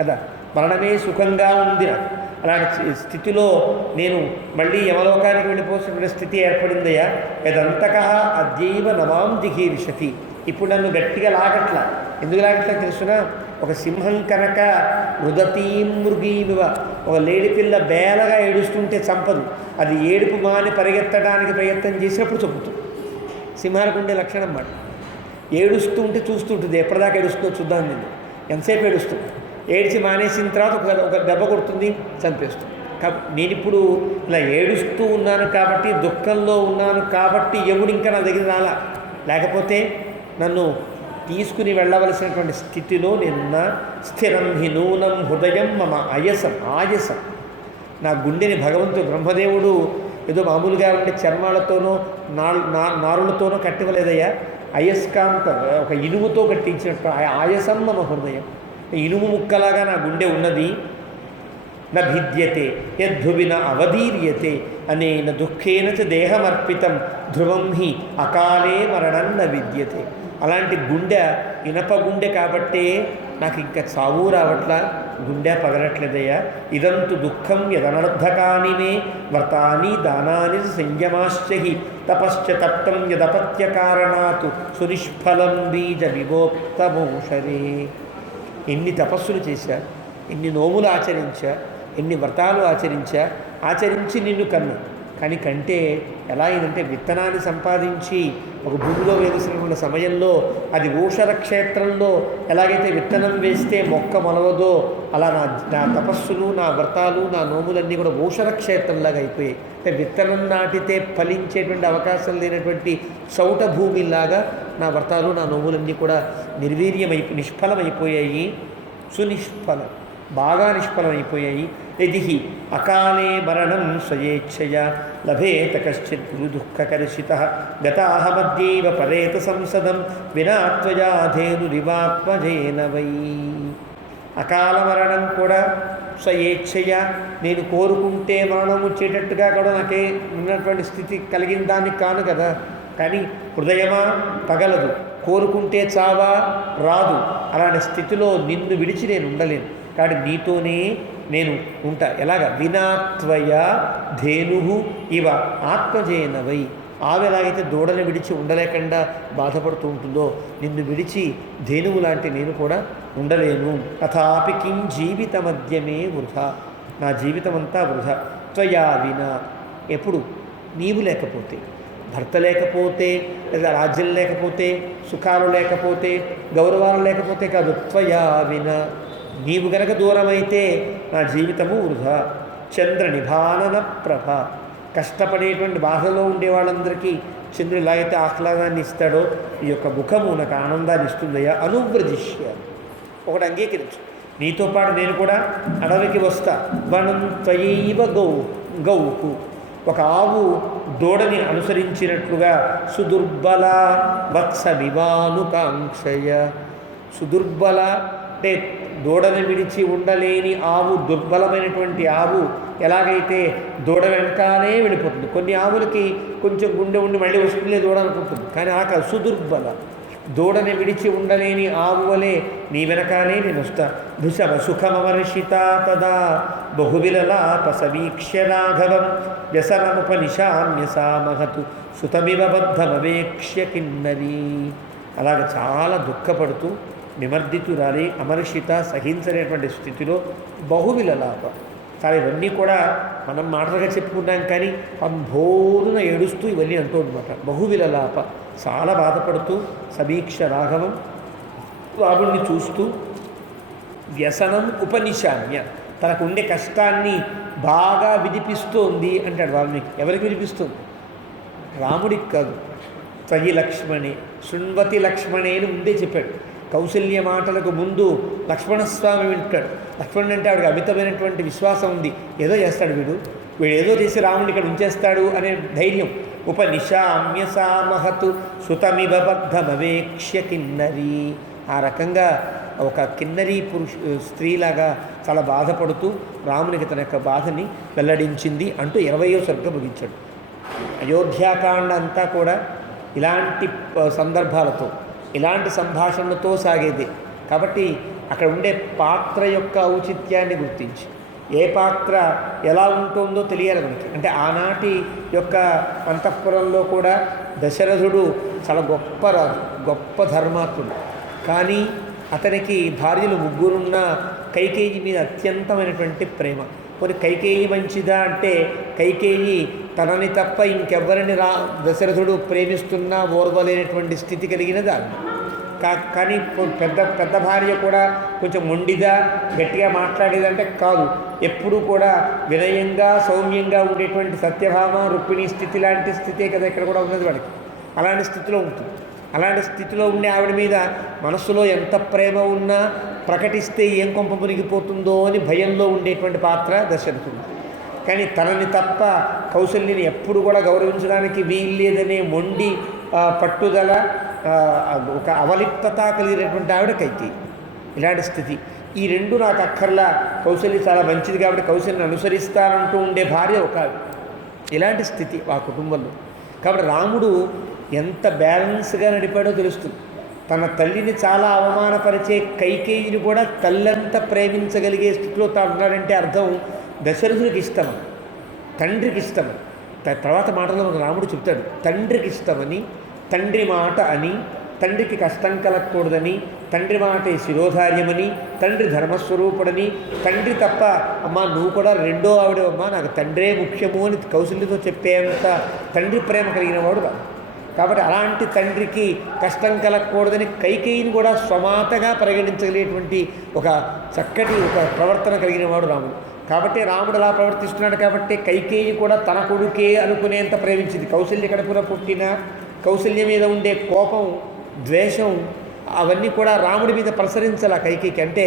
కదా, మరణమే సుఖంగా ఉంది నాకు. అలాంటి స్థితిలో నేను మళ్ళీ యమలోకానికి వెళ్ళిపోతున్న స్థితి ఏర్పడిందయ్యా. యదంతక అద్యైవ నమాం జిహీర్షతి. ఇప్పుడు నన్ను గట్టిగా లాగట్లా. ఎందుకు లాగట్లా తెలుసునా? ఒక సింహం కనుక రుదతీం మృగీమివ, ఒక లేడిపిల్ల బేలగా ఏడుస్తుంటే చంపదు, అది ఏడుపు మాని పరిగెత్తడానికి ప్రయత్నం చేసినప్పుడు చంపుతుంది. సింహానికి ఉండే లక్షణం మాట. ఏడుస్తూ ఉంటే చూస్తుంటుంది, ఎప్పటిదాకా ఏడుస్తుందో చూద్దాం, నేను ఎంతసేపు ఏడుస్తుంది. ఏడ్చి మానేసిన తర్వాత ఒక దెబ్బ కొడుతుంది, చంపేస్తుంది. నేను ఇప్పుడు ఇలా ఏడుస్తూ ఉన్నాను కాబట్టి, దుఃఖంలో ఉన్నాను కాబట్టి ఎవడు ఇంకా నా దగ్గర రాలా. లేకపోతే నన్ను తీసుకుని వెళ్ళవలసినటువంటి స్థితిలో నేనున్న. స్థిరం హి నూనం హృదయం మమ ఆయాసం. నా గుండెని భగవంతుడు బ్రహ్మదేవుడు ఏదో మామూలుగా ఉండే చర్మాలతోనో నారులతోనో కట్టివ్వలేదయ్యా. అయస్కాంత ఒక ఇనుముతో కట్టించినట్టు ఆయాసం మమ హృదయం. ఇనుము ముక్కలాగా నా గుండె ఉన్నది. న భిద్యతే యద్భువిన అవధీర్యతే అనేన దుఃఖేన చ దేహమర్పితం ధ్రువం హి అకాలే మరణం న విద్యతే. అలాంటి గుండె ఇనప గుండె కాబట్టే నాకు ఇంకా చావు రావట్లా, గుండె పగలట్లేదయ్యా. ఇదంతు దుఃఖం యదనర్థకాని మే వ్రతాని దానాని సంయమాశ్చహి తపశ్చ తప్తం యదపత్య కారణాతు సునిష్ఫలం బీజ విభోక్తమోషరే. ఎన్ని తపస్సులు చేశా, ఎన్ని నోములు ఆచరించా, ఎన్ని వ్రతాలు ఆచరించి నిన్ను కన్నా. కానీ కంటే ఎలా అయిందంటే, విత్తనాన్ని సంపాదించి ఒక భూమిలో వేసిన సమయంలో అది ఊషర క్షేత్రంలో ఎలాగైతే విత్తనం వేస్తే మొక్క మొలవదో అలా నా తపస్సులు, నా వ్రతాలు, నా నోములన్నీ కూడా ఊషర క్షేత్రంలాగా అయిపోయాయి. అంటే విత్తనం నాటితే ఫలించేటువంటి అవకాశం లేనటువంటి చౌట భూమిలాగా నా వ్రతాలు, నా నోములన్నీ కూడా నిష్ఫలమైపోయాయి. సునిష్ఫలం, బాగా నిష్ఫలమైపోయాయి. యది అకాలే మరణం స్వయేచ్ఛయా లభేత కశ్చిత్ గురు దుఃఖకర్షితః గతాహమద్యైవ పరేత సంసదం వినా త్వయాధేనురివాత్మజేన వై. అకాల మరణం కూడా స్వయేచ్ఛయ నేను కోరుకుంటే మరణం వచ్చేటట్టుగా కూడా నాకే ఉన్నటువంటి స్థితి కలిగిన దానికి కాను కదా. కానీ హృదయమా పగలదు, కోరుకుంటే చావా రాదు. అలాంటి స్థితిలో నిన్ను విడిచి నేను ఉండలేను. కాబట్టి నీతోనే నేను ఉంటా. ఎలాగ వినాత్వయ ధేను ఇవ ఆత్మజేనవై, ఆవు ఎలాగైతే దూడని విడిచి ఉండలేకుండా బాధపడుతూ ఉంటుందో, నిన్ను విడిచి ధేనువు లాంటి నేను కూడా ఉండలేను. తథాపి కిం జీవిత మధ్యమే వృధా, నా జీవితం అంతా వృధా. త్వయా వినా, ఎప్పుడు నీవు లేకపోతే, భర్త లేకపోతే, లేదా రాజ్యం లేకపోతే, సుఖాలు లేకపోతే, గౌరవాలు లేకపోతే కాదు. త్వయా వినా, నీవు గనక దూరమైతే నా జీవితము వృధా. చంద్ర నిభానన ప్రభ, కష్టపడేటువంటి బాధలో ఉండే వాళ్ళందరికీ చంద్రుడు ఎలా అయితే ఆహ్లాదాన్ని ఇస్తాడో ఈ యొక్క ముఖము నాకు ఆనందాన్ని ఇస్తుందయ్యా. అనువ్రజిష్య, ఒకటి అంగీకరించు, నీతో పాటు నేను కూడా అడవికి వస్తా. వనం త్వయైవ గౌకు, ఒక ఆవు దూడని అనుసరించినట్లుగా సుదుర్బల వత్స వివానుకాంక్షయ. సుదుర్బల అంటే దూడని విడిచి ఉండలేని ఆవు, దుర్బలమైనటువంటి ఆవు ఎలాగైతే దూడ వెనకాలే వెళ్ళిపోతుంది. కొన్ని ఆవులకి కొంచెం గుండె ఉండి మళ్ళీ వస్తుందే దూడ అనుకుంటుంది, కానీ ఆక సుదుర్బల, దూడని విడిచి ఉండలేని ఆవు వలె నీ వెనకాలే నేను వస్తా. భృషభ సుఖమవర్షిత తదా బహువిలలాప సమీక్ష్య రాఘవం వ్యసనముపనిశామ్య సామహతు సుతమివ బద్ధమవేక్ష్య కిన్నరీ. అలాగ చాలా దుఃఖపడుతూ నిమర్దితురాలి, అమర్షిత, సహించలేటువంటి స్థితిలో బహువిలలాప. కానీ ఇవన్నీ కూడా మనం మాటలుగా చెప్పుకున్నాం, కానీ అంబోరున ఏడుస్తూ ఇవన్నీ అంటూ అనమాట. బహువిలలాప, చాలా బాధపడుతూ సమీక్ష రాఘవం, రాముడిని చూస్తూ, వ్యసనం ఉపనిశామ్య, తనకు ఉండే కష్టాన్ని బాగా విడిపిస్తోంది అంటాడు వాల్మీకి. ఎవరికి విడిపిస్తుంది? రాముడికి కాదు. త్వయి లక్ష్మణే శృణ్వతి లక్ష్మణే అని ముందే చెప్పాడు. కౌశల్య మాటలకు ముందు లక్ష్మణస్వామి వింటాడు. లక్ష్మణుడు అంటే ఆవిడకి అమితమైనటువంటి విశ్వాసం ఉంది, ఏదో చేస్తాడు వీడు ఏదో చేసి రాముడిని ఇక్కడ ఉంచేస్తాడు అనే ధైర్యం. ఉపనిశామ్య సామహతు సుతమివ బద్ధమవేక్ష్య కిన్నరీ. ఆ రకంగా ఒక కిన్నరీ స్త్రీలాగా చాలా బాధపడుతూ రామునికి తన యొక్క బాధని వెల్లడించింది అంటూ 20వ సర్గం ముగించాడు. అయోధ్యాకాండ అంతా కూడా ఇలాంటి సందర్భాలతో, ఇలాంటి సంభాషణలతో సాగేది. కాబట్టి అక్కడ ఉండే పాత్ర యొక్క ఔచిత్యాన్ని గుర్తించి, ఏ పాత్ర ఎలా ఉంటుందో తెలియాలి మనకి. అంటే ఆనాటి యొక్క అంతఃపురంలో కూడా దశరథుడు చాలా గొప్ప రాజు, గొప్ప ధర్మాత్ముడు. కానీ అతనికి భార్యలు ముగ్గురున్న కైకేయి మీద అత్యంతమైనటువంటి ప్రేమ. కొన్ని కైకేయి మంచిదా అంటే, కైకేయి తనని తప్ప ఇంకెవ్వరిని దశరథుడు ప్రేమిస్తున్నా ఓర్వలేనటువంటి స్థితి కలిగినదా. కానీ పెద్ద భార్య కూడా కొంచెం మొండిదా, గట్టిగా మాట్లాడేదంటే కాదు. ఎప్పుడూ కూడా వినయంగా, సౌమ్యంగా ఉండేటువంటి సత్యభామ, రుక్మిణి స్థితి లాంటి స్థితే కదా ఇక్కడ కూడా ఉన్నది వాడికి. అలాంటి స్థితిలో ఉంటుంది. అలాంటి స్థితిలో ఉండే ఆవిడ మీద మనస్సులో ఎంత ప్రేమ ఉన్నా ప్రకటిస్తే ఏం కొంప మునిగిపోతుందో అని భయంలో ఉండేటువంటి పాత్ర దశరథుడు. కానీ తనని తప్ప కౌశల్యని ఎప్పుడు కూడా గౌరవించడానికి వీల్లేదనే మొండి పట్టుదల, ఒక అవలిప్తత కలిగినటువంటి ఆవిడ కైకేయి. ఇలాంటి స్థితి. ఈ రెండు నాకు అక్కర్లా, కౌశల్య చాలా మంచిది కాబట్టి కౌశల్యని అనుసరిస్తానంటూ ఉండే భార్య ఒక ఇలాంటి స్థితి ఆ కుటుంబంలో. కాబట్టి రాముడు ఎంత బ్యాలెన్స్గా నడిపాడో తెలుస్తుంది. తన తల్లిని చాలా అవమానపరిచే కైకేయిని కూడా తల్లంతా ప్రేమించగలిగే స్థితిలో తాను ఉన్నాడంటే అర్థం దశరథుడికి ఇష్టం, తండ్రికి ఇష్టం. తర్వాత మాటలో రాముడు చెప్తాడు, తండ్రికి ఇష్టమని, తండ్రి మాట అని, తండ్రికి కష్టం కలగకూడదని, తండ్రి మాటే శిరోధార్యమని, తండ్రి ధర్మస్వరూపుడని, తండ్రి తప్ప అమ్మా నువ్వు కూడా రెండో ఆవిడవమ్మా, నాకు తండ్రే ముఖ్యము అని కౌశల్యతో చెప్పేంత తండ్రి ప్రేమ కలిగిన వాడు కాదు. కాబట్టి అలాంటి తండ్రికి కష్టం కలగకూడదని కైకేయిని కూడా స్వమాతగా పరిగణించగలిగేటువంటి ఒక చక్కటి ఒక ప్రవర్తన కలిగిన వాడు రాముడు. కాబట్టి రాముడు అలా ప్రవర్తిస్తున్నాడు కాబట్టి కైకేయి కూడా తన కొడుకే అనుకునేంత ప్రేమించింది. కౌశల్య కడుపున పుట్టిన కౌశల్య మీద ఉండే కోపం, ద్వేషం అవన్నీ కూడా రాముడి మీద ప్రసరించాల కైకేయికి. అంటే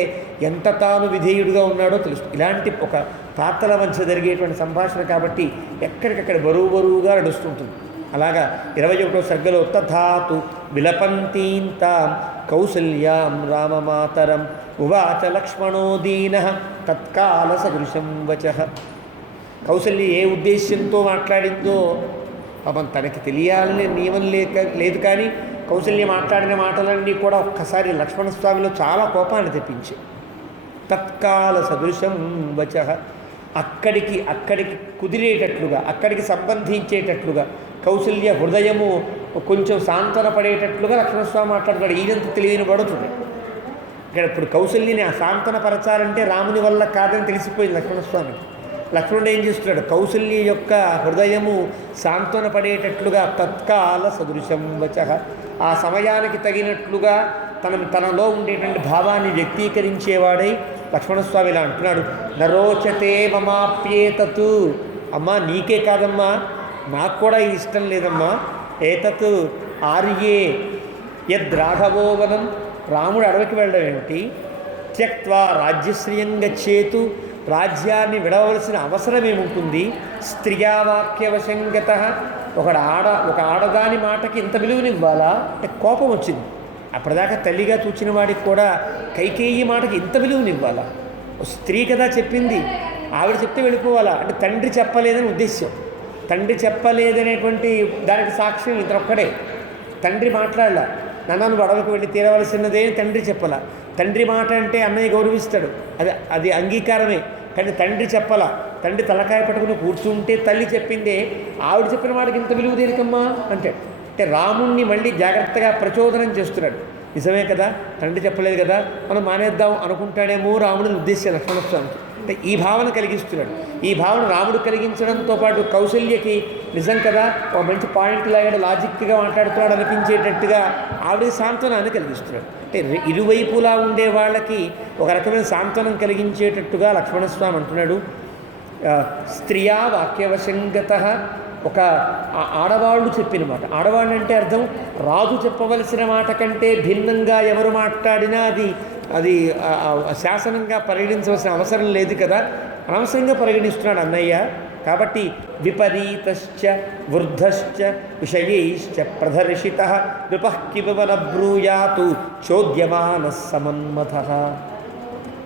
ఎంత తాను విధేయుడిగా ఉన్నాడో తెలుసు. ఇలాంటి ఒక పాత్రల మధ్య జరిగేటువంటి సంభాషణ కాబట్టి ఎక్కడికక్కడ బరువుగా నడుస్తుంటుంది. అలాగా 21వ సర్గలో తథాతు విలపంతీంతాం కౌసల్యాం రామమాతరం ఉవాచ లక్ష్మణో దీనః తత్కాల సదృశం వచః. కౌసల్య ఏ ఉద్దేశ్యంతో మాట్లాడిందో పాపం తనకి తెలియాలనే నియమం లేదు. కానీ కౌసల్య మాట్లాడిన మాటలన్నీ కూడా ఒక్కసారి లక్ష్మణస్వామిలో చాలా కోపాన్ని తెప్పించాయి. తత్కాల సదృశం వచః, అక్కడికి కుదిరేటట్లుగా, అక్కడికి సంబంధించేటట్లుగా, కౌసల్య హృదయము కొంచెం సాంత్వన పడేటట్లుగా లక్ష్మణస్వామి మాట్లాడుతాడు. ఈయంత తెలియని పడుతుంది ఇక్కడ. ఇప్పుడు కౌసల్యని ఆ సాంత్వనపరచాలంటే రాముని వల్ల కాదని తెలిసిపోయింది లక్ష్మణస్వామికి. లక్ష్మణుడు ఏం చేస్తున్నాడు? కౌసల్య యొక్క హృదయము సాంత్వన పడేటట్లుగా తత్కాల సదృశం వచః, ఆ సమయానికి తగినట్లుగా తనలో ఉండేటువంటి భావాన్ని వ్యక్తీకరించేవాడై లక్ష్మణస్వామి ఇలా అంటున్నాడు. నరోచతే మమాప్యేతత్, అమ్మా నీకే కాదమ్మా నాకు కూడా ఇది ఇష్టం లేదమ్మా. ఏతత్ ఆర్యే యద్రాఘవోవనం, రాముడు అడవికి వెళ్ళడం ఏమిటి? త్యక్త్వా రాజ్యశ్రియం గచ్చేతు, రాజ్యాన్ని విడవలసిన అవసరం ఏముంటుంది? స్త్రియావాక్యవశంగత, ఒక ఆడదాని మాటకి ఇంత విలువనివ్వాలా అంటే కోపం వచ్చింది. అప్పటిదాకా తల్లిగా చూచిన వాడికి కూడా కైకేయి మాటకి ఇంత విలువనివ్వాలా? స్త్రీ కదా చెప్పింది, ఆవిడ చెప్తే వెళ్ళిపోవాలా అంటే తండ్రి చెప్పలేదని ఉద్దేశ్యం. తండ్రి చెప్పలేదనేటువంటి దానికి సాక్ష్యం ఇతరొక్కడే. తండ్రి మాట్లాడలా, నాన్న నువ్వు అడవికి వెళ్ళి తీరవలసినదే తండ్రి చెప్పాల. తండ్రి మాట అంటే అన్నయ్య గౌరవిస్తాడు, అది అంగీకారమే. కానీ తండ్రి చెప్పాలా. తండ్రి తలకాయ పట్టుకుని కూర్చుంటే తల్లి చెప్పిందే, ఆవిడ చెప్పిన వాడికి ఇంత విలువ దేనికమ్మా అంటే రాముణ్ణి మళ్ళీ జాగ్రత్తగా ప్రచోదనం చేస్తున్నాడు. నిజమే కదా, తండ్రి చెప్పలేదు కదా, మనం మానేద్దాం అనుకుంటాడేమో రాముడిని ఉద్దేశించి లక్ష్మణస్వామికి అంటే ఈ భావన కలిగిస్తున్నాడు. ఈ భావన రాముడు కలిగించడంతో పాటు కౌసల్యకి నిజం కదా ఒక మంచి పాయింట్ లాగా లాజిక్గా మాట్లాడుతున్నాడు అనిపించేటట్టుగా ఆవిడ సాంత్వనాన్ని కలిగిస్తున్నాడు. అంటే ఇరువైపులా ఉండే వాళ్ళకి ఒక రకమైన సాంత్వనం కలిగించేటట్టుగా లక్ష్మణస్వామి అంటున్నాడు. స్త్రియా వాక్యవశంగత, ఒక ఆడవాళ్ళు చెప్పిన మాట. ఆడవాళ్ళు అంటే అర్థం రాజు చెప్పవలసిన మాట కంటే భిన్నంగా ఎవరు మాట్లాడినా అది శాసనంగా పరిగణించవలసిన అవసరం లేదు కదా, అనవసరంగా పరిగణిస్తున్నాడు అన్నయ్య. కాబట్టి విపరీతశ్చ వృద్ధశ్చ విషయైశ్చ ప్రదర్శితః నృపః కిమవన బ్రూయాతు చోద్యమాన సమన్మథః.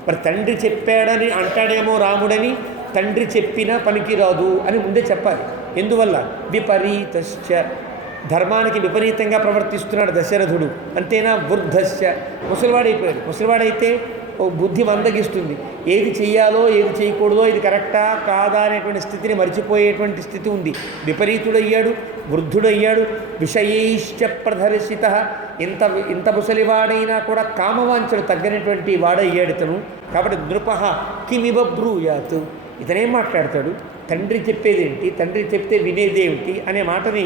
మరి తండ్రి చెప్పాడని అంటాడేమో రాముడని, తండ్రి చెప్పినా పనికిరాదు అని ముందే చెప్పాలి. ఎందువల్ల? విపరీతశ్చ, ధర్మానికి విపరీతంగా ప్రవర్తిస్తున్నాడు దశరథుడు. అంతేనా? వృద్ధశ్చ, ముసలివాడైపోయాడు. ముసలివాడైతే బుద్ధి మందగిస్తుంది. ఏది చెయ్యాలో ఏది చేయకూడదో, ఇది కరెక్టా కాదా అనేటువంటి స్థితిని మర్చిపోయేటువంటి స్థితి ఉంది. విపరీతుడయ్యాడు, వృద్ధుడయ్యాడు. విషయైశ్చ ప్రదర్శిత, ఇంత ముసలివాడైనా కూడా కామవాంఛలు తగ్గనటువంటి వాడయ్యాడు ఇతను. కాబట్టి నృపః కిమివ బ్రూయాత్, ఇతనేం మాట్లాడతాడు? తండ్రి చెప్పేదేంటి, తండ్రి చెప్తే వినేదేమిటి అనే మాటని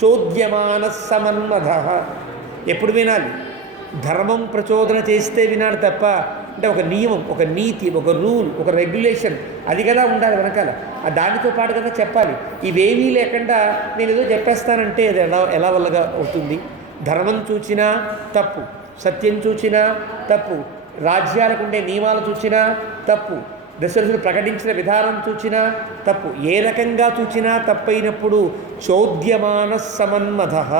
చోద్యమాన సమన్మథః, ఎప్పుడు వినాలి? ధర్మం ప్రచోదన చేస్తే వినాలి తప్ప, అంటే ఒక నియమం, ఒక నీతి, ఒక రూల్, ఒక రెగ్యులేషన్ అది కదా ఉండాలి వెనకాల. దానితో పాటు కదా చెప్పాలి. ఇవేమీ లేకుండా నేను ఏదో చెప్పేస్తానంటే అది ఎలా వల్లగా అవుతుంది? ధర్మం చూచినా తప్పు, సత్యం చూచినా తప్పు, రాజ్యాలకు ఉండే నియమాలు చూచినా తప్పు, దశరథుడు ప్రకటించిన విధానం చూచినా తప్పు. ఏ రకంగా చూచినా తప్పైనప్పుడు చోద్యమాన సమన్మథః,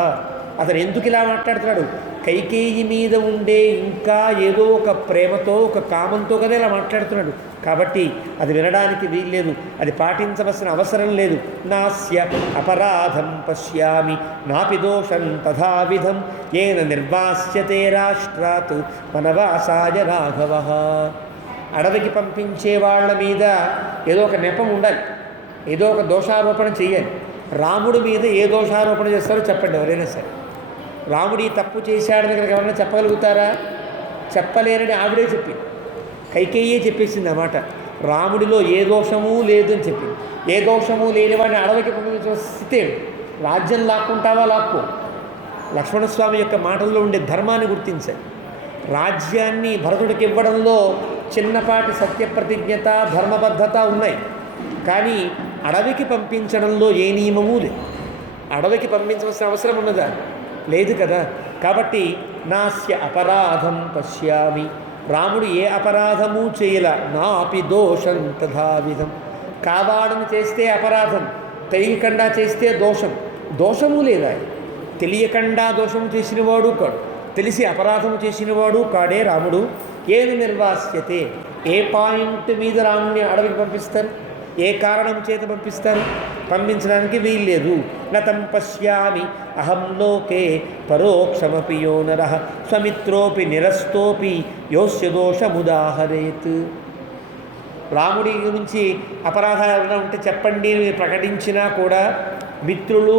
అతను ఎందుకు ఇలా మాట్లాడుతున్నాడు? కైకేయి మీద ఉండే ఇంకా ఏదో ఒక ప్రేమతో, ఒక కామంతో కదా ఇలా మాట్లాడుతున్నాడు. కాబట్టి అది వినడానికి వీల్లేదు, అది పాటించవలసిన అవసరం లేదు. నాస్య అపరాధం పశ్యామి నాపి దోషం తథావిధం ఏన నిర్వాస్యతే రాష్ట్రాత్ వనవాసాయ రాఘవః. అడవికి పంపించే వాళ్ళ మీద ఏదో ఒక నెపం ఉండాలి, ఏదో ఒక దోషారోపణ చేయాలి. రాముడి మీద ఏ దోషారోపణ చేస్తారో చెప్పండి ఎవరైనా సరే. రాముడు ఈ తప్పు చేశాడని కనుక ఎవరైనా చెప్పగలుగుతారా? చెప్పలేరని ఆవిడే చెప్పింది. కైకేయే చెప్పేసింది అన్నమాట. రాముడిలో ఏ దోషమూ లేదని చెప్పింది. ఏ దోషమూ లేనివాడిని అడవికి పంపించిన స్థితి రాజ్యం లాక్కుంటావా? లాక్కో. లక్ష్మణస్వామి యొక్క మాటల్లో ఉండే ధర్మాన్ని గుర్తించాలి. రాజ్యాన్ని భరతుడికి ఇవ్వడంలో చిన్నపాటి సత్యప్రతిజ్ఞత, ధర్మబద్ధత ఉన్నాయి. కానీ అడవికి పంపించడంలో ఏ నియమమూ లేదు. అడవికి పంపించవలసిన అవసరం ఉన్నదా? లేదు కదా. కాబట్టి నాస్య అపరాధం పశ్యామి, రాముడు ఏ అపరాధము చేయల. నాపి దోషం తథావిధం, కావాలని చేస్తే అపరాధం, తెలియకుండా చేస్తే దోషం. దోషము లేదా? తెలియకుండా దోషము చేసినవాడు కాడు, తెలిసి అపరాధము చేసినవాడు కాడే రాముడు. ఏది నిర్వాస్యతే, ఏ పాయింట్ మీద రాముడిని అడవికి పంపిస్తారు? ఏ కారణం చేత పంపిస్తారు? పంపించడానికి వీల్లేదు. నతం పశ్యామి అహం లోకే పరోక్షమపి యో నరః స్వమిత్రోపి నిరస్తోపి యోస్య దోషముదాహరేత్. రాముడి గురించి అపరాధాలు ఏమైనా ఉంటే చెప్పండి అని మీరు ప్రకటించినా కూడా మిత్రులు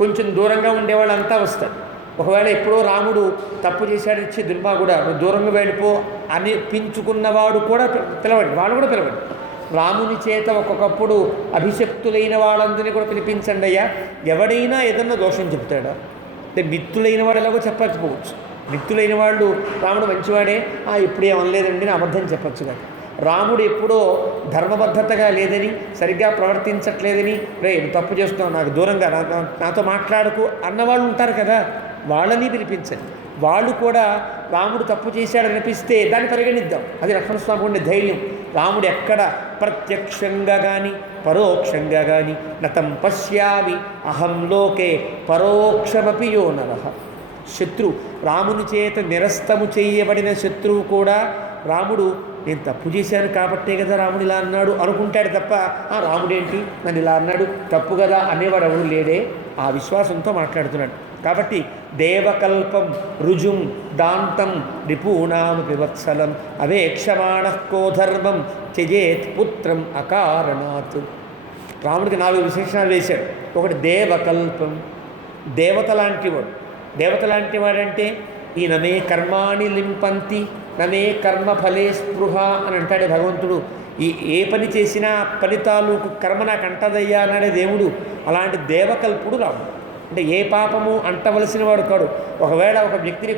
కొంచెం దూరంగా ఉండేవాళ్ళంతా వస్తారు. ఒకవేళ ఎప్పుడో రాముడు తప్పు చేశాడు ఇచ్చి దుర్మార్గుడా నువ్వు దూరంగా వెళ్ళిపో అనిపించుకున్నవాడు కూడా పిలవండి, వాళ్ళు కూడా పిలవండి. రాముని చేత ఒక్కొక్కప్పుడు అభిషక్తులైన వాళ్ళందరినీ కూడా పిలిపించండి అయ్యా. ఎవడైనా ఏదన్నా దోషం చెప్తాడా? అంటే మిత్రులైన వాడు ఎలాగో చెప్పకపోవచ్చు. మిత్రులైన వాళ్ళు రాముడు మంచివాడే ఎప్పుడు ఏమనలేదండి అని అబద్ధం చెప్పచ్చు కదా. రాముడు ఎప్పుడో ధర్మబద్ధతగా లేదని, సరిగ్గా ప్రవర్తించట్లేదని, రే తప్పు చేస్తున్నావు నాకు దూరంగా నాతో మాట్లాడుకు అన్నవాళ్ళు ఉంటారు కదా, వాళ్ళని పిలిపించండి. వాళ్ళు కూడా రాముడు తప్పు చేశాడని అనిపిస్తే దాన్ని పరిగణిద్దాం. అది లక్ష్మణస్వామి ఉండే ధైర్యం. రాముడు ఎక్కడ ప్రత్యక్షంగా కానీ పరోక్షంగా కానీ నతం పశ్యామి అహం లోకే పరోక్షమపి యో నరః. శత్రువు రాముని చేత నిరస్తము చేయబడిన శత్రువు కూడా రాముడు నేను తప్పు చేశాను కాబట్టే కదా రాముడు ఇలా అన్నాడు అనుకుంటాడు తప్ప రాముడేంటి నన్ను ఇలా అన్నాడు తప్పు కదా అనేవాడు ఎవడు లేడే. ఆ విశ్వాసంతో మాట్లాడుతున్నాడు. కాబట్టి దేవకల్పం రుజుం దాంతం రిపూణామపి వత్సలం అవేక్షమాణః కో ధర్మం త్యజేత్ పుత్రం అకారణాత్. రాముడికి 4 విశేషణాలు వేశాడు. ఒకటి దేవకల్పం, దేవత లాంటివాడు. దేవత లాంటివాడంటే ఈ నమే కర్మాణి లింపంతి నమే కర్మఫలే స్పృహ అని అంటాడే భగవంతుడు. ఏ పని చేసినా పని తాలూకు కర్మ నాకు అంటదయ్యా అన్నాడే దేవుడు. అలాంటి దేవకల్పుడు రాముడు. అంటే ఏ పాపము అంటవలసిన వాడు కాడు. ఒకవేళ ఒక వ్యక్తిని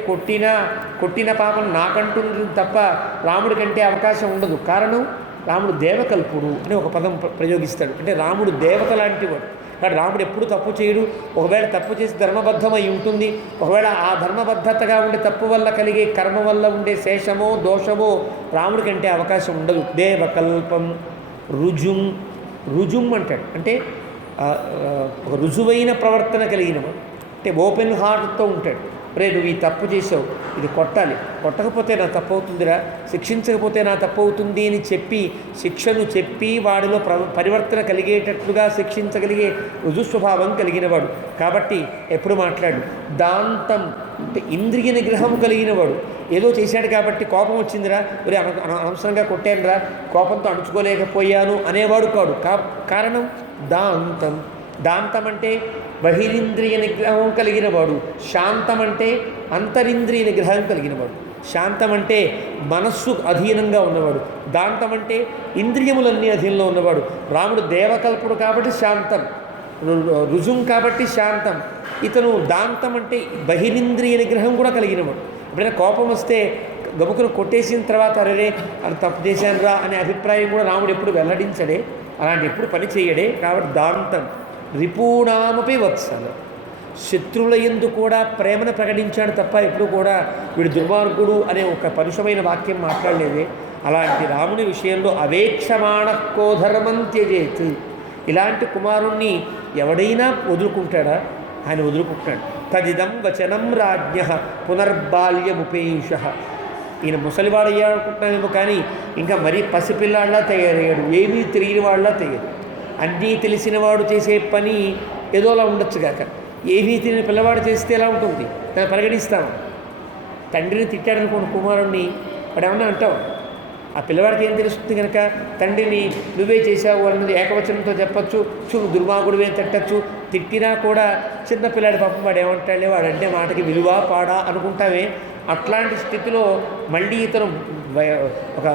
కొట్టిన పాపం నాకంటుంది తప్ప రాముడి కంటే అవకాశం ఉండదు. కారణం రాముడు దేవకల్పుడు అని ఒక పదం ప్రయోగిస్తాడు. అంటే రాముడు దేవత లాంటి వాడు. కానీ రాముడు ఎప్పుడు తప్పు చేయడు. ఒకవేళ తప్పు చేసి ధర్మబద్ధమై ఉంటుంది. ఒకవేళ ఆ ధర్మబద్ధతగా ఉండే తప్పు వల్ల కలిగే కర్మ వల్ల ఉండే శేషమో దోషమో రాముడి కంటే అవకాశం ఉండదు. దేవకల్పం రుజుం అంటాడు. అంటే ఒక రుజువైన ప్రవర్తన కలిగినవాడు. అంటే ఓపెన్ హార్ట్తో ఉంటాడు. రే నువ్వు ఈ తప్పు చేసావు, ఇది కొట్టాలి, కొట్టకపోతే నా తప్పు అవుతుందిరా, శిక్షించకపోతే నా తప్పు అవుతుంది అని చెప్పి శిక్షను చెప్పి వాడిలో పరివర్తన కలిగేటట్లుగా శిక్షించగలిగే రుజుస్వభావం కలిగినవాడు. కాబట్టి ఎప్పుడు మాట్లాడు. దాంతం అంటే ఇంద్రియ నిగ్రహం కలిగినవాడు. ఏదో చేశాడు కాబట్టి కోపం వచ్చిందిరా, ఒరే అనవసరంగా కొట్టానురా, కోపంతో అణుచుకోలేకపోయాను అనేవాడు కాడు. కారణం దాంతం. దాంతం అంటే బహిరింద్రియ నిగ్రహం కలిగినవాడు. శాంతం అంటే అంతరింద్రియ నిగ్రహం కలిగినవాడు. శాంతం అంటే మనస్సు అధీనంగా ఉన్నవాడు. దాంతం అంటే ఇంద్రియములన్నీ అధీనంలో ఉన్నవాడు. రాముడు దేవకల్పుడు కాబట్టి శాంతం, రుజుం కాబట్టి శాంతం. ఇతను దాంతం అంటే బహిరింద్రియ నిగ్రహం కూడా కలిగినవాడు. ఎప్పుడైనా కోపం వస్తే గబుకును కొట్టేసిన తర్వాత అరే అది తప్పు చేశానురా అనే అభిప్రాయం కూడా రాముడు ఎప్పుడు వెల్లడించడే, అలాంటి ఎప్పుడు పని చేయడే. కాబట్టి దాంతం. రిపూణామపి వత్సల, శత్రువుల యందు కూడా ప్రేమను ప్రకటించాడు తప్ప ఎప్పుడు కూడా వీడు దుర్మార్గుడు అనే ఒక పరుషమైన వాక్యం మాట్లాడలేదే. అలాంటి రాముని విషయంలో అవేక్షమాణః కో ధర్మం త్యజేత్. ఇలాంటి కుమారుణ్ణి ఎవడైనా వదులుకుంటాడా? ఆయన వదులుకుంటాడు. తదిదం వచనం రాజ్ఞః పునర్బాల్యముపేషః. ఈయన ముసలివాడు అయ్యాడుకుంటున్నామేమో కానీ ఇంకా మరీ పసిపిల్లాడిలా తయారయ్యాడు. ఏమీ తెలియని వాళ్ళలా తయారు. అన్నీ తెలిసినవాడు చేసే పని ఏదోలా ఉండొచ్చు కాక ఏమీ తెలియని పిల్లవాడు చేస్తే ఎలా ఉంటుంది? దాన్ని పరిగణిస్తాము. తండ్రిని తిట్టాడనుకోండి కుమారుణ్ణి, వాడు ఏమన్నా అంటావు? ఆ పిల్లవాడికి ఏం తెలుస్తుంది కనుక తండ్రిని నువ్వే చేసావు అన్నది ఏకవచనంతో చెప్పచ్చు. దుర్మార్గుడివే తిట్టచ్చు. తిట్టినా కూడా చిన్నపిల్లాడి పాపం వాడు ఏమంటాడే, వాడంటే మాటకి విలువ పాడా అనుకుంటామే. అట్లాంటి స్థితిలో మళ్ళీ ఇతను ఒక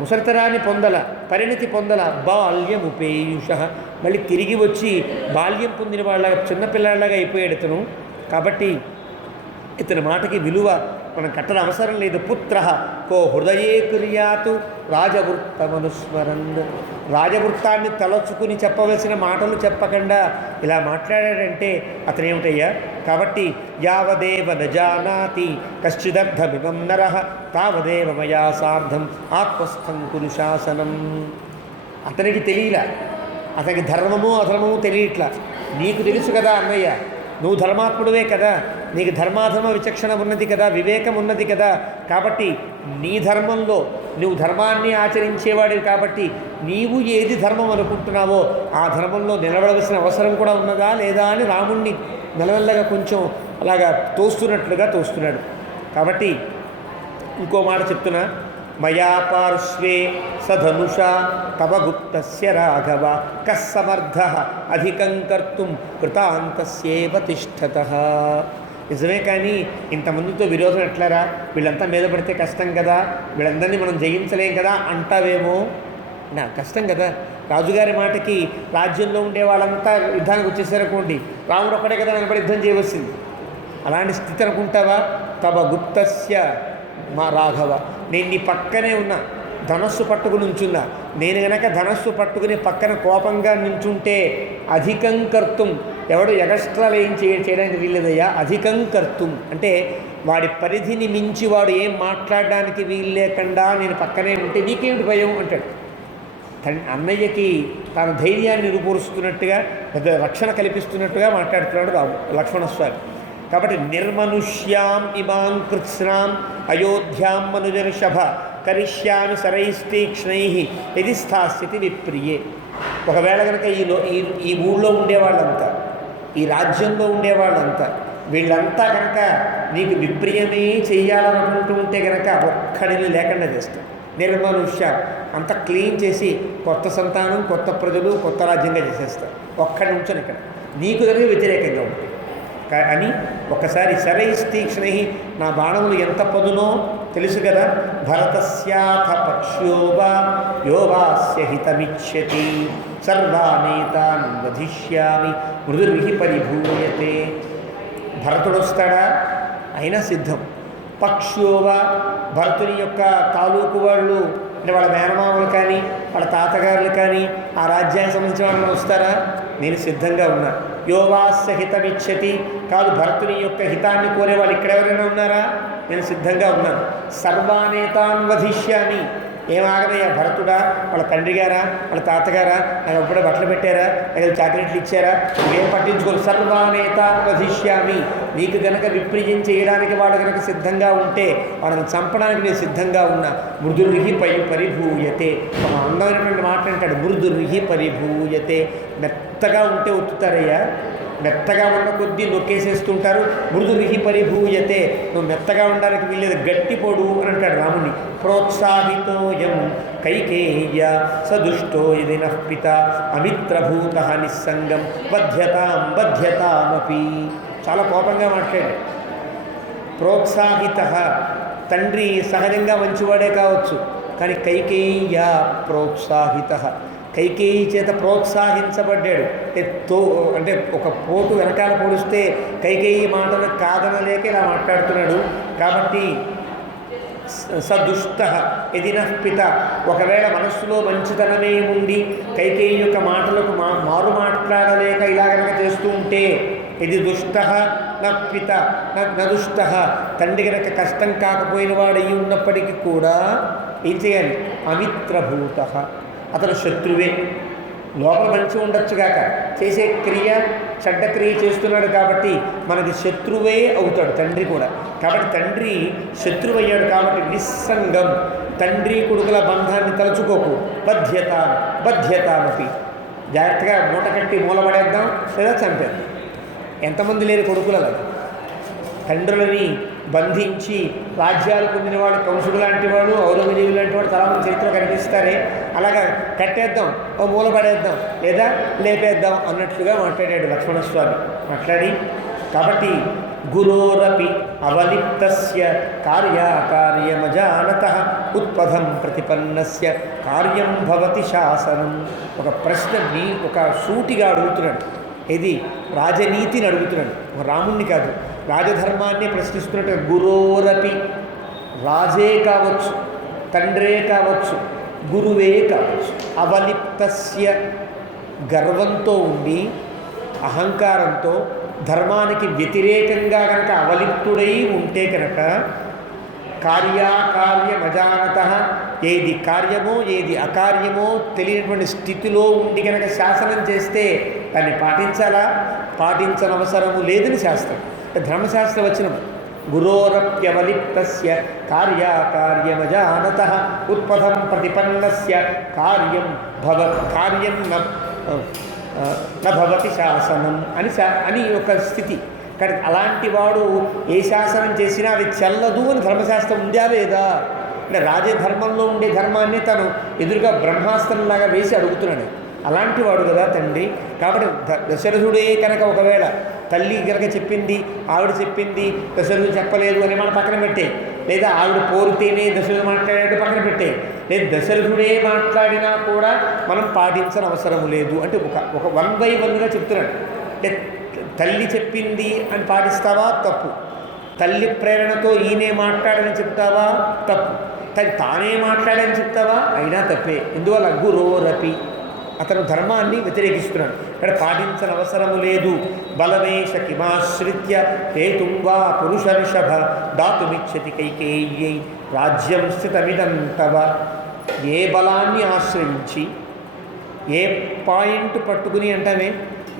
ముసలితరాన్ని పొందల, పరిణతి పొందల. బాల్యముపేయుష, మళ్ళీ తిరిగి వచ్చి బాల్యం పొందిన వాళ్ళగా చిన్నపిల్లాడిలాగా అయిపోయాడు ఇతను. కాబట్టి ఇతని మాటకి విలువ మనం కట్టడం అవసరం లేదు. పుత్ర కో హృదయే కుర్యాతు రాజవృత్తమనుస్మరన్. రాజవృత్తాన్ని తలచుకుని చెప్పవలసిన మాటలు చెప్పకుండా ఇలా మాట్లాడాడంటే అతను ఏమిటయ్యా? కాబట్టి యావదేవ నజానాతి కశ్చిదర్థమిమం నరః తావదేవ మయా సార్ధం ఆత్మస్థం కురు శాసనం. అతనికి తెలియలా, అతనికి ధర్మము అధర్మము తెలియట్లా. నీకు తెలుసు కదా అన్నయ్య, నువ్వు ధర్మాత్ముడివే కదా, నీకు ధర్మాధర్మ విచక్షణ ఉన్నది కదా, వివేకం ఉన్నది కదా. కాబట్టి నీ ధర్మంలో నువ్వు ధర్మాన్ని ఆచరించేవాడివి కాబట్టి నీవు ఏది ధర్మం అనుకుంటున్నావో ఆ ధర్మంలో నిలబడవలసిన అవసరం కూడా ఉన్నదా లేదా అని రాముణ్ణి మెల్లమెల్లగా కొంచెం అలాగా తోస్తున్నాడు. కాబట్టి ఇంకో మాట చెప్తున్నా, మయా పార్శ్వే సధనుషా తవ గుప్తస్య రాఘవ కస్సమర్థ అధికం కర్తుం కృతాంతస్యేవ తిష్టతః. నిజమే, కానీ ఇంతమందితో విరోధం ఎట్లారా, వీళ్ళంతా మీద పడితే కష్టం కదా, వీళ్ళందరినీ మనం జయించలేం కదా అంటావేమో. నా కష్టం కదా, రాజుగారి మాటకి రాజ్యంలో ఉండే వాళ్ళంతా యుద్ధానికి వచ్చేసారనుకోండి, రాముడు ఒక్కడే కదా నిలబడి యుద్ధం చేయవలసింది. అలాంటి స్థితి అనుకుంటావా? తవ గుప్తస్య మా రాఘవ, నేను నీ పక్కనే ఉన్నా, ధనస్సు పట్టుకుని ఉంచున్నా. నేను గనక ధనస్సు పట్టుకుని పక్కన కోపంగా నించుంటే అధికం కర్తుం, ఎవడు ఎగస్ట్రాలు ఏం చేయడానికి వీల్లేదయ్యా. అధికం కర్తుం అంటే వాడి పరిధిని మించి వాడు ఏం మాట్లాడడానికి వీలు లేకుండా నేను పక్కనే ఉంటే నీకేమిటి భయం అంటాడు. అన్నయ్యకి తన ధైర్యాన్ని నిరూపిస్తున్నట్టుగా, పెద్ద రక్షణ కల్పిస్తున్నట్టుగా మాట్లాడుతున్నాడు లక్ష్మణస్వామి. కాబట్టి నిర్మనుష్యాం ఇమాం కృత్స్నాం అయోధ్యాం మనుజర్షభ కరిష్యామి సరైస్తీక్ష్ణై యది స్థాస్యతి విప్రియే. ఒకవేళ కనుక ఈ ఊళ్ళో ఉండేవాళ్ళంతా, ఈ రాజ్యంలో ఉండేవాళ్ళంతా, వీళ్ళంతా కనుక నీకు విప్రియమే చెయ్యాలనుకుంటూ ఉంటే కనుక ఒక్కడిని లేకుండా చేస్తాం. నిర్మనుష్య అంతా క్లీన్ చేసి కొత్త సంతానం, కొత్త ప్రజలు, కొత్త రాజ్యంగా చేసేస్తారు. ఒక్కడి నుంచొని ఇక్కడ నీకు జరిగే వ్యతిరేకంగా ఉంటుంది అని ఒకసారి శరైస్తీక్ష్ణై, నా బాణములు ఎంత పదునో తెలుసు కదా. భరతస్యాథ పక్ష్యోవా యోవాస్య హితమిచ్ఛతి సర్వానేతాన్ వధిష్యామి మృదుర్హి పరిభూయతే. భరతుడు వస్తాడా? అయినా సిద్ధం. పక్ష్యోవా, భరతుని యొక్క తాలూకు వాళ్ళు అంటే వాళ్ళ మేనమామలు కానీ వాళ్ళ తాతగారులు కానీ ఆ రాజ్యానికి సంబంధించిన వాళ్ళు వస్తారా? నేను సిద్ధంగా ఉన్నా. యోవాస్య హితమిచ్చతి, కాదు భరతుని యొక్క హితాన్ని కోరే వాళ్ళు ఇక్కడ ఎవరైనా ఉన్నారా? నేను సిద్ధంగా ఉన్నాను. సర్వానేతాన్ వధిష్యామి, ఏమాగనయ్యా భరతుడా, వాళ్ళ తండ్రి గారా, వాళ్ళ తాతగారా, నాకు అప్పుడే బట్టలు పెట్టారా, నాకు చాక్లెట్లు ఇచ్చారా, ఏం పట్టించుకోరు. సర్వానేతాన్ వధిష్యామి, నీకు గనక విప్రియం చేయడానికి వాడు కనుక సిద్ధంగా ఉంటే వాళ్ళని చంపడానికి నేను సిద్ధంగా ఉన్నా. మృదుర్హి పరిభూయతే, ఒక అందమైనటువంటి మాట అంటాడు, మృదుర్హి పరిభూయతే. మెత్తగా ఉంటే ఒత్తుతారయ్యా, మెత్తగా ఉన్న కొద్దీ నొక్కేసేస్తుంటారు. మృదుర్హి పరిభూయతే, నువ్వు మెత్తగా ఉండడానికి వీల్లేదు, గట్టిపోడు అని అంటాడు రాముని. ప్రోత్సాహితోయం కైకేయ్య సదుష్టో యది నః పిత అమిత్రభూత నిస్సంగం బధ్యతామపి. చాలా కోపంగా మాట్లాడాడు. ప్రోత్సాహిత, తండ్రి సహజంగా మంచివాడే కావచ్చు, కానీ కైకేయ్య ప్రోత్సాహిత, కైకేయి చేత ప్రోత్సహించబడ్డాడు. అంటే ఒక పోటు వెనకాల పోలిస్తే కైకేయి మాటలు కాదనలేక ఇలా మాట్లాడుతున్నాడు. కాబట్టి సదుష్ట యది నః పిత, ఒకవేళ మనస్సులో మంచితనమే ఉండి కైకేయి యొక్క మాటలకు మారు మాట్లాడలేక ఇలా కనుక చేస్తూ ఉంటే, ఇది దుష్ట నా పిత నదుష్ట, తండ్రి కనుక కష్టం కాకపోయిన వాడు అయ్యి ఉన్నప్పటికీ కూడా ఏం చేయాలి? అమిత్రభూత, అతను శత్రువే. లోపల మంచి ఉండొచ్చుగాక, చేసే క్రియ చెడ్డ క్రియ చేస్తున్నాడు కాబట్టి మనకి శత్రువే అవుతాడు తండ్రి కూడా. కాబట్టి తండ్రి శత్రువు అయ్యాడు కాబట్టి నిస్సంగం, తండ్రి కొడుకుల బంధాన్ని తలుచుకోకు. బధ్యతామపి, జాగ్రత్తగా మూట కట్టి మూలపడేద్దాం లేదా చంపేద్దాం. ఎంతమంది లేని కొడుకులు అలా తండ్రులని బంధించి రాజ్యాలు పొందినవాడు కంసుడు లాంటి వాడు, ఔరంగజేబు లాంటి వాడు చాలా చరిత్రలో కనిపిస్తారే, అలాగా కట్టేద్దాం, ఓ మూల పడేద్దాం లేదా లేపేద్దాం అన్నట్లుగా మాట్లాడాడు లక్ష్మణస్వామి. మాట్లాడి కాబట్టి గురోరపి అవలిప్తస్య కార్యమజానతః ఉత్పథం ప్రతిపన్నస్య కార్యం భవతి శాసనం. ఒక ప్రశ్నని ఒక సూటిగా అడుగుతున్నాడు. ఇది రాజనీతిని అడుగుతున్నాడు, రాముణ్ణి కాదు, రాజధర్మాన్ని ప్రశ్నిస్తున్నట్టు. గురోరపి, రాజే కావచ్చు, తండ్రే కావచ్చు, గురువే కావచ్చు. అవలిప్తస్య, గర్వంతో ఉండి అహంకారంతో ధర్మానికి వ్యతిరేకంగా కనుక అవలిప్తుడై ఉంటే కనుక కార్యమజానత, ఏది కార్యమో ఏది అకార్యమో తెలియనటువంటి స్థితిలో ఉండి కనుక శాసనం చేస్తే దాన్ని పాటించాలా? పాటించనవసరము లేదని శాస్త్రం, ధర్మశాస్త్ర వచనం. గురోరప్యవలిప్తస్య కార్యాకార్యమజానతః ఉత్పథం ప్రతిపన్నస్య కార్యం నభవతి శాసనం అని ఒక స్థితి. కానీ అలాంటి వాడు ఏ శాసనం చేసినా అది చెల్లదు అని ధర్మశాస్త్రం ఉందా లేదా అంటే రాజధర్మంలో ఉండే ధర్మాన్ని తను ఎదురుగా బ్రహ్మాస్త్రంలాగా వేసి అడుగుతున్నాడు. అలాంటి వాడు కదా తండ్రి. కాబట్టి దశరథుడే కనుక ఒకవేళ తల్లి కనుక చెప్పింది, ఆవిడ చెప్పింది, దశరథుడు చెప్పలేదు అని మనం పక్కన పెట్టే, లేదా ఆవిడ కోరితేనే దశరథుడు మాట్లాడాడు పక్కన పెట్టే, లేదా దశరథుడే మాట్లాడినా కూడా మనం పాటించని అవసరం లేదు అంటే ఒక 1 by 1గా చెప్తున్నాడు. అంటే తల్లి చెప్పింది అని పాటిస్తావా? తప్పు. తల్లి ప్రేరణతో ఈయనే మాట్లాడని చెప్తావా? తప్పు. తానే మాట్లాడని చెప్తావా? అయినా తప్పే. ఎందువల్ల? గురోరపి, అతను ధర్మాన్ని వ్యతిరేకిస్తున్నాడు. ఇక్కడ పాటించని అవసరము లేదు. బలమేష కిమాశ్రిత్య హేతుం వా పురుషర్షభ దాతుమిచ్చతి కైకేయ్యై రాజ్యం స్థితమిదం తవ. ఏ బలాన్ని ఆశ్రయించి, ఏ పాయింట్ పట్టుకుని అంటామే,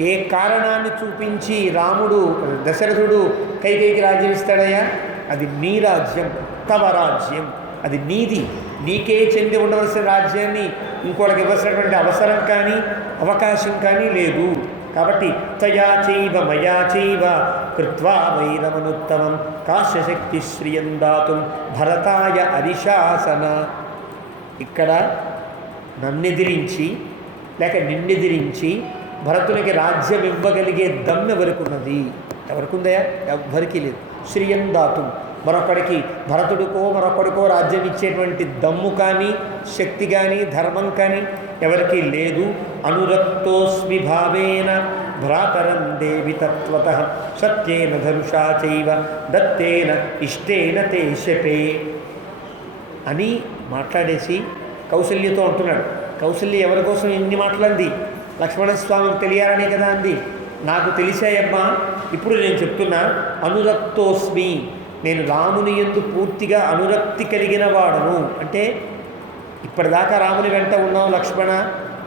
ఏ కారణాన్ని చూపించి రాముడు దశరథుడు కైకేయికి రాజ్యం ఇస్తాడయ్యా? అది నీ రాజ్యం, తవ రాజ్యం, అది నీది. నీకే చెంది ఉండవలసిన రాజ్యాన్ని ఇంకోటికి ఇవ్వాల్సినటువంటి అవసరం కానీ అవకాశం కానీ లేదు. కాబట్టి తయా చైవ మయా చైవ కృత్వా వైరమనుత్తమం కాశ్యశక్తి శ్రియం దాతుం భరతాయ అరిశాసన. ఇక్కడ నన్నెదిరించి లేక నిన్నెదిరించి భరతునికి రాజ్యం ఇవ్వగలిగే దమ్ము ఎవరికున్నది? ఎవరికుందయా? ఎవ్వరికీ లేదు. శ్రియం దాతుం, మరొకడికి భరతుడికో మరొకడికో రాజ్యం ఇచ్చేటువంటి దమ్ము కానీ శక్తి కానీ ధర్మం కానీ ఎవరికీ లేదు. అనురక్తోస్మి భావేన భ్రాతరం దేవి తత్వతః సత్యేన ధనుషా చైవ దత్తేన ఇష్టేన తే శపే అని మాట్లాడేసి కౌసల్యతో అంటున్నాడు. కౌసల్య ఎవరి కోసం ఇన్ని మాట్లాడింది? లక్ష్మణస్వామికి తెలియాలనే కదా అంది. నాకు తెలిసాయమ్మా, ఇప్పుడు నేను చెప్తున్నా. అనురక్తోస్మి, నేను రాముని యందు పూర్తిగా అనురక్తి కలిగిన వాడను. అంటే ఇప్పటిదాకా రాముని వెంట ఉన్నావు లక్ష్మణ,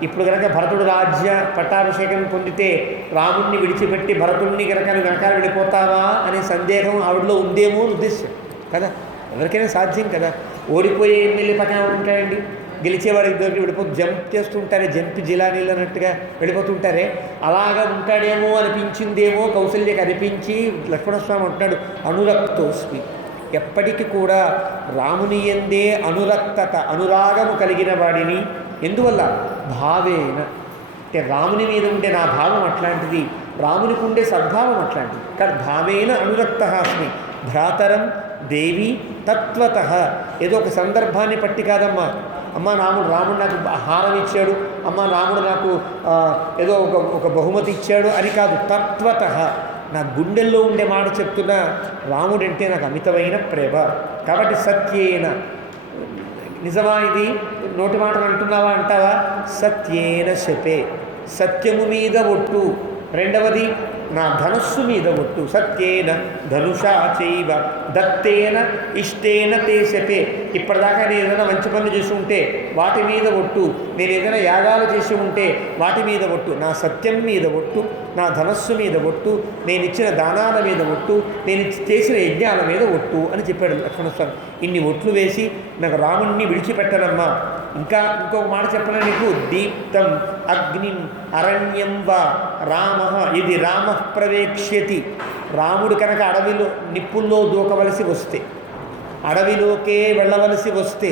ఇప్పుడు కనుక భరతుడు రాజ్య పట్టాభిషేకం పొందితే రాముణ్ణి విడిచిపెట్టి భరతుడిని కనుక వెనకాల వెళ్ళిపోతావా అనే సందేహం ఆవిడలో ఉందేమో అని ఉద్దేశం కదా. ఎవరికైనా సాధ్యం కదా. ఓడిపోయే ఎమ్మెల్యే పక్కన ఉంటాయండి, గెలిచేవాడు ఇద్దరికి వెళ్ళిపోతూ జంప్ చేస్తుంటారే, జంపి జిలానీలు అన్నట్టుగా వెళ్ళిపోతుంటారే, అలాగా ఉంటాడేమో అనిపించిందేమో కౌసల్యకి అనిపించి లక్ష్మణస్వామి అంటున్నాడు అనురక్తోస్మి. ఎప్పటికీ కూడా రాముని యందే అనురక్తత అనురాగము కలిగిన వాడిని. ఎందువల్ల? భావేన, అంటే రాముని మీద ఉండే నా భావం అట్లాంటిది, రామునికి ఉండే సద్భావం అట్లాంటిది. కానీ భావేన అనురక్త అస్మి భ్రాతరం దేవి తత్వత. ఏదో ఒక సందర్భాన్ని పట్టి కాదమ్మా. అమ్మ రాముడు నాకు హారం ఇచ్చాడు, అమ్మ రాముడు నాకు ఏదో ఒక బహుమతి ఇచ్చాడు అని కాదు. తత్వత నా గుండెల్లో ఉండే మాట చెప్తున్నా. రాముడంటే నాకు అమితమైన ప్రేమ. కాబట్టి సత్యేన, నిజమా ఇది? నోటి మాటలు అంటున్నావా అంటావా? సత్యేన శపే, సత్యము మీద ఒట్టు. రెండవది నా ధనస్సు మీద ఒట్టు. సత్యేన ధనుషా చైవ దత్తేన ఇష్టేన తే శపే. ఇప్పటిదాకా నేను ఏదైనా మంచి పనులు చేసి ఉంటే వాటి మీద ఒట్టు, నేను ఏదైనా యాగాలు చేసి ఉంటే వాటి మీద ఒట్టు, నా సత్యం మీద ఒట్టు, నా ధనస్సు మీద ఒట్టు, నేను ఇచ్చిన దానాల మీద ఒట్టు, నేను చేసిన యజ్ఞాల మీద ఒట్టు అని చెప్పాడు లక్ష్మణస్వామి. ఇన్ని ఒట్లు వేసి నాకు రాముణ్ణి విడిచిపెట్టనమ్మా. ఇంకొక మాట చెప్పలే నీకు. దీప్తం అగ్నిం అరణ్యం వా రామ ఇది రామ ప్రవేక్ష్యతి. రాముడు కనుక అడవిలో నిప్పుల్లో దూకవలసి వస్తే, అడవిలోకే వెళ్ళవలసి వస్తే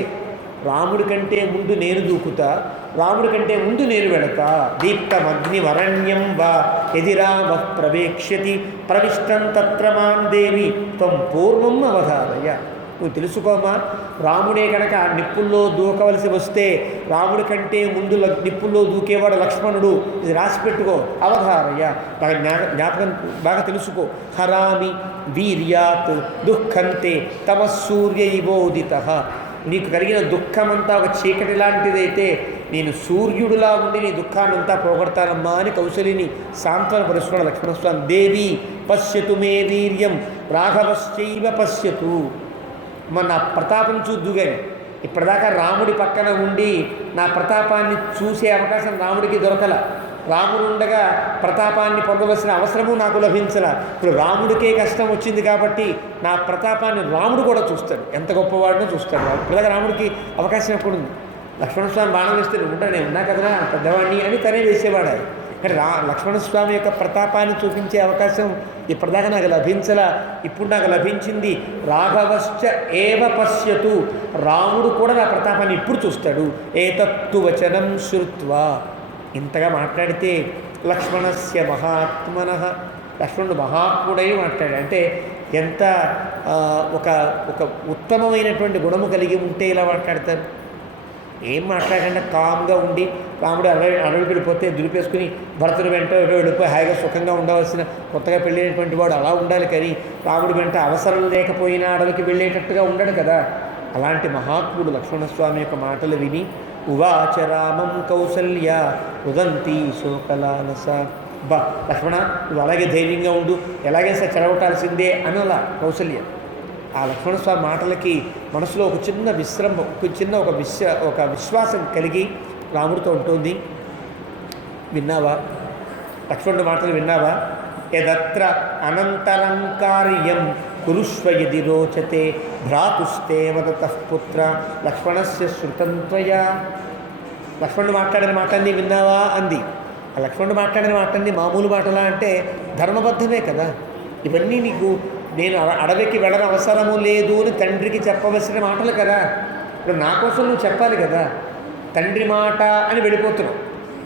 రాముడి కంటే ముందు నేను దూకుతా, రాముడి కంటే ముందు నేను వెళతా. దీప్తం అగ్నిమరణ్యం వా యది రామ ప్రవేక్ష్యతి ప్రవిష్టం తత్ర మాం దేవి త్వం పూర్వం అవధారయ. నువ్వు తెలుసుకోమా, రాముడే కనుక నిప్పుల్లో దూకవలసి వస్తే రాముడి కంటే ముందు నిప్పుల్లో దూకేవాడు లక్ష్మణుడు. ఇది రాసి పెట్టుకో. అవధారయ్య, బాగా జ్ఞాపకం బాగా తెలుసుకో. హరామి వీర్యాత్ దుఃఖంతే తమ సూర్య ఇవోదిత. నీకు కలిగిన దుఃఖమంతా ఒక చీకటి లాంటిదైతే నేను సూర్యుడులా ఉండి నీ దుఃఖాన్నంతా పోగొడతానమ్మా అని కౌశలిని సాంత్వన పరుస్తున్నాడు లక్ష్మణస్వామి. దేవి పశ్యతు మే వీర్యం రాఘవశ్చైవ పశ్యతు. నా ప్రతాపం చూద్దుగాని. ఇప్పటిదాకా రాముడి పక్కన ఉండి నా ప్రతాపాన్ని చూసే అవకాశం రాముడికి దొరకల. రాముడు ఉండగా ప్రతాపాన్ని పొందవలసిన అవసరము నాకు లభించలా. ఇప్పుడు రాముడికే కష్టం వచ్చింది కాబట్టి నా ప్రతాపాన్ని రాముడు కూడా చూస్తాడు, ఎంత గొప్పవాడినో చూస్తాడు. ఇలాగ రాముడికి అవకాశం ఎక్కడుంది? లక్ష్మణస్వామి బాణం వేస్తే నేను ఉన్నా కదరా పెద్దవాడిని అని తనే వేసేవాడు. కానీ లక్ష్మణస్వామి యొక్క ప్రతాపాన్ని చూపించే అవకాశం ఇప్పటిదాకా నాకు లభించలా, ఇప్పుడు నాకు లభించింది. రాఘవశ్చ ఏవ పశ్యతు, రాముడు కూడా నా ప్రతాపాన్ని ఇప్పుడు చూస్తాడు. ఏతత్తు వచనం శ్రుత్వా, ఇంతగా మాట్లాడితే లక్ష్మణస్య మహాత్మనః, లక్ష్మణుడు మహాత్ముడై మాట్లాడాడు. అంటే ఎంత ఒక ఒక ఉత్తమమైనటువంటి గుణము కలిగి ఉంటే ఇలా మాట్లాడతారు. ఏం మాట్లాడకుండా కామ్గా ఉండి రాముడు అడవికి వెళ్ళిపోతే దులిపేసుకుని భరతుడి వెంట వెళ్ళిపోయి హాయిగా సుఖంగా ఉండవలసిన కొత్తగా పెళ్ళైనటువంటి వాడు అలా ఉండాలి. కానీ రాముడి వెంట అవసరం లేకపోయినా అడవికి వెళ్ళేటట్టుగా ఉండడు కదా. అలాంటి మహాత్ముడు లక్ష్మణస్వామి యొక్క మాటలు విని ఉవాచ రామం కౌసల్య ఉదంతి శోకలాలస. బా లక్ష్మణ, నువ్వు అలాగే ధైర్యంగా ఉండు, ఎలాగైనా చెడగొట్టాల్సిందే అని అలా కౌసల్య. ఆ లక్ష్మణస్వామి మాటలకి మనసులో ఒక చిన్న విశ్రమం, ఒక విశ్వాసం కలిగి రాముడితో ఉంటుంది. విన్నావా లక్ష్మణుడి మాటలు విన్నావా? యదత్ర అనంతరం కార్యం కురుష్వ యది రోచతే భ్రాతుస్తే వదతః పుత్ర లక్ష్మణస్య శృతం త్వయా. లక్ష్మణుడు మాట్లాడిన మాటల్ని విన్నావా అంది. ఆ లక్ష్మణుడు మాట్లాడిన మాటల్ని మామూలు మాటలా అంటే ధర్మబద్ధమే కదా. ఇవన్నీ నీకు నేను అడవికి వెళ్ళని అవసరము లేదు అని తండ్రికి చెప్పవలసిన మాటలు కదా. ఇప్పుడు నా కోసం నువ్వు చెప్పాలి కదా. తండ్రి మాట అని వెళ్ళిపోతున్నావు,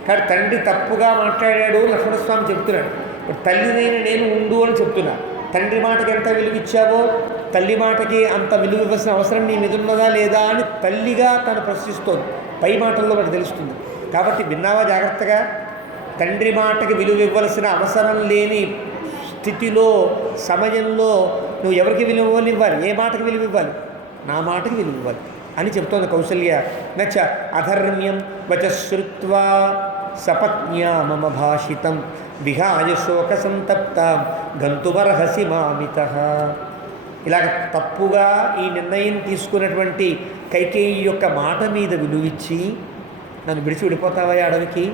కానీ తండ్రి తప్పుగా మాట్లాడాడు లక్ష్మణస్వామి చెప్తున్నాడు. ఇప్పుడు తల్లినైన నేను ఉండు అని చెప్తున్నా. తండ్రి మాటకి ఎంత విలువ ఇచ్చావో తల్లి మాటకి అంత విలువ ఇవ్వాల్సిన అవసరం నీ మీద ఉన్నదా లేదా అని తల్లిగా తను ప్రశ్నిస్తోంది. పై మాటల్లో మనకు తెలుస్తుంది. కాబట్టి విన్నావా జాగ్రత్తగా? తండ్రి మాటకి విలువ ఇవ్వాల్సిన అవసరం లేని స్థితిలో సమయంలో నువ్వు ఎవరికి విలువ ఇవ్వాలి? ఏ మాటకి విలువ ఇవ్వాలి? నా మాటకి విలువ ఇవ్వాలి అని చెప్తోంది కౌసల్య. నచ అధర్మ్యం వచశ్రుత్వా సపత్న్యా మమ భాషితం విహాయ శోక సంతప్త గంతుమర్హసి మామితః. ఇలాగ తప్పుగా ఈ నిర్ణయం తీసుకున్నటువంటి కైకేయి యొక్క మాట మీద విలువిచ్చి నన్ను విడిచి విడిపోతావా అడవికి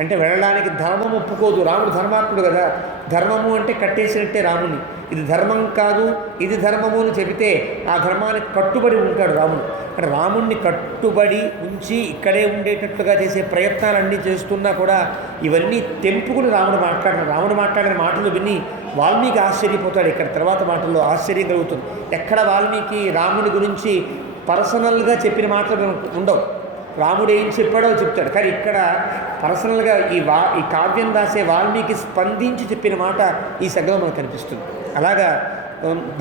అంటే వెళ్ళడానికి ధర్మం ఒప్పుకోదు. రాముడు ధర్మాత్ముడు కదా. ధర్మము అంటే కట్టేసినట్టే రాముని. ఇది ధర్మం కాదు, ఇది ధర్మము అని చెబితే ఆ ధర్మానికి కట్టుబడి ఉంటాడు రాముడు. అంటే రాముణ్ణి కట్టుబడి ఉంచి ఇక్కడే ఉండేటట్లుగా చేసే ప్రయత్నాలన్నీ చేస్తున్నా కూడా ఇవన్నీ తెంపుకుని రాముడు మాట్లాడిన మాటలు విని వాల్మీకి ఆశ్చర్యపోతాడు. ఇక్కడ తర్వాత మాటల్లో ఆశ్చర్యం కలుగుతుంది. ఎక్కడ వాల్మీకి రాముడి గురించి పర్సనల్గా చెప్పిన మాటలు ఉండవు. రాముడు ఏం చెప్పాడో చెప్తాడు. కానీ ఇక్కడ పర్సనల్గా ఈ కావ్యం రాసే వాల్మీకి స్పందించి చెప్పిన మాట ఈ సగంలో మనకు కనిపిస్తుంది. అలాగా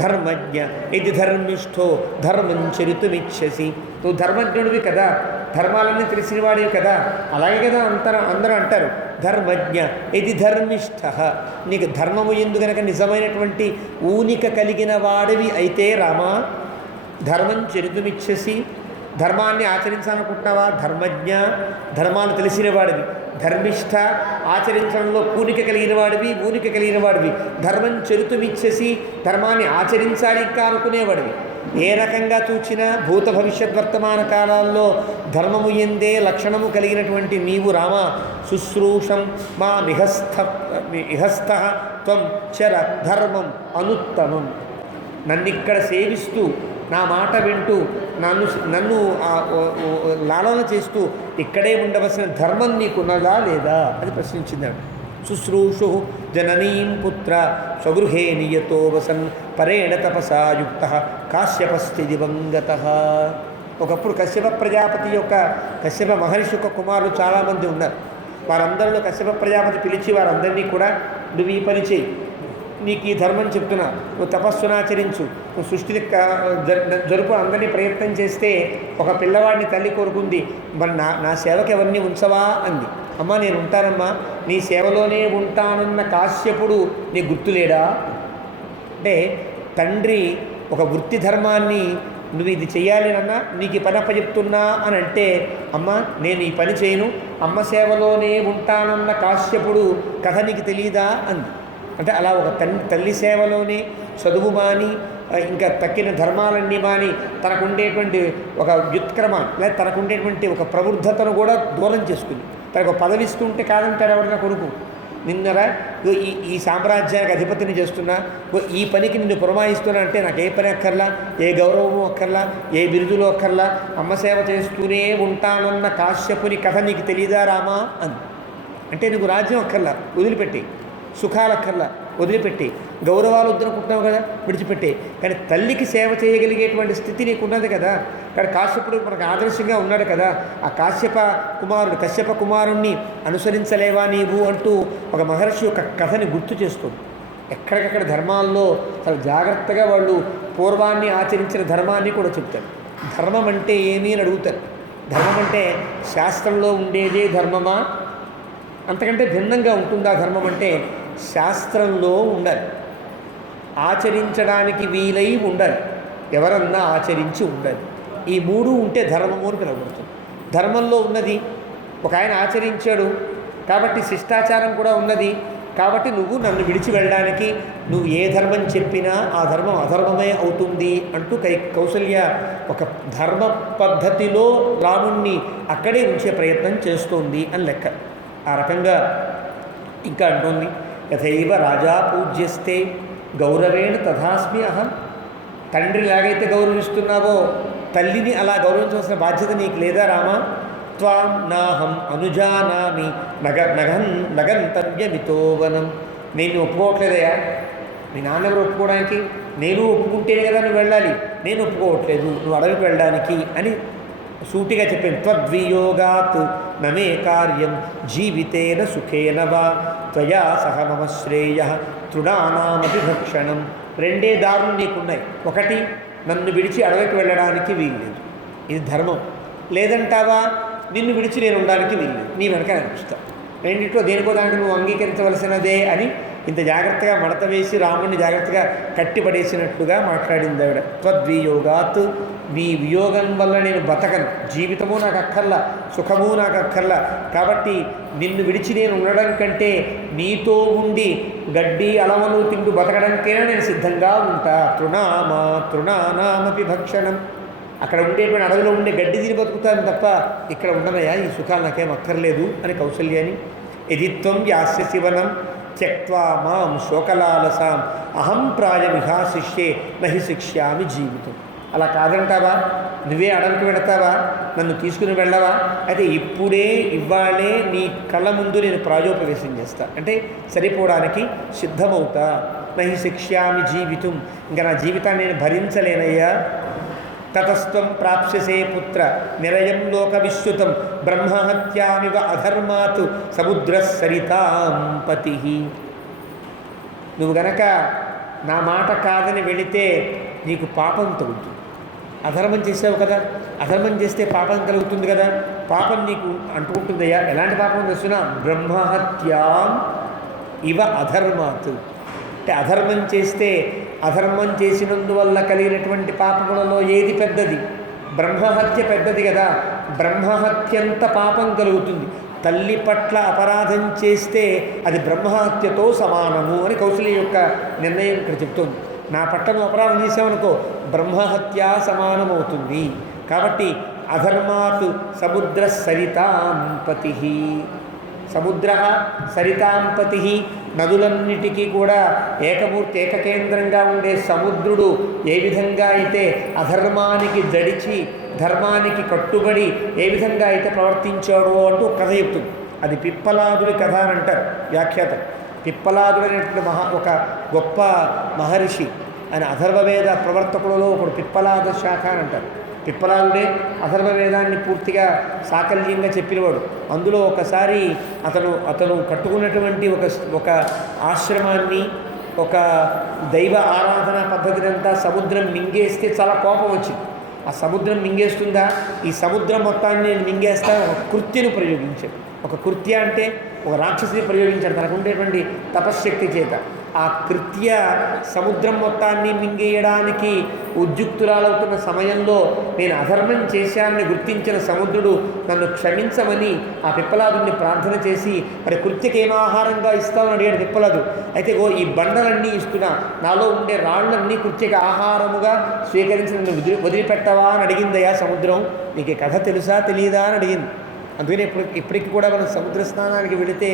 ధర్మజ్ఞ ఇది ధర్మిష్ఠో ధర్మం చరితుమిచ్చసి. నువ్వు ధర్మజ్ఞుడివి కదా, ధర్మాలన్నీ తెలిసినవాడివి కదా. అలాగే కదా అందరూ అంటారు ధర్మజ్ఞ ఇది ధర్మిష్ఠ. నీకు ధర్మము ఎందు కనుక నిజమైనటువంటి ఊనిక కలిగిన వాడివి అయితే రామా ధర్మం చరితుమిచ్చసి. ధర్మాన్ని ఆచరించాలనుకుంటున్నావా? ధర్మజ్ఞ, ధర్మాలు తెలిసిన వాడివి. ధర్మిష్ఠ, ఆచరించడంలో పూనిక కలిగిన వాడివి, ఊనిక కలిగిన వాడివి. ధర్మం చరితుమిచ్చేసి ధర్మాన్ని ఆచరించాలి ఇంకా అనుకునేవాడివి. ఏ రకంగా చూచినా భూత భవిష్యత్ వర్తమాన కాలాల్లో ధర్మము ఎందే లక్షణము కలిగినటువంటి నీవు రామ శుశ్రూషం మా ఇహస్థ త్వం చర ధర్మం అనుత్తమం. నన్నిక్కడ సేవిస్తూ నా మాట వింటూ నన్ను లాలన చేస్తూ ఇక్కడే ఉండవలసిన ధర్మం నీకున్నదా లేదా అని ప్రశ్నించిందాడు. శుశ్రూషు జననీం పుత్ర స్వగృహే నియతో వసన్ పరేణ తపసాయుక్త కాశ్యపస్థి దివంగత. ఒకప్పుడు కశ్యప మహర్షి యొక్క కుమారులు చాలామంది ఉన్నారు. వారందరిలో కశ్యప ప్రజాపతి పిలిచి వారందరినీ కూడా నువ్వు ఈ పని చేయి, నీకు ఈ ధర్మం చెప్తున్నా, నువ్వు తపస్సునాచరించు, నువ్వు సృష్టిని జరుపు అందరినీ ప్రయత్నం చేస్తే ఒక పిల్లవాడిని తల్లి కోరుకుంది, మరి నా సేవకి ఎవరిని ఉంచవా అంది. అమ్మ నేను ఉంటానమ్మా, నీ సేవలోనే ఉంటానన్న కాశ్యపుడు నీ గుర్తులేడా అంటే తండ్రి ఒక వృత్తి ధర్మాన్ని నువ్వు ఇది చెయ్యాలి అన్నా నీకు ఈ పని అప్పచెప్తున్నా అని అంటే అమ్మ నేను ఈ పని చేయను, అమ్మ సేవలోనే ఉంటానన్న కాశ్యపుడు కథ నీకు తెలియదా అంది. అంటే అలా ఒక తల్లి సేవలోనే చదువు మాని ఇంకా తక్కిన ధర్మాలన్నీ మాని తనకుండేటువంటి ఒక వ్యుత్క్రమాన్ని లేదా తనకుండేటువంటి ఒక ప్రబుద్ధతను కూడా దూరం చేసుకుంది. తనకు పదవి ఇస్తుంటే కాదంటాడు ఎవడన్నా కొడుకు. నిన్నరా ఈ సామ్రాజ్యానికి అధిపతిని చేస్తున్నా, ఈ పనికి నిన్ను పురమాయిస్తున్నా అంటే నాకు ఏ పని అక్కర్లా, ఏ గౌరవము అక్కర్లా, ఏ బిరుదులు అక్కర్లా, అమ్మ సేవ చేస్తూనే ఉంటానన్న కాశ్యపుని కథ నీకు తెలియదా రామా అని. అంటే నీకు రాజ్యం అక్కర్లా, వదిలిపెట్టి, సుఖాలు అక్కర్లా, వదిలిపెట్టి, గౌరవాలు వద్దనుకుంటున్నావు కదా, విడిచిపెట్టి. కానీ తల్లికి సేవ చేయగలిగేటువంటి స్థితి నీకు ఉన్నది కదా. కానీ కాశ్యపుడు మనకు ఆదర్శంగా ఉన్నాడు కదా. ఆ కశ్యప కుమారుణ్ణి అనుసరించలేవా నీవు అంటూ ఒక మహర్షి యొక్క కథని గుర్తు చేస్తుంది. ఎక్కడికక్కడ ధర్మాల్లో చాలా జాగ్రత్తగా వాళ్ళు పూర్వాన్ని ఆచరించిన ధర్మాన్ని కూడా చెప్తారు. ధర్మం అంటే ఏమీ అని అడుగుతారు. ధర్మం అంటే శాస్త్రంలో ఉండేదే ధర్మమా, అంతకంటే భిన్నంగా ఉంటుందా ధర్మం అంటే? శాస్త్రంలో ఉండాలి, ఆచరించడానికి వీలై ఉండాలి, ఎవరన్నా ఆచరించి ఉండాలి. ఈ మూడు ఉంటే ధర్మము అని పిలువబడుతుంది. ధర్మంలో ఉన్నది ఒక ఆయన ఆచరించాడు కాబట్టి శిష్టాచారం కూడా ఉన్నది కాబట్టి నువ్వు నన్ను విడిచి వెళ్ళడానికి నువ్వు ఏ ధర్మం చెప్పినా ఆ ధర్మం అధర్మమే అవుతుంది అంటూ కౌసల్య ఒక ధర్మ పద్ధతిలో రాముణ్ణి అక్కడే ఉంచే ప్రయత్నం చేస్తోంది అని లెక్క. ఆ రకంగా ఇంకా అంటోంది, యథైవ రాజా పూజ్యస్తే గౌరవేణ తథాస్మి అహం. తండ్రిలాగైతే గౌరవిస్తున్నావో తల్లిని అలా గౌరవించవలసిన బాధ్యత నీకు లేదా రామా? త్వాం నాహం అనుజానామి నగంతవ్యమితోవనం. నేను ఒప్పుకోవట్లేదయా, మీ నాన్నగారు ఒప్పుకోవడానికి, నేను ఒప్పుకుంటేనే కదా నువ్వు వెళ్ళాలి, నేను ఒప్పుకోవట్లేదు నువ్వు అడవికి వెళ్ళడానికి అని సూటిగా చెప్పాను. త్వద్వియోగాత్ నమే కార్యం జీవితేన సుఖేన వా త్వయా సహ మమ శ్రేయ తృణానామపి భక్షణం. రెండే దారులు నీకున్నాయి. ఒకటి, నన్ను విడిచి అడవికి వెళ్ళడానికి వీల్లేదు, ఇది ధర్మం. లేదంటావా, నిన్ను విడిచి నేను ఉండడానికి వీల్లేదు, నీ వెనక అనిపిస్తా. రెండింటిలో దేనికో దానికి నువ్వు అంగీకరించవలసినదే అని ఇంత జాగ్రత్తగా మడత వేసి రాముడిని జాగ్రత్తగా కట్టిపడేసినట్లుగా మాట్లాడింది ఆవిడ. త్వద్వియోగాత్, నీ వియోగం వల్ల నేను బతకను, జీవితము నాకు అక్కర్లా, సుఖము నాకు అక్కర్లా, కాబట్టి నిన్ను విడిచి నేను ఉండడం కంటే నీతో ఉండి గడ్డి అలవలు తింటూ బతకడానికైనా నేను సిద్ధంగా ఉంటా. తృణానామపి భక్షణం. అక్కడ ఉండేటువంటి అడవిలో ఉండే గడ్డి తిని బతుకుతాను తప్ప ఇక్కడ ఉండనయా, ఈ సుఖాలు నాకేం అక్కర్లేదు అని కౌసల్యాని. యదిత్వం యాస్య శివనం త్యక్వా మాం శోకలాలసాం అహం ప్రాయమిహాశిష్యే నహి శిక్ష్యామి జీవితం. అలా కాదంటావా, నువ్వే అడవికి వెళతావా, నన్ను తీసుకుని వెళ్ళవా? అయితే ఇప్పుడే ఇవాళే నీ కళ్ళ ముందు నేను ప్రాయోపవేశం చేస్తా, అంటే సరిపోవడానికి సిద్ధమవుతా. నహి శిక్ష్యామి జీవితం, ఇంకా నా జీవితాన్ని నేను భరించలేనయ్యా. తతస్త్వం ప్రాప్స్యసే పుత్ర నిరయం లోక విశ్రుతం బ్రహ్మహత్యామివ అధర్మాత్ సముద్ర సరితాం పతి. నువ్వు గనక నా మాట కాదని వెళితే నీకు పాపం తగులుతుంది. అధర్మం చేసావు కదా, అధర్మం చేస్తే పాపం కలుగుతుంది కదా, పాపం నీకు అంటుకుంటుందయ్యా. ఎలాంటి పాపం తెలుసునా? బ్రహ్మహత్యాం ఇవ అధర్మాత్. అంటే అధర్మం చేస్తే, అధర్మం చేసినందువల్ల కలిగినటువంటి పాపములలో ఏది పెద్దది? బ్రహ్మహత్య పెద్దది కదా. బ్రహ్మహత్యంత పాపం కలుగుతుంది. తల్లి పట్ల అపరాధం చేస్తే అది బ్రహ్మహత్యతో సమానము అని కౌసల్య యొక్క నిర్ణయం ఇక్కడ చెప్తోంది. నా పట్ల నువ్వు అపరాధం చేసావనుకో బ్రహ్మహత్య సమానమవుతుంది. కాబట్టి అధర్మాత్ సముద్ర సరితాం పతి. సముద్ర సరితాంపతి, నదులన్నిటికీ కూడా ఏకమూర్తి ఏకకేంద్రంగా ఉండే సముద్రుడు ఏ విధంగా అయితే అధర్మానికి జడిచి ధర్మానికి కట్టుబడి ఏ విధంగా అయితే ప్రవర్తించాడో అంటూ కథ చెప్తుంది. అది పిప్పలాదుడి కథ అని అంటారు వ్యాఖ్యాత. పిప్పలాదుడు అనేటువంటి ఒక గొప్ప మహర్షి, ఆయన అథర్వవేద ప్రవర్తకులలో ఒకడు పిప్పలాద శాఖ అని అంటారు. పిప్పలాదుడే అథర్వవేదాన్ని పూర్తిగా సాకల్యంగా చెప్పినవాడు. అందులో ఒకసారి అతను కట్టుకున్నటువంటి ఒక ఆశ్రమాన్ని, ఒక దైవ ఆరాధన పద్ధతినంతా సముద్రం మింగేస్తే చాలా కోపం వచ్చింది. ఆ సముద్రం మింగేస్తుందా, ఈ సముద్రం మొత్తాన్ని నేను మింగేస్తా, ఒక కృత్యను ప్రయోగించాడు. ఒక కృత్య అంటే ఒక రాక్షసిని ప్రయోగించాడు తనకు ఉండేటువంటి తపశ్శక్తి చేత. ఆ కృత్య సముద్రం మొత్తాన్ని మింగేయడానికి ఉద్యుక్తురాలవుతున్న సమయంలో నేను అధర్మం చేశానని గుర్తించిన సముద్రుడు నన్ను క్షమించమని ఆ పిప్పలాదుని ప్రార్థన చేసి, మరి కృత్యకి ఏం ఆహారంగా ఇస్తామని అడిగాడు పిప్పలాదు. అయితే ఈ బండలన్నీ ఇస్తున్నా, నాలో ఉండే రాళ్ళన్నీ కృత్యకి ఆహారముగా స్వీకరించి నన్ను వదిలిపెట్టవా అని అడిగిందయ్యా సముద్రం. నీకు కథ తెలుసా తెలియదా అని అడిగింది. అందుకని ఇప్పటికి కూడా మనం సముద్ర స్నానానికి వెళితే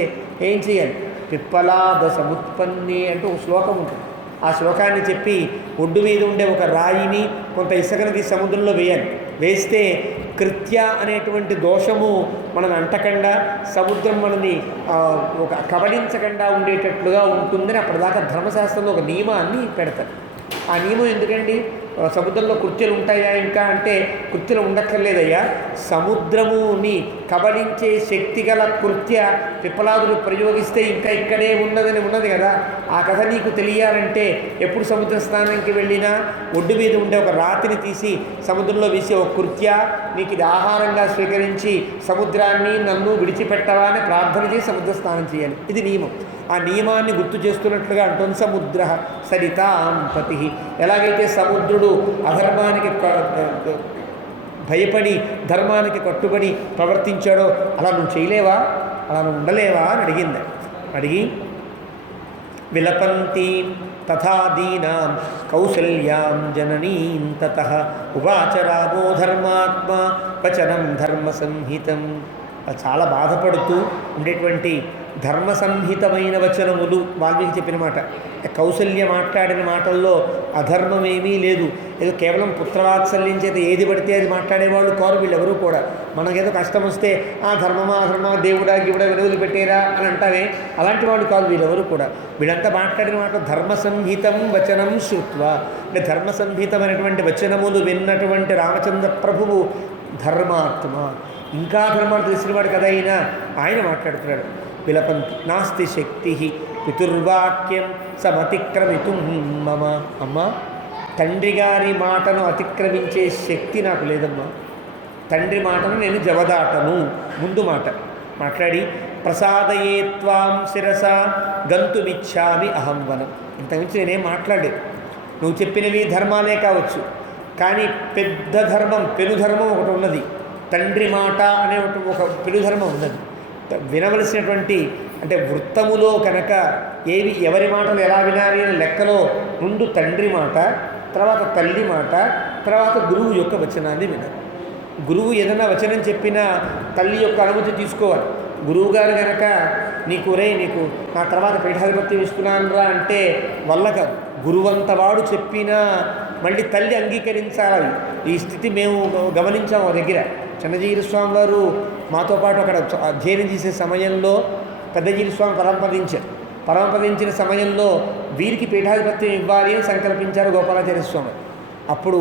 ఏం చేయాలి? పిప్పలాద సముత్పన్ని అంటూ ఒక శ్లోకం ఉంటుంది. ఆ శ్లోకాన్ని చెప్పి ఒడ్డు మీద ఉండే ఒక రాయిని కొంత ఇసుకనది సముద్రంలో వేయాలి. వేస్తే కృత్య అనేటువంటి దోషము మనని అంటకుండా, సముద్రం మనని ఒక కబళించకుండా ఉండేటట్లుగా ఉంటుందని అప్పటిదాకా ధర్మశాస్త్రంలో ఒక నియమాన్ని పెడతారు. ఆ నియమం ఎందుకండి? సముద్రంలో కృత్యలు ఉంటాయా ఇంకా అంటే కృత్యలు ఉండక్కర్లేదయ్యా. సముద్రముని కబళించే శక్తి గల కృత్య పిప్పలాదులు ప్రయోగిస్తే ఇంకా ఇక్కడే ఉన్నది కదా. ఆ కథ నీకు తెలియాలంటే ఎప్పుడు సముద్ర స్నానానికి వెళ్ళినా ఒడ్డు మీద ఉండే ఒక రాతిని తీసి సముద్రంలో వేసి ఒక కృత్య నీకు ఇది ఆహారంగా స్వీకరించి సముద్రాన్ని నన్ను విడిచిపెట్టవా అని ప్రార్థన చేసి సముద్ర స్నానం చేయాలి. ఇది నియమం. ఆ నియమాన్ని గుర్తు చేస్తున్నట్లుగా అంటుంది సముద్ర సరితాం పతి. ఎలాగైతే సముద్రుడు అధర్మానికి భయపడి ధర్మానికి కట్టుబడి ప్రవర్తించాడో అలా నువ్వు చేయలేవా, అలా నువ్వు ఉండలేవా అని అడిగింది. అడిగి విలపంతి తథా దీనాం కౌసల్యాం జననీం తతః ఉవాచ రామో ధర్మాత్మ వచనం ధర్మ సంహితం. చాలా బాధపడుతూ ఉండేటువంటి ధర్మ సంహితమైన వచనములు వాల్మీకి చెప్పిన మాట. కౌసల్య మాట్లాడిన మాటల్లో అధర్మమేమీ లేదు. ఏదో కేవలం పుత్రవాత్సల్యం చేత ఏది పడితే అది మాట్లాడేవాళ్ళు కారు వీళ్ళెవరూ కూడా. మనకేదో కష్టం వస్తే ఆ ధర్మమా అధర్మా దేవుడా గివుడా విలువలు పెట్టేరా అని అంటావే, అలాంటి వాళ్ళు కాదు వీళ్ళెవరూ కూడా. వీళ్ళంతా మాట్లాడిన మాట ధర్మ సంహితం వచనం శ్రుత్వ. అంటే ధర్మ సంహితమైనటువంటి వచనములు విన్నటువంటి రామచంద్ర ప్రభువు ధర్మాత్మ, ఇంకా ధర్మాలు తెలిసినవాడు కదా ఆయన మాట్లాడుతున్నాడు. విలపంతి నాస్తి శక్తి పితుర్వాక్యం సమతిక్రమితుం మమ. అమ్మ, తండ్రి గారి మాటను అతిక్రమించే శక్తి నాకు లేదమ్మా. తండ్రి మాటను నేను జవదాటను. ముందు మాట మాట్లాడి ప్రసాదయే త్వాం శిరస గంతుమిచ్చామి అహం వనం. ఇంతకుమించి నేనేం మాట్లాడలేదు. నువ్వు చెప్పినవి ధర్మాలే కావచ్చు, కానీ పెద్ద ధర్మం పెనుధర్మం ఒకటి ఉన్నది. తండ్రి మాట అనే ఒక పెనుధర్మం ఉన్నది. వినవలసినటువంటి అంటే వృత్తములో కనుక ఎవరి మాటలు ఎలా వినాలి అనే లెక్కలో ముందు తండ్రి మాట, తర్వాత తల్లి మాట, తర్వాత గురువు యొక్క వచనాన్ని వినాలి. గురువు ఏదైనా వచనం చెప్పినా తల్లి యొక్క అనుమతి తీసుకోవాలి. గురువుగారు కనుక నీకు నా తర్వాత పీఠాధిపత్యం ఇస్తున్నానురా అంటే వల్ల కాదు. గురువంతవాడు చెప్పినా మళ్ళీ తల్లి అంగీకరించాలి. ఈ స్థితి మేము గమనించాము దగ్గర. చిన్నజీవి స్వామి వారు మాతో పాటు అక్కడ అధ్యయనం చేసే సమయంలో పెద్దజీవి స్వామి పరమపదించిన సమయంలో వీరికి పీఠాధిపత్యం ఇవ్వాలి అని సంకల్పించారు గోపాలాచార్య స్వామి. అప్పుడు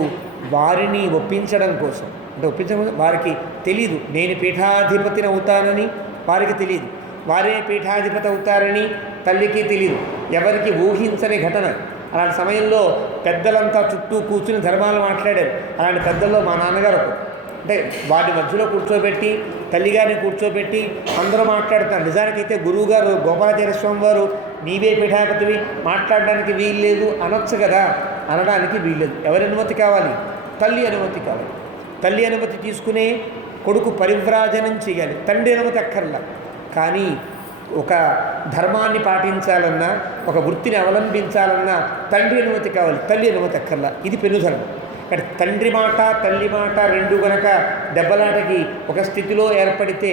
వారిని ఒప్పించడం కోసం, అంటే ఒప్పించడం వారికి తెలీదు నేను పీఠాధిపతిని అవుతానని వారికి తెలియదు, వారే పీఠాధిపతి అవుతారని తల్లికి తెలియదు, ఎవరికి ఊహించని ఘటన. అలాంటి సమయంలో పెద్దలంతా చుట్టూ కూర్చుని ధర్మాలు మాట్లాడారు. అలాంటి పెద్దల్లో మా నాన్నగారు అంటే వారి మధ్యలో కూర్చోబెట్టి తల్లిగారిని కూర్చోబెట్టి అందరూ మాట్లాడుతున్నారు. నిజానికైతే గురువుగారు గోపాలాచార్య స్వామి వారు నీవే పీఠాధిపతివి మాట్లాడడానికి వీల్లేదు అనొచ్చు కదా, అనడానికి వీల్లేదు. ఎవరి అనుమతి కావాలి? తల్లి అనుమతి కావాలి. తల్లి అనుమతి తీసుకునే కొడుకు పరివ్రాజనం చేయాలి, తండ్రి అనుమతి అక్కర్లా. కానీ ఒక ధర్మాన్ని పాటించాలన్నా ఒక వృత్తిని అవలంబించాలన్నా తండ్రి అనుమతి కావాలి, తల్లి అనుమతి అక్కర్లా. ఇది పెనుధర్మం. కానీ తండ్రి మాట తల్లి మాట రెండు గనక దెబ్బలాటకి ఒక స్థితిలో ఏర్పడితే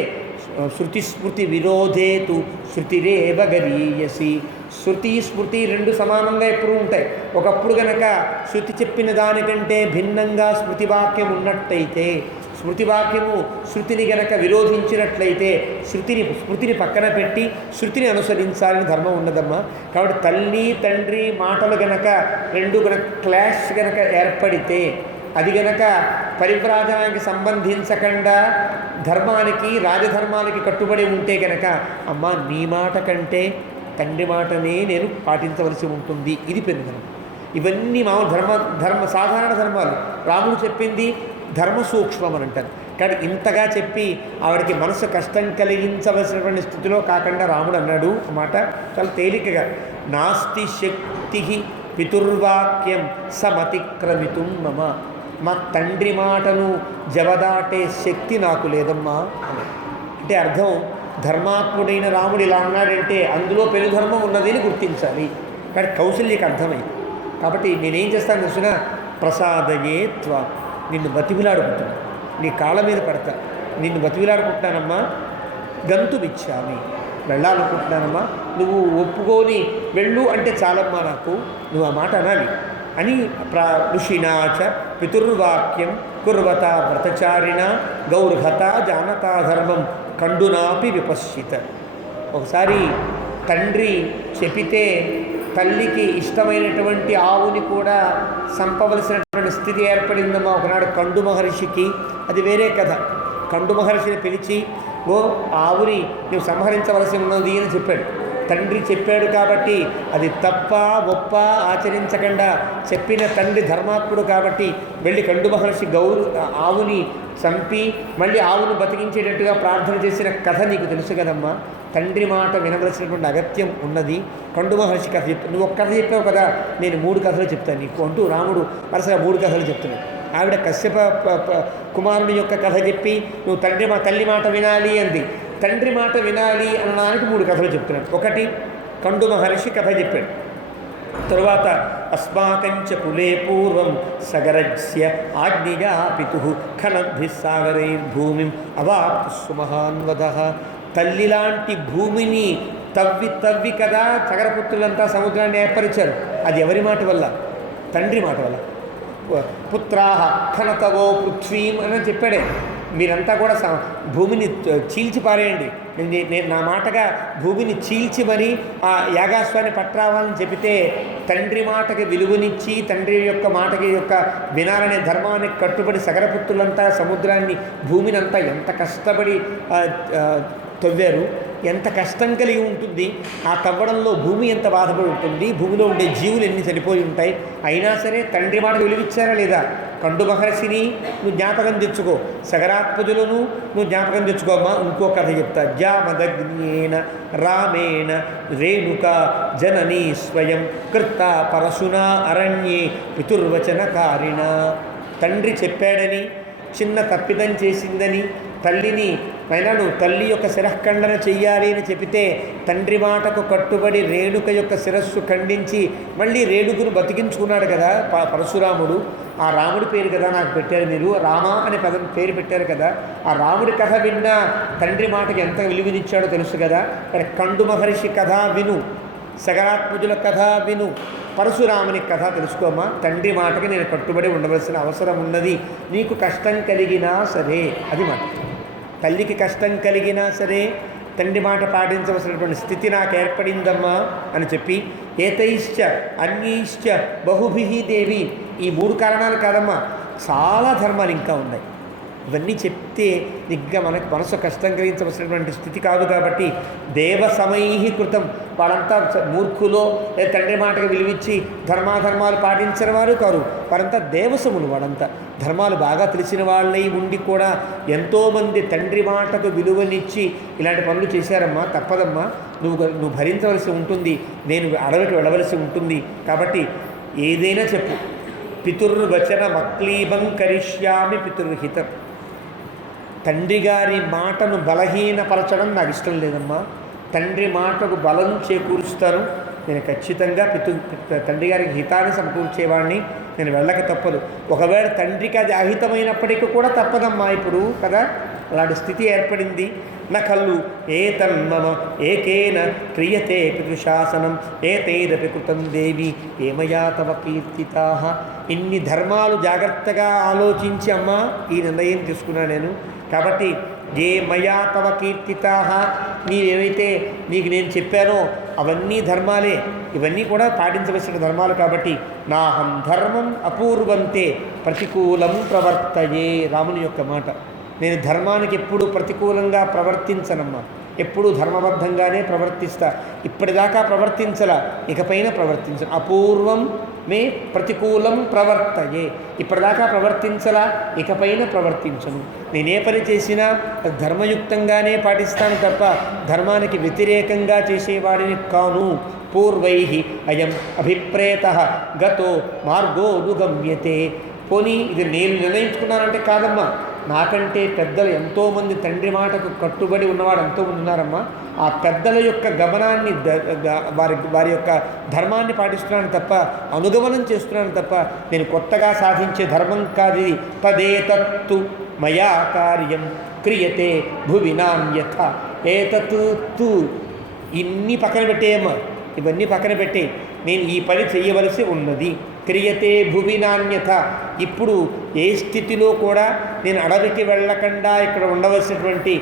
శృతి స్మృతి విరోధేతు శృతిరేవ గరీయసి. శృతి స్మృతి రెండు సమానంగా ఎప్పుడూ ఉంటాయి. ఒకప్పుడు గనక శృతి చెప్పిన దానికంటే భిన్నంగా స్మృతివాక్యం ఉన్నట్టయితే, స్మృతివాక్యము శృతిని గనక విరోధించినట్లయితే స్మృతిని పక్కన పెట్టి శృతిని అనుసరించాలని ధర్మం ఉన్నదమ్మా. కాబట్టి తల్లి తండ్రి మాటలు గనక రెండు గనక క్లాష్ గనక ఏర్పడితే, అది గనక పరివ్రాజనానికి సంబంధించకుండా ధర్మానికి రాజధర్మానికి కట్టుబడి ఉంటే గనక అమ్మ నీ మాట కంటే తండ్రి మాటనే నేను పాటించవలసి ఉంటుంది. ఇది పెనుధర్మం. ఇవన్నీ మామూలు సాధారణ ధర్మాలు. రాముడు చెప్పింది ధర్మ సూక్ష్మం అని అంటారు. కానీ ఇంతగా చెప్పి ఆవిడకి మనసు కష్టం కలిగించవలసినటువంటి స్థితిలో కాకుండా రాముడు అన్నాడు మాట చాలా తేలికగా, నాస్తి శక్తి పితుర్వాక్యం సమతిక్రమితుం మమ. మా తండ్రి మాటను జవదాటే శక్తి నాకు లేదమ్మా అని. అంటే అర్థం ధర్మాత్ముడైన రాముడు ఇలా అన్నాడంటే అందులో పెనుధర్మం ఉన్నదని గుర్తించాలి. కానీ కౌశల్యకి అర్థమైంది. కాబట్టి నేనేం చేస్తాను తెలిసిన ప్రసాదయే త్వ, నిన్ను బతిమిలాడుకుంటున్నా, నీ కాళ్ళ మీద పడతా, నిన్ను బతిలాడుకుంటున్నానమ్మా, గంతుమిచ్చామి, వెళ్ళాలనుకుంటున్నానమ్మా, నువ్వు ఒప్పుకొని వెళ్ళు అంటే చాలమ్మా, నాకు నువ్వు ఆ మాట అనాలి అని ఋషినాచ పితుర్వాక్యం కుర్వత వ్రతచారిణ గౌర్హత జానతా ధర్మం కండునాపి విపశ్చిత. ఒకసారి తండ్రి చెప్పితే తల్లికి ఇష్టమైనటువంటి ఆవుని కూడా చంపవలసినటువంటి స్థితి ఏర్పడిందమ్మా ఒకనాడు కండు మహర్షికి. అది వేరే కథ. కండు మహర్షిని పిలిచి, ఓ ఆవుని నువ్వు సంహరించవలసి ఉన్నది అని చెప్పాడు. తండ్రి చెప్పాడు కాబట్టి అది తప్ప ఒప్ప ఆచరించకుండా చెప్పిన తండ్రి ధర్మాత్ముడు కాబట్టి వెళ్ళి కండు మహర్షి ఆవుని చంపి మళ్ళీ ఆవును బతికించేటట్టుగా ప్రార్థన చేసిన కథ నీకు తెలుసు కదమ్మా. తండ్రి మాట వినవలసినటువంటి అగత్యం ఉన్నది. కండు మహర్షి కథ చెప్పి, నువ్వు ఒక్క కథ చెప్పావు కదా, నేను 3 కథలు చెప్తాను నీకు అంటూ రాముడు వరుసగా 3 కథలు చెప్తున్నాడు. ఆవిడ కశ్యప కుమారుని యొక్క కథ చెప్పి నువ్వు తల్లి మాట వినాలి అంది. తండ్రి మాట వినాలి అనడానికి 3 కథలు చెప్తున్నాడు. ఒకటి కండు మహర్షి కథ చెప్పాడు. తరువాత అస్మాకంచ కులే పూర్వం సగరజ్య ఆజ్ఞయా పితు ఖనద్భిస్సాగరైర్భూమిం అవాప్తు సుమహాన్వద. తల్లిలాంటి భూమిని తవ్వి కదా సగరపుత్రులంతా సముద్రాన్ని ఏర్పరిచారు. అది ఎవరి మాట వల్ల? తండ్రి మాట వల్ల. పుత్రాహ ఖనతవో పృథ్వీం అని చెప్పాడే, మీరంతా కూడా భూమిని చీల్చి పారేయండి, నేను నా మాటగా భూమిని చీల్చి మరి ఆ యాగాశ్వాన్ని పట్రావాలని చెబితే తండ్రి మాటకి విలువనిచ్చి తండ్రి యొక్క మాటకి యొక్క వినాలనే ధర్మానికి కట్టుబడి సగరపుత్రులంతా సముద్రాన్ని భూమిని అంతా ఎంత కష్టపడి తవ్వారు, ఎంత కష్టం కలిగి ఉంటుంది. ఆ తవ్వడంలో భూమి ఎంత బాధపడి ఉంటుంది, భూమిలో ఉండే జీవులు ఎన్ని చనిపోయి ఉంటాయి. అయినా సరే తండ్రి మాట విలువిచ్చారా లేదా? కండు మహర్షిని నువ్వు జ్ఞాపకం తెచ్చుకో, సగరాత్మజులను నువ్వు జ్ఞాపకం తెచ్చుకోమ్మా. ఇంకో కథ చెప్తా. జామదగ్నేన రామేణ రేణుక జననీ స్వయం కృత పరశునా అరణ్యే పితుర్వచనకారిణ. తండ్రి చెప్పాడని, చిన్న తప్పిదం చేసిందని తల్లిని అయినా నువ్వు తల్లి యొక్క శిరఃఖండన చెయ్యాలి అని చెబితే తండ్రి మాటకు కట్టుబడి రేణుక యొక్క శిరస్సు ఖండించి మళ్ళీ రేణుకును బతికించుకున్నాడు కదా పరశురాముడు. ఆ రాముడి పేరు కదా నాకు పెట్టారు మీరు, రామ అనే పేరు పెట్టారు కదా. ఆ రాముడి కథ విన్నా తండ్రి మాటకి ఎంత విలువనిచ్చాడో తెలుసు కదా. కండు మహర్షి కథ విను, సగరాత్మజుల కథ విను, పరశురాముని కథ తెలుసుకోమ్మా. తండ్రి మాటకి నేను కట్టుబడి ఉండవలసిన అవసరం ఉన్నది. నీకు కష్టం కలిగినా సరే, అది మాట. తల్లికి కష్టం కలిగినా సరే తండ్రి మాట పాటించవలసినటువంటి స్థితి నాకు ఏర్పడిందమ్మా అని చెప్పి, ఏతైశ్చ అన్యైశ్చ బహుభిః దేవి. ఈ 3 కారణాలు కాదమ్మా, చాలా ధర్మాలు ఇంకా ఉన్నాయి. ఇవన్నీ చెప్తే నిగ్గా మనకు మనసు కష్టం కలిగించవలసినటువంటి స్థితి కాదు. కాబట్టి దేవసమై కృతం, వాళ్ళంతా మూర్ఖులో తండ్రి మాటకు విలువిచ్చి ధర్మాధర్మాలు పాటించిన వారు కాదు, వారంతా దేవసములు. వాళ్ళంతా ధర్మాలు బాగా తెలిసిన వాళ్ళై ఉండి కూడా ఎంతోమంది తండ్రి మాటకు విలువనిచ్చి ఇలాంటి పనులు చేశారమ్మా. తప్పదమ్మా, నువ్వు భరించవలసి ఉంటుంది, నేను అడవికి వెళ్ళవలసి ఉంటుంది. కాబట్టి ఏదైనా చెప్పు. పితుర్వచన మక్లీబం కరిష్యామి పితుర్హితం. తండ్రి గారి మాటను బలహీనపరచడం నాకు ఇష్టం లేదమ్మా. తండ్రి మాటకు బలం చేకూరుస్తాను. నేను ఖచ్చితంగా తండ్రి గారికి హితాన్ని సమకూర్చేవాడిని. నేను వెళ్ళక తప్పదు. ఒకవేళ తండ్రికి అది అహితమైనప్పటికీ కూడా తప్పదమ్మా ఇప్పుడు కదా. అలాంటి స్థితి ఏర్పడింది. నా కళ్ళు ఏతన్మమ ఏకేన క్రియతే పితృశాసనం ఏతైదపి కృతం దేవి ఏమయా తవ కీర్తితాః. ఇన్ని ధర్మాలు జాగ్రత్తగా ఆలోచించి అమ్మా ఈ నిర్ణయం తీసుకున్నాను నేను. కాబట్టి ఏ మయా తవ కీర్తితాః, నీవేమైతే నీకు నేను చెప్పానో అవన్నీ ధర్మాలే. ఇవన్నీ కూడా పాటించవలసిన ధర్మాలు. కాబట్టి నాహం ధర్మం అపూర్వంతే ప్రతికూలం ప్రవర్తయే. రాముని యొక్క మాట. నేను ధర్మానికి ఎప్పుడు ప్రతికూలంగా ప్రవర్తించనమ్మా, ఎప్పుడూ ధర్మబద్ధంగానే ప్రవర్తిస్తా. ఇప్పటిదాకా ప్రవర్తించలా, ఇకపైన ప్రవర్తించను. అపూర్వం మే ప్రతికూలం ప్రవర్తయే. ఇప్పటిదాకా ప్రవర్తించలా, ఇకపైన ప్రవర్తించను. నేనే పని చేసినా ధర్మయుక్తంగానే పాటిస్తాను తప్ప ధర్మానికి వ్యతిరేకంగా చేసేవాడిని కాను. పూర్వై అయం అభిప్రేతః గతో మార్గోనుగమ్యతే. పోనీ ఇది నేను నిర్ణయించుకున్నానంటే కాదమ్మా, నాకంటే పెద్దలు ఎంతోమంది తండ్రి మాటకు కట్టుబడి ఉన్నవాడు ఎంతోమంది ఉన్నారమ్మా. ఆ పెద్దల యొక్క గమనాన్ని వారి యొక్క ధర్మాన్ని పాటిస్తున్నాను తప్ప, అనుగమనం చేస్తున్నాను తప్ప నేను కొత్తగా సాధించే ధర్మం కాదు ఇది. తదేతత్తు మయా కార్యం క్రియతే భువి నాన్యథ ఏతత్ తు. ఇన్ని పక్కన పెట్టేయమ్మా, ఇవన్నీ పక్కన పెట్టే. నేను ఈ పని చెయ్యవలసి ఉన్నది. క్రియతే భువి నాణ్యత. ఇప్పుడు ఏ స్థితిలో కూడా నేను అడవికి వెళ్ళకుండా ఇక్కడ ఉండవలసినటువంటి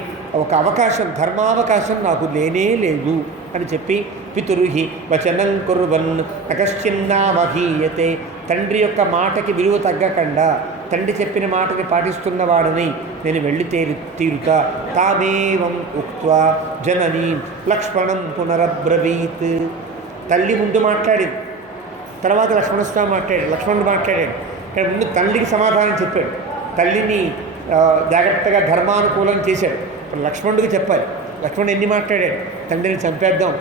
ఒక అవకాశం, ధర్మావకాశం నాకు లేనే లేదు అని చెప్పి పితురుహి వచనం కుర్వన్ నకశ్చిన్నామహీయతే. తండ్రి యొక్క మాటకి విలువ తగ్గకుండా తండ్రి చెప్పిన మాటని పాటిస్తున్నవాడని నేను వెళ్ళి తీరుతా. తామేవం ఉక్త్వా జననీ లక్ష్మణం పునరబ్రవీత్. తల్లి ముందు మాట్లాడింది, తర్వాత లక్ష్మణస్వామి మాట్లాడాడు, లక్ష్మణుడు మాట్లాడాడు. ఇక్కడ ముందు తల్లికి సమాధానం చెప్పాడు, తల్లిని జాగ్రత్తగా ధర్మానుకూలం చేశాడు. ఇప్పుడు లక్ష్మణుడికి చెప్పాలి. లక్ష్మణుడు ఎన్ని మాట్లాడాడు, తండ్రిని చంపేద్దాం,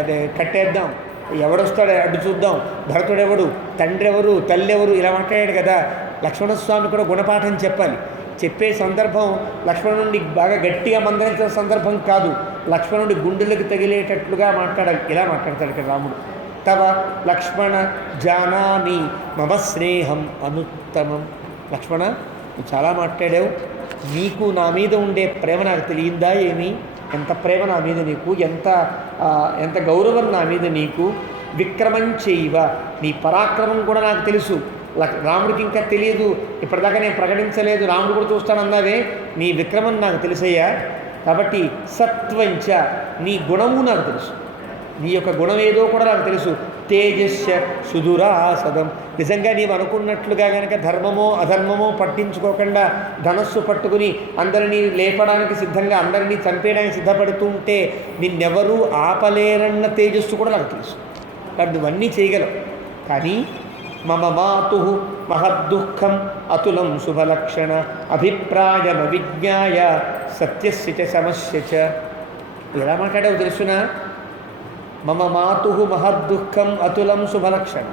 అదే కట్టేద్దాం, ఎవడొస్తాడో అడ్డు చూద్దాం, భరతుడెవడు, తండ్రి ఎవరు, తల్లి ఎవరు, ఇలా మాట్లాడాడు కదా. లక్ష్మణస్వామి కూడా గుణపాఠం చెప్పాలి. చెప్పే సందర్భం లక్ష్మణుడిని బాగా గట్టిగా మందలించిన సందర్భం కాదు, లక్ష్మణుడి గుండెలకు తగిలేటట్లుగా మాట్లాడాలి. ఇలా మాట్లాడతాడు ఇక్కడ రాముడు. తవ లక్ష్మణ జానామి మమ స్నేహం అనుత్తమం. లక్ష్మణ, నువ్వు చాలా మాట్లాడావు, నీకు నా మీద ఉండే ప్రేమ నాకు తెలియందా ఏమి? ఎంత ప్రేమ నా మీద నీకు, ఎంత గౌరవం నా మీద నీకు. విక్రమం చేయవ, నీ పరాక్రమం కూడా నాకు తెలుసు. రాముడికి ఇంకా తెలియదు, ఇప్పటిదాకా నేను ప్రకటించలేదు, రాముడు కూడా చూస్తానన్నావే, నీ విక్రమం నాకు తెలుసయ్యా. కాబట్టి సత్వంచ, నీ గుణము నాకు తెలుసు, నీ యొక్క గుణం ఏదో కూడా నాకు తెలుసు. తేజస్య సుదురాసదం, నిజంగా నీవు అనుకున్నట్లుగా కనుక ధర్మమో అధర్మమో పట్టించుకోకుండా ధనస్సు పట్టుకుని అందరినీ లేపడానికి సిద్ధంగా, అందరినీ చంపేయడానికి సిద్ధపడుతుంటే నిన్నెవరూ ఆపలేరన్న తేజస్సు కూడా నాకు తెలుసు. కాబట్టి నువ్వన్నీ చేయగలవు. కానీ మమ మాతు మహద్దుఃఖం అతులం శుభలక్షణ అభిప్రాయమవిజ్ఞాయ సత్యస్య చ సమస్య చ. ఎలా మాట్లాడావు తెలుసునా? మమ మాతు మహద్దుఃఖం అతులం శుభలక్షణ.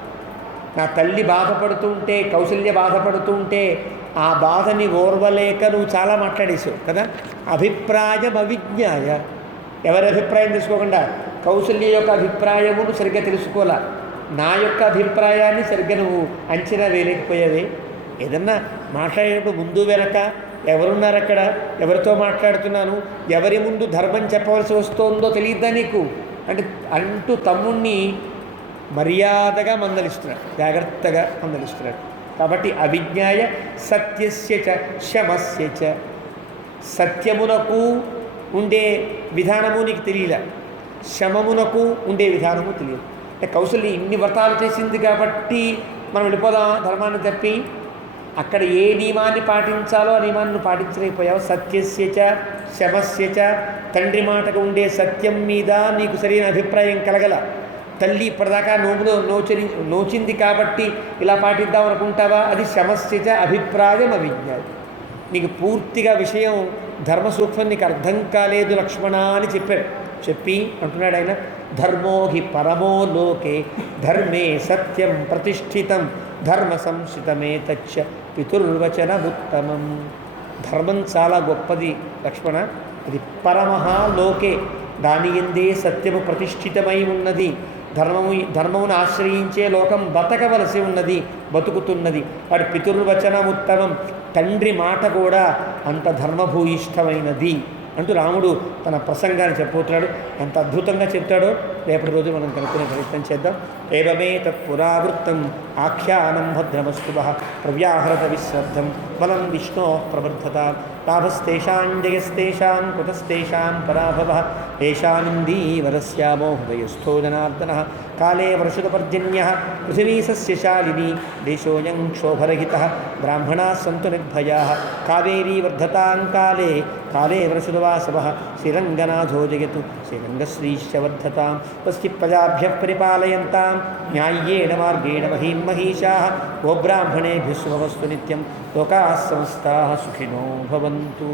నా తల్లి బాధపడుతుంటే, కౌసల్య బాధపడుతుంటే ఆ బాధని ఓర్వలేక నువ్వు చాలా మాట్లాడేసావు కదా. అభిప్రాయం అవిజ్ఞాయ, ఎవరి అభిప్రాయం తెలుసుకోకుండా, కౌసల్య యొక్క అభిప్రాయమును సరిగ్గా తెలుసుకోవాలా, నా యొక్క అభిప్రాయాన్ని సరిగ్గా నువ్వు అంచనా వేయలేకపోయావే. ఏదన్నా మాట్లాడేటప్పుడు ముందు వెనక ఎవరున్నారు, అక్కడ ఎవరితో మాట్లాడుతున్నాను, ఎవరి ముందు ధర్మం చెప్పవలసి వస్తుందో తెలియద్దా నీకు అంటూ తమ్ముణ్ణి మర్యాదగా మందలిస్తున్నాడు, జాగ్రత్తగా మందలిస్తున్నాడు. కాబట్టి అవిజ్ఞాయ సత్యస్య చ శమస్య చ. సత్యమునకు ఉండే విధానము నీకు తెలియలే, శమమునకు ఉండే విధానము తెలియదు. అంటే కౌసల్య ఇన్ని వ్రతాలు చేసింది కాబట్టి మనం వెళ్ళిపోదాం ధర్మాన్ని తప్పి. అక్కడ ఏ నియమాన్ని పాటించాలో ఆ నియమాన్ని పాటించలేకపోయావు. సత్యస్య చ శమస్య చ, తండ్రి మాటకు ఉండే సత్యం మీద నీకు సరైన అభిప్రాయం కలగల. తల్లి ఇప్పటిదాకా నోచింది కాబట్టి ఇలా పాటిద్దాం అనుకుంటావా, అది శమస్య చ అభిప్రాయం అవిజ్ఞానం. నీకు పూర్తిగా విషయం ధర్మసూక్ష్మం నీకు అర్థం కాలేదు లక్ష్మణ అని చెప్పాడు. చెప్పి అంటున్నాడు ఆయన, ధర్మో హి పరమో లోకే ధర్మే సత్యం ప్రతిష్ఠితం ధర్మ సంస్థితమే తచ్చ పితుర్వచన ఉత్తమం. ధర్మం చాలా గొప్పది లక్ష్మణ, అది పరమహా లోకే, దాని ఎందే సత్యము ప్రతిష్ఠితమై ఉన్నది. ధర్మమును ఆశ్రయించే లోకం బతకవలసి ఉన్నది, బతుకుతున్నది. వాడి పితుర్వచనముత్తమం, తండ్రి మాట కూడా అంత ధర్మభూయిష్టమైనది అంటూ రాముడు తన ప్రసంగాన్ని చెప్పబోతున్నాడు. ఎంత అద్భుతంగా చెప్తాడో రేపటి రోజు మనం కనుక్కునే ప్రయత్నం చేద్దాం. ఏవమే తత్పురావృత్తం ఆఖ్యానం భద్రమస్తు ప్రవ్యాహరత విశ్రద్ధం బలం విష్ణో ప్రవర్ధత లాభస్తేషాం జయస్తేషాం కుతస్తేషాం పరాభవ ఏషానిందీవరస్యామో హృదయస్థో జనార్దన కాలే వర్షుతపర్జన్య పృథివీ సస్యశాలిని దేశోయం క్షోభరహిత బ్రాహ్మణా సంతు నిర్భయా కావేరీ వర్ధతాం కాలే కాలే వర్షుతవాసవ శ్రీరంగనాథో జయతు శ్రీరంగశ్రీశ్చ వర్ధతాం స్వస్తి ప్రజాభ్యః పరిపాలయంతాం న్యాయ్యేన మార్గేణ మహీం మహీషాః గోబ్రాహ్మణేభ్యः శుభమస్తు నిత్యం లోకాः సమస్తాः సుఖినో భవంతు.